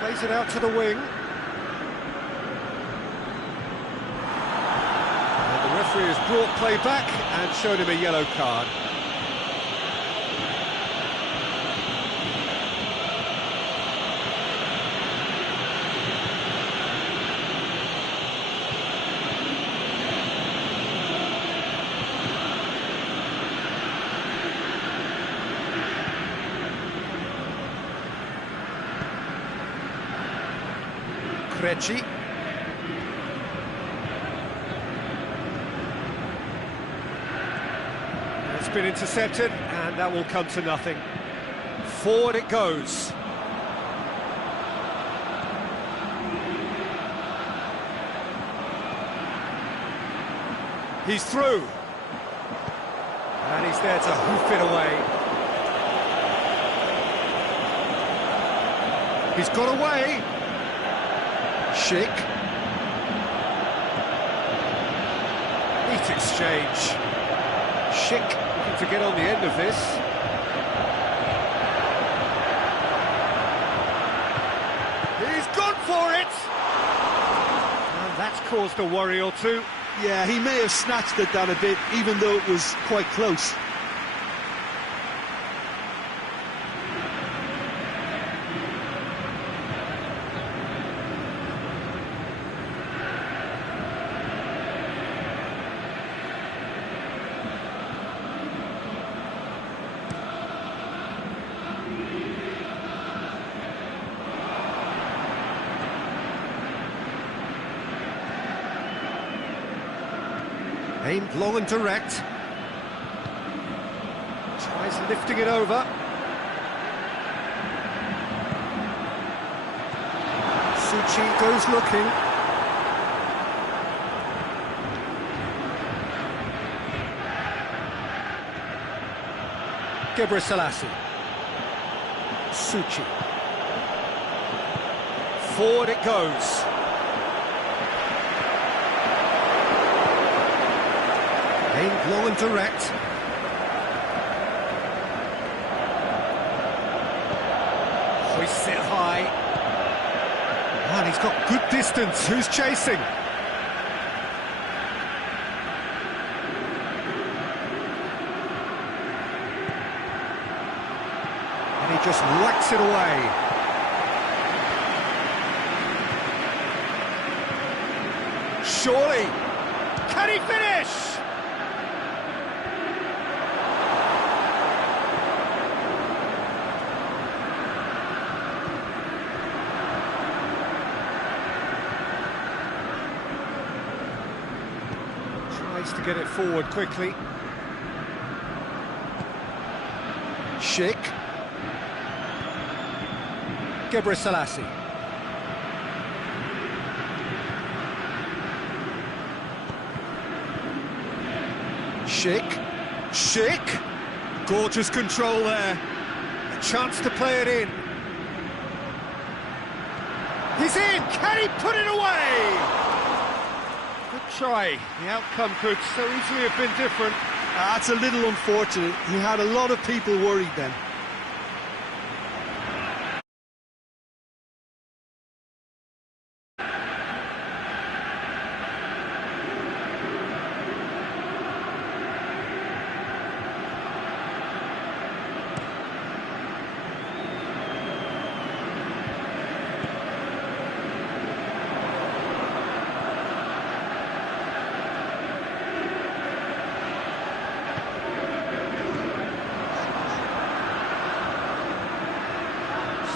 Plays it out to the wing. The referee has brought play back and showed him a yellow card. Krejci. It's been intercepted, and that will come to nothing. Forward it goes. He's through. And he's there to hoof it away. He's got away. Schick. Neat exchange. Schick looking to get on the end of this. He's gone for it! And that's caused a worry or two. Yeah, he may have snatched at that a bit, even though it was quite close. Aimed long and direct. Tries lifting it over. Suchi goes looking. Gebrselassie. Suchi. Forward it goes. Aimed long and direct. Hoists it high. And he's got good distance. Who's chasing? And he just whacks it away. Surely. Can he finish? Tries to get it forward quickly. Schick. Gebrselassie. Schick. Gorgeous control there. A chance to play it in. He's in! Can he put it away? Good try. The outcome could so easily have been different. That's a little unfortunate. He had a lot of people worried then.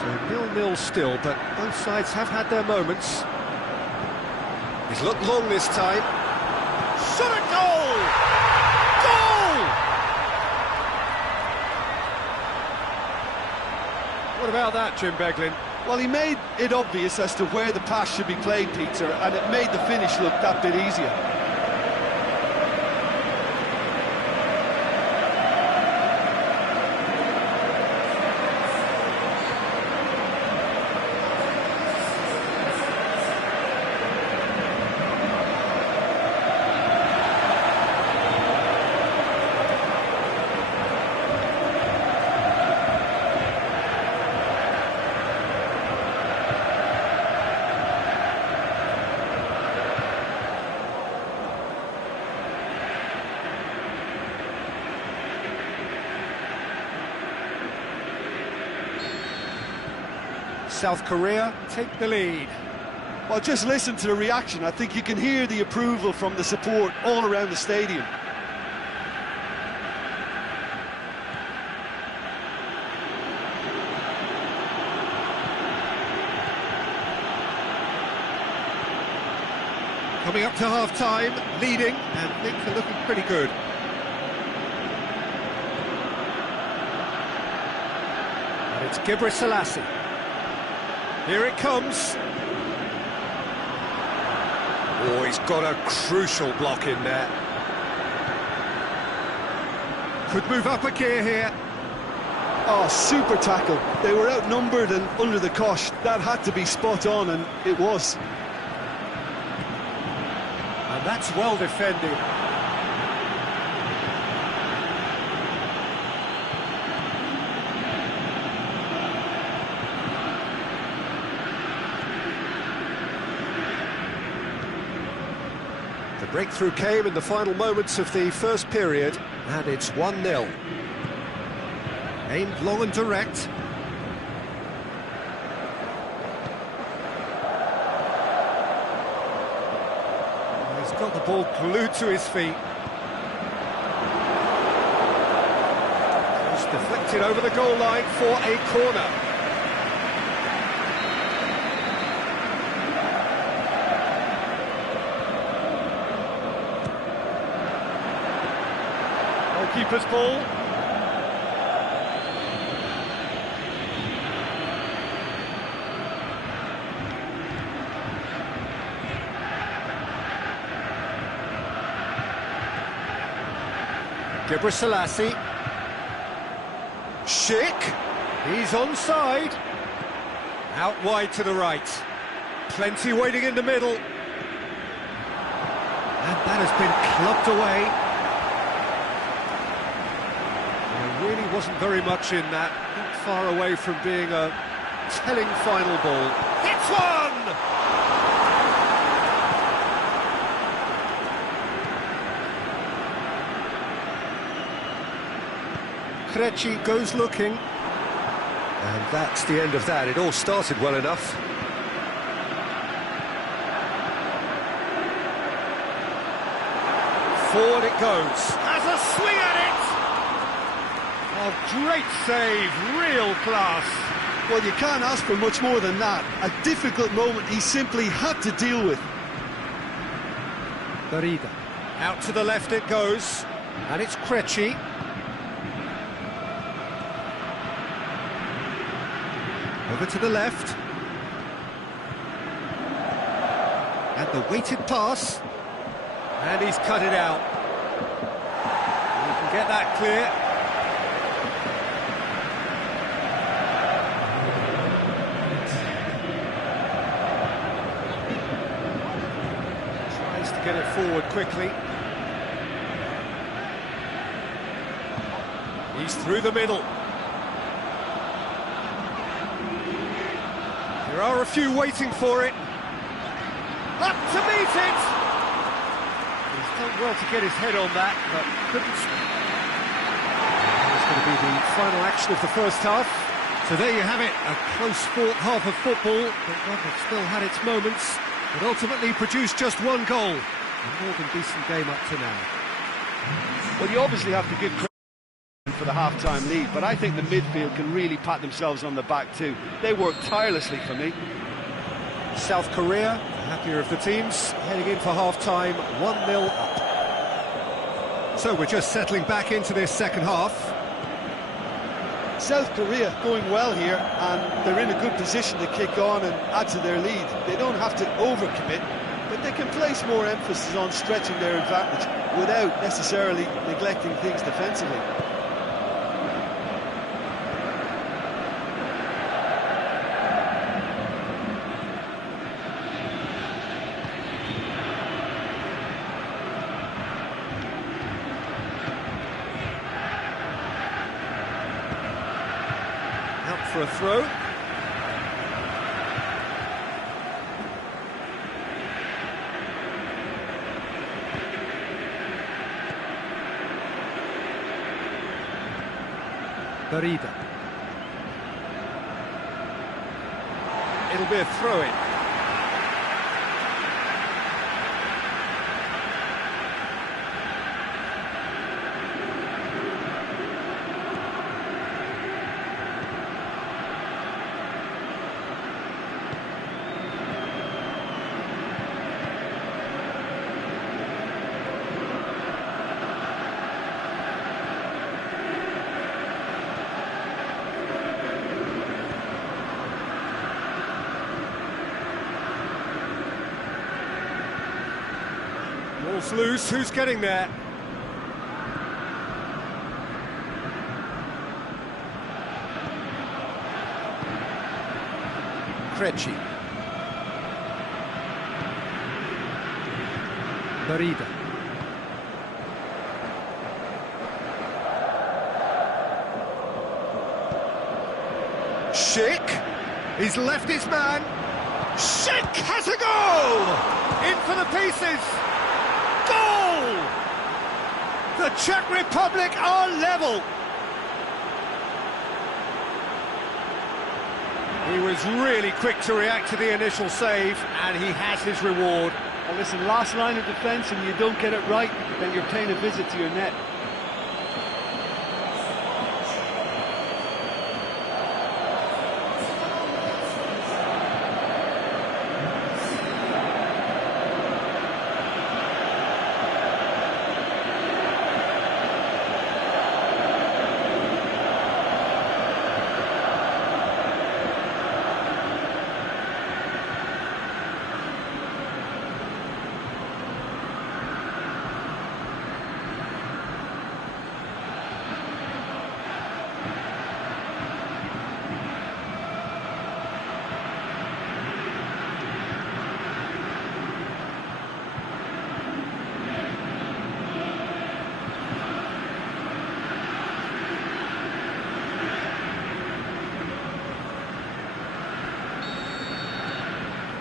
So 0-0 still, but both sides have had their moments. He's looked long this time. Shot a goal! Goal! What about that, Jim Beglin? Well, he made it obvious as to where the pass should be played, Peter, and it made the finish look that bit easier. South Korea take the lead. Well, just listen to the reaction. I think you can hear the approval from the support all around the stadium. Coming up to half-time, leading, and things are looking pretty good. And it's Gebrselassie. Here it comes. Oh, he's got a crucial block in there. Could move up a gear here. Oh, super tackle. They were outnumbered and under the cosh. That had to be spot on, and it was. And that's well defended. The breakthrough came in the final moments of the first period, and it's 1-0. Aimed long and direct. He's got the ball glued to his feet. It's deflected over the goal line for a corner. goalkeeper's ball. Gebrselassie. Schick. He's onside. Out wide to the right. Plenty waiting in the middle. And that has been clubbed away. There really wasn't very much in that. Not far away from being a telling final ball. Hits one! Krejci goes looking. And that's the end of that. It all started well enough. Forward it goes. Has a swing at it! Oh, great save, real class. Well, you can't ask for much more than that. A difficult moment he simply had to deal with. Garida. Out to the left it goes. And it's Krejci. Over to the left. And the weighted pass. And he's cut it out. You can get that clear. Tries to get it forward quickly. He's through the middle. There are a few waiting for it. Up to meet it! He's done well to get his head on that, but couldn't... It's going to be the final action of the first half. So there you have it, a close-fought half of football, but one that still had its moments, but ultimately produced just one goal. A more than decent game up to now. Well, you obviously have to give credit for the half-time lead, but I think the midfield can really pat themselves on the back too. They worked tirelessly for me. South Korea, the happier of the teams, heading in for half-time, 1-0 up. So we're just settling back into this second half. South Korea going well here, and they're in a good position to kick on and add to their lead. They don't have to overcommit, but they can place more emphasis on stretching their advantage without necessarily neglecting things defensively. For a throw. Garida. It'll be a throw-in. Ball's loose, who's getting there? Krejci. Garida. Schick. He's left his man. Schick has a goal! In for the pieces. Goal! The Czech Republic are level. He was really quick to react to the initial save, and he has his reward. Well, listen, last line of defence and you don't get it right, then you're paying a visit to your net.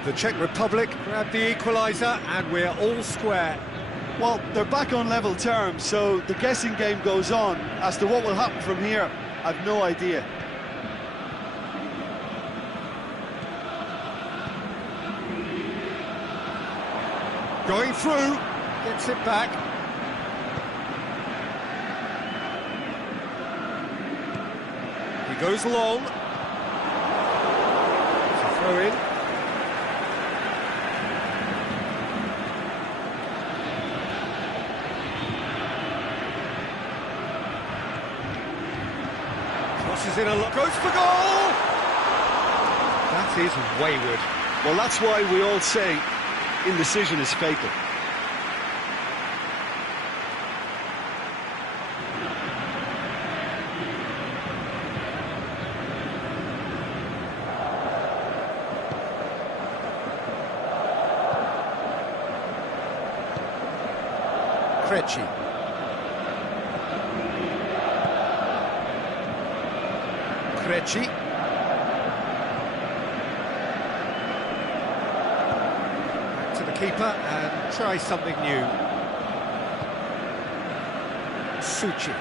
The Czech Republic grabbed the equaliser, and we're all square. Well, they're back on level terms, so the guessing game goes on. As to what will happen from here, I've no idea. Going through, gets it back. He goes long. It's a throw in. Crosses in a lot, goes for goal! That is wayward. Well, that's why we all say indecision is fatal. Krejci. Krejci. To the keeper and try something new. Suchi.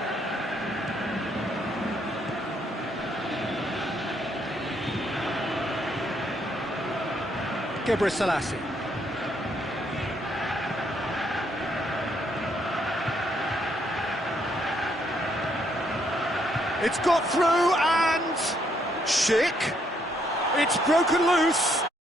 Gebrselassie. It's got through and... Schick. It's broken loose.